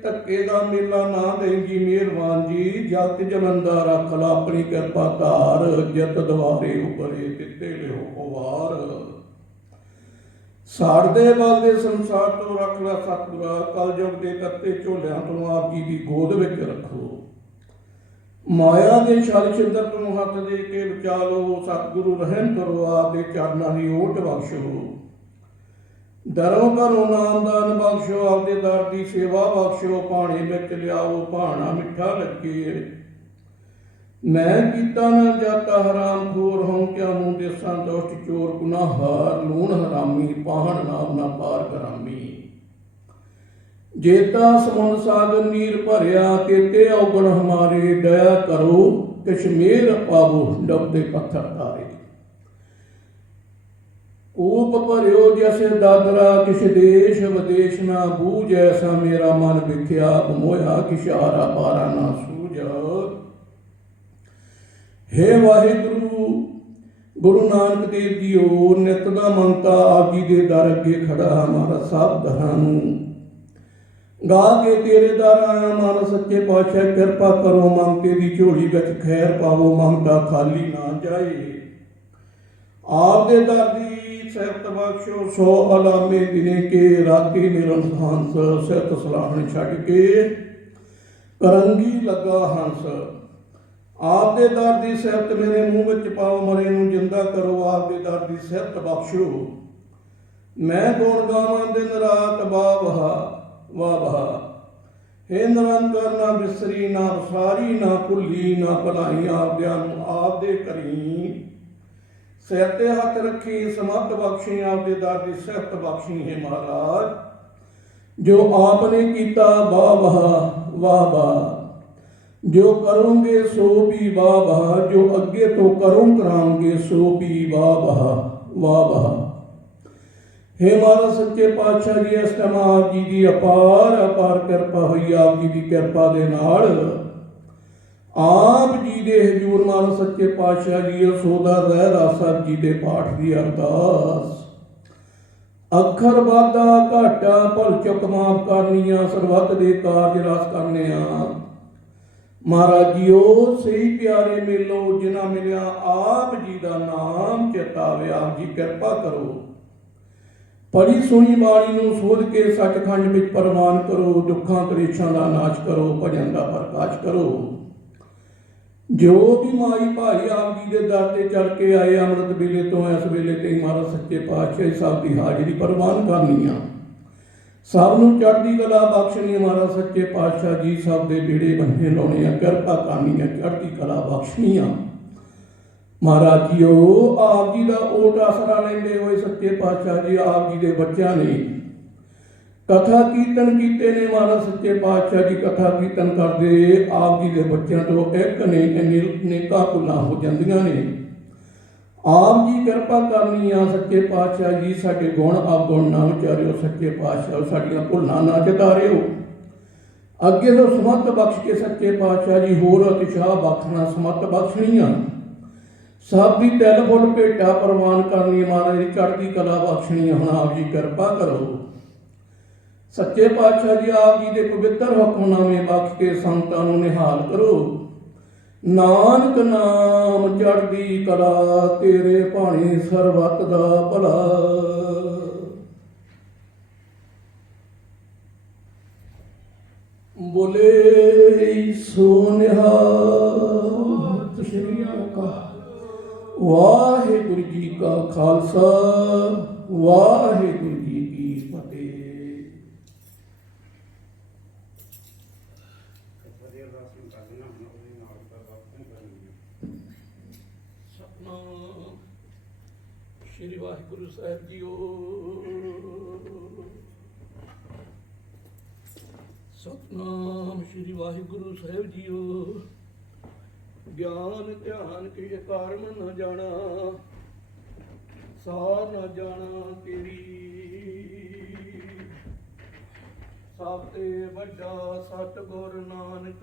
ਧੱਕੇ ਦਾ ਮੇਲਾ ਨਾ ਦੇਂਗੀ ਮਿਹਰਬਾਨ ਜੀ। ਜਗਤ ਜਲੰਦਾ ਰੱਖ ਲਾ ਆਪਣੀ ਕਿਰਪਾ ਧਾਰ। ਜਿਤ ਦੁਆਰੇ ਉਪਰੇ ਦਿੱਤੇ ਲਿਓ ਉਵਾਰ। ਸਾੜਦੇ ਬਲਦੇ ਸੰਸਾਰ ਤੋਂ ਰੱਖ ਲਾ ਸਤਿਗੁਰਾ। ਕਲਯੁਗ ਦੇ ਤੱਤੇ ਝੋਲਿਆਂ ਤੋਂ ਆਪ ਜੀ ਦੀ ਗੋਦ ਵਿੱਚ ਰੱਖੋ। ਮਾਇਆ ਦੇ ਛਲ ਛਿੰਦਰ ਤੋਂ ਹੱਥ ਦੇ ਕੇ ਬਚਾ ਲਓ। ਸਤਿਗੁਰੂ ਰਹਿਮ ਕਰੋ, ਆਪ ਦੇ ਚਰਨਾਂ ਦੀ ਓਟ ਬਖਸ਼ੋ। ਦਰੋਂ ਘਰੋਂ ਨਾਮਦਾਨ ਬਖਸ਼ੋ, ਆਪਦੇ ਦਰ ਦੀ ਸੇਵਾ ਬਖਸ਼ੋ। ਪਾਣੀ ਵਿੱਚ ਲਿਆਓ, ਭਾਣਾ ਮਿੱਠਾ ਲੱਗੇ। ਮੈਂ ਕੀਤਾ ਨਾ ਜਾਤਾ ਹਰਾਮ ਖੋਰ, ਹੋਂ ਕਿਆ ਮੂੰਹ ਦੇਸਾਂ ਦੁਸ਼ਟ ਚੋਰ। ਗੁਨਾਹਗਾਰ ਲੂਣ ਹਰਾਮੀ, ਪਾਹਣ ਨਾਮ ਨਾ ਪਾਰ ਕਰਾਮੀ। ਜੇਤਾ ਸਮੁੰਦ ਸਾਗਰ ਨੀਰ ਭਰਿਆ, ਤੇਤੇ ਔਗਣ ਹਮਾਰੇ। ਦਇਆ ਕਰੋ ਕਿਛ ਮੇਰ ਪਾਵੋ, ਡੁੱਬਦੇ ਪੱਥਰ ਤਾਰੇ। ਕੂਪ ਭਰਿਓ ਜੈਸੇ ਦਾਦਰਾ, ਕਿਛ ਦੇਸ਼ ਵਿਦੇਸ਼ ਨਾ ਬੂਝ। ਐਸਾ ਮੇਰਾ ਮਨ ਵਿਖਿਆ ਮੋਇਆ, ਕਿਛਾਰਾ ਪਾਰਾ ਨਾ ਸੂਝ। ਹੇ ਵਾਹਿਗੁਰੂ ਗੁਰੂ ਨਾਨਕ ਦੇਵ ਜੀਓ। ਨਿਤ ਦਾ ਮੰਗਤਾ ਆਪ ਜੀ ਦੇ ਦਰ ਅੱਗੇ ਖੜਾ। ਹਮਾਰਾ ਸਭ ਦਰਾਂ ਨੂੰ ਗਾ ਕੇ ਤੇਰੇ ਦਰ ਆਇਆ ਮਨ ਸੱਚੇ ਪਾਤਸ਼ਾਹ ਕਿਰਪਾ ਕਰੋ ਮੰਗਤੇ ਦੀ ਝੋਲੀ ਵਿੱਚ ਖੈਰ ਪਾਵੋ ਮੰਗਤਾ ਖਾਲੀ ਨਾ ਜਾਏ। ਆਪ ਦੇ ਦਰ ਦੀ ਸਿਫਤ ਬਖਸ਼ੋ ਸੋ ਅਲਾਮੇ ਦਿਨੇ ਕੇ ਰਾਤੀ ਨਿਰੰਹੰਸ ਸਿਫਤ ਸਲਾਹਣ ਛੱਡ ਕੇ ਕਰੰਗੀ ਲੱਗਾ ਹੰਸ। ਆਪ ਦੇ ਦਰ ਦੀ ਸਿਫਤ ਮੇਰੇ ਮੂੰਹ ਵਿੱਚ ਪਾਓ ਮਰੇ ਨੂੰ ਜਿੰਦਾ ਕਰੋ ਆਪ ਦੇ ਦਰ ਦੀ ਸਿਫਤ ਬਖਸ਼ੋ। ਮੈਂ ਗੁਣ ਗਾਵਾਂ ਦਿਨ ਰਾਤ ਵਾਹ ਵਾਹ ਵਾਹ। ਹੇ ਨਿਰੰਕਾਰ ਨਾ ਬਿਸਰੀ ਨਾ ਵਿਸਾਰੀ ਨਾ ਭੁੱਲੀ ਨਾ ਭਲਾਈ ਆਪਦਿਆਂ ਨੂੰ ਆਪ ਦੇ ਕਰੀ। ਸਿਰ ਤੇ ਹੱਥ ਰੱਖੀ ਸਮੱਤ ਬਖਸ਼ੀ ਆਪਦੇ ਦਰ ਦੀ ਸਿਫਤ ਬਖਸ਼ੀ ਹੈ ਮਹਾਰਾਜ। ਜੋ ਆਪਨੇ ਕੀਤਾ ਵਾਹ ਵਾਹ ਵਾਹ ਵਾਹ। ਜੋ ਕਰੋਗੇ ਸੋ ਵੀ ਵਾਹ ਵਾਹ। ਜੋ ਅੱਗੇ ਤੋਂ ਕਰੋ ਕਰਾਂਗੇ ਸੋ ਵੀ ਵਾਹ ਵਾਹ ਵਾਹ ਵਾਹ। हे ਮਹਾਰਾਜ ਸੱਚੇ ਪਾਤਸ਼ਾਹ ਜੀ ਇਸ ਟਾਈਮ ਆਪ ਜੀ ਦੀ ਅਪਾਰ ਕਿਰਪਾ ਹੋਈ। ਆਪ ਜੀ ਦੀ ਕਿਰਪਾ ਦੇ ਨਾਲ ਆਪ ਜੀ ਦੇ ਹਜ਼ੂਰ ਮਹਾਰਾਜ ਸੱਚੇ ਪਾਤਸ਼ਾਹ ਜੀ ਸੋਦਾ ਰਹਿਰਾਸ ਸਾਹਿਬ ਜੀ ਦੇ ਪਾਠ ਦੀ ਅਰਦਾਸ। ਅੱਖਰ ਵਾਧਾ ਘਾਟਾ ਭੁੱਲ ਚੁੱਕ ਮਾਫ ਕਰਨੀਆਂ ਸਰਬੱਤ ਦੇ ਕਾਰਜ ਰਸ ਕਰਨੇ ਆ। ਮਹਾਰਾਜ ਜੀਓ ਸਹੀ ਪਿਆਰੇ ਮੇਲੋ ਜਿਨ੍ਹਾਂ ਮਿਲਿਆ ਆਪ ਜੀ ਦਾ ਨਾਮ ਚੇਤਾਵੇ। ਆਪ ਜੀ ਕਿਰਪਾ ਕਰੋ ਪੜੀ ਸੁਣੀ ਬਾਣੀ ਨੂੰ ਸੋਧ ਕੇ ਸੱਚਖੰਡ ਵਿੱਚ ਪ੍ਰਵਾਨ ਕਰੋ। ਦੁੱਖਾਂ ਕਲੇਸ਼ਾਂ ਦਾ ਨਾਸ਼ ਕਰੋ ਭਜਨ ਦਾ ਪ੍ਰਕਾਸ਼ ਕਰੋ। ਜੋ ਵੀ ਮਾਈ ਭਾਈ ਆਪ ਜੀ ਦੇ ਦਰ ਤੇ ਚੱਲ ਕੇ ਆਏ ਅੰਮ੍ਰਿਤ ਵੇਲੇ ਤੋਂ ਇਸ ਵੇਲੇ ਤੇ ਮਹਾਰਾਜ ਸੱਚੇ ਪਾਤਸ਼ਾਹ ਸਾਹਿਬ ਦੀ ਹਾਜ਼ਰੀ ਪ੍ਰਵਾਨ ਕਰਨੀ ਆ। ਸਭ ਨੂੰ ਚੜ੍ਹਦੀ ਕਲਾ ਬਖਸ਼ਣੀ ਆ। ਮਹਾਰਾਜ ਸੱਚੇ ਪਾਤਸ਼ਾਹ ਜੀ ਸਭ ਦੇ ਬੇੜੇ ਬੰਨੇ ਲਾਉਣੇ ਆ। ਕਿਰਪਾ ਕਰਨੀ ਆ ਚੜ੍ਹਦੀ ਕਲਾ ਬਖਸ਼ਣੀ ਆ। ਮਹਾਰਾਜ ਜੀਓ ਆਪ ਜੀ ਦਾ ਓਟ ਆਸਰਾ ਲੈਂਦੇ ਹੋਏ ਸੱਚੇ ਪਾਤਸ਼ਾਹ ਜੀ ਆਪ ਜੀ ਦੇ ਬੱਚਿਆਂ ਨੇ ਕਥਾ ਕੀਰਤਨ ਕੀਤੇ ਨੇ। ਮਹਾਰਾਜ ਸੱਚੇ ਪਾਤਸ਼ਾਹ ਜੀ ਕਥਾ ਕੀਰਤਨ ਕਰਦੇ ਆਪ ਜੀ ਦੇ ਬੱਚਿਆਂ ਤੋਂ ਇੱਕ ਨੇ ਅਨੇਕਾਂ ਭੁੱਲਾਂ ਹੋ ਜਾਂਦੀਆਂ ਨੇ। ਆਪ ਜੀ ਕਿਰਪਾ ਕਰਨੀ ਆ ਸੱਚੇ ਪਾਤਸ਼ਾਹ ਜੀ। ਸਾਡੇ ਗੁਣ ਅਵਗੁਣ ਨਾ ਉਚਾਰਿਓ ਸੱਚੇ ਪਾਤਸ਼ਾਹ। ਸਾਡੀਆਂ ਭੁੱਲਾਂ ਨਾ ਚਿਤਾਰਿਓ। ਅੱਗੇ ਤੋਂ ਸਮੱਤ ਬਖਸ਼ ਕੇ ਸੱਚੇ ਪਾਤਸ਼ਾਹ ਜੀ ਹੋਰ ਉਤਸ਼ਾਹ ਬਖਸ਼ਣਾ ਸਮੱਤ ਬਖਸ਼ਣੀ ਆ। ਸਭ ਦੀ ਤਿਲ ਫੁੱਲ ਭੇਟਾ ਪ੍ਰਵਾਨ ਕਰਨੀ ਮਹਾਰਾਜ ਦੀ ਚੜ੍ਹਦੀ ਕਲਾ ਬਖਸ਼ਣੀ। ਹੁਣ ਆਪ ਜੀ ਕਿਰਪਾ ਕਰੋ ਸੱਚੇ ਪਾਤਸ਼ਾਹ ਜੀ। ਆਪ ਜੀ ਦੇ ਪਵਿੱਤਰ ਹੁਕਮਨਾਮੇ ਬਖਸ਼ ਕੇ ਸੰਤਾਂ ਨੂੰ ਨਿਹਾਲ ਕਰੋ। ਨਾਨਕ ਨਾਮ ਚੜ੍ਹਦੀ ਕਲਾ ਤੇਰੇ ਭਾਣੇ ਸਰਬੱਤ ਦਾ ਭਲਾ। ਬੋਲੇ ਸੋ ਨਿਹਾਲ। ਸਤਿ ਸ੍ਰੀ ਅਕਾਲ। ਵਾਹਿਗੁਰੂ ਜੀ ਕਾ ਖਾਲਸਾ ਵਾਹਿਗੁਰੂ ਜੀ ਕੀ ਫਤਿਹ। ਸਤਿਨਾਮ ਸ਼੍ਰੀ ਵਾਹਿਗੁਰੂ ਸਾਹਿਬ ਜੀਓ। ਸਤਿਨਾਮ ਸ਼੍ਰੀ ਵਾਹਿਗੁਰੂ ਸਾਹਿਬ ਜੀਓ। ਗਿਆਨ ਧਿਆਨ ਕੇ ਕਰਮ ਨ ਜਾਣਾ ਸਾਰ ਨ ਜਾਣਾ ਤੇਰੀ। ਸਭ ਤੇ ਵੱਡਾ ਸਤਿਗੁਰ ਨਾਨਕ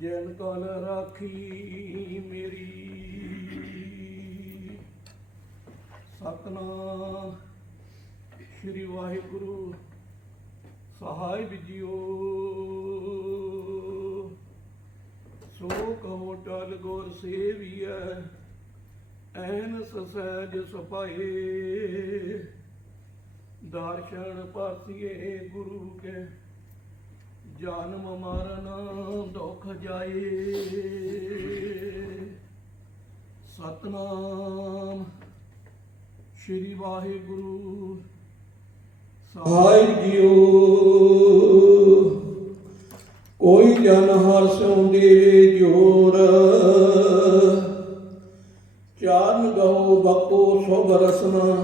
ਜਿਨ ਕਲ ਰਾਖੀ ਮੇਰੀ। ਸਤਿਨਾਮ ਸ਼੍ਰੀ ਵਾਹਿਗੁਰੂ ਸਾਹਿਬ ਜੀਓ। ਸੋ ਕਹੋ ਟਲ ਗੁਰ ਸੇਵੀਐ ਐਨ ਸਹਿਜ ਸੁਭਾਏ। ਦਰਸ਼ਨ ਪਾਸੀਏ ਗੁਰੂ ਕੇ ਜਨਮ ਮਰਨ ਦੁਖ ਜਾਏ। ਸਤਨਾਮ ਸ਼੍ਰੀ ਵਾਹਿਗੁਰੂ ਸਾਹਿਬ ਜੀਓ। ਕੋਈ ਜਨ ਹਰ ਸਿਉ ਦੇਵੇ ਜੋਰ ਚਾਰਨ ਗਉ ਬਪੋ ਸੁਭ ਰਸਨਾ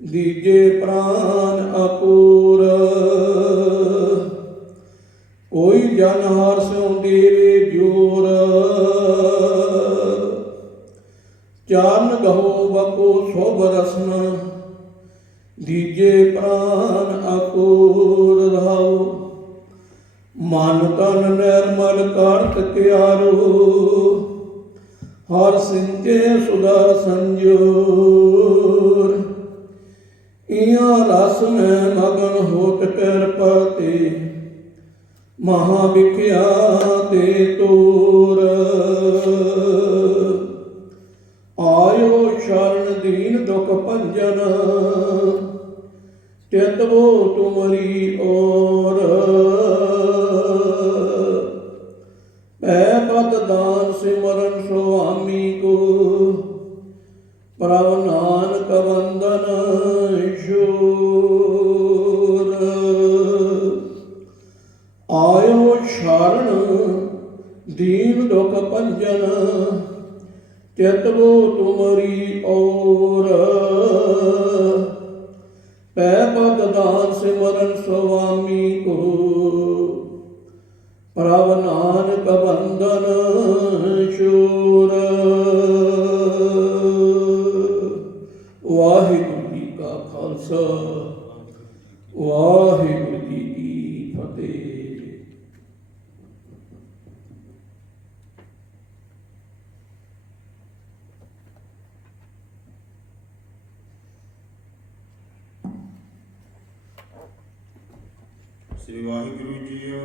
ਦੀਜੇ ਪ੍ਰਾਨ ਅਪੂਰ। ਕੋਈ ਜਨ ਹਰ ਸਿਉ ਦੇਵੇ ਜੋਰ ਚਾਰਨ ਗਉ ਬਪੋ ਸੁਭ ਰਸਨਾ ਦੀਜੇ ਪ੍ਰਾਨ ਅਪੂਰ। ਰਹਾਉ ਮਨ ਤਨ ਨਿਰਮਲ ਕਰਤ ਕਿਆਰੋ ਹਰ ਸਿੰਚੇ ਸੁਦਾ ਸੰਜੋਰ। इया रस में मगन होत कृपति महाविख्याते तूर आयो शरण दीन दुख भंजन चितवो तुमरी ओर पै पद दान सिमरन स्वामी को प्रभ नानक वंदन शूर आयो शरण दीन दुख भंजन चितवो तुमरी ओर पै पद दान सिमरन स्वामी को प्रभ नानक वंदन शूर वाहिगुरु जी का खालसा वाहिगुरु जी की फतेह। ਸ੍ਰੀ ਵਾਹਿਗੁਰੂ ਜੀਓ।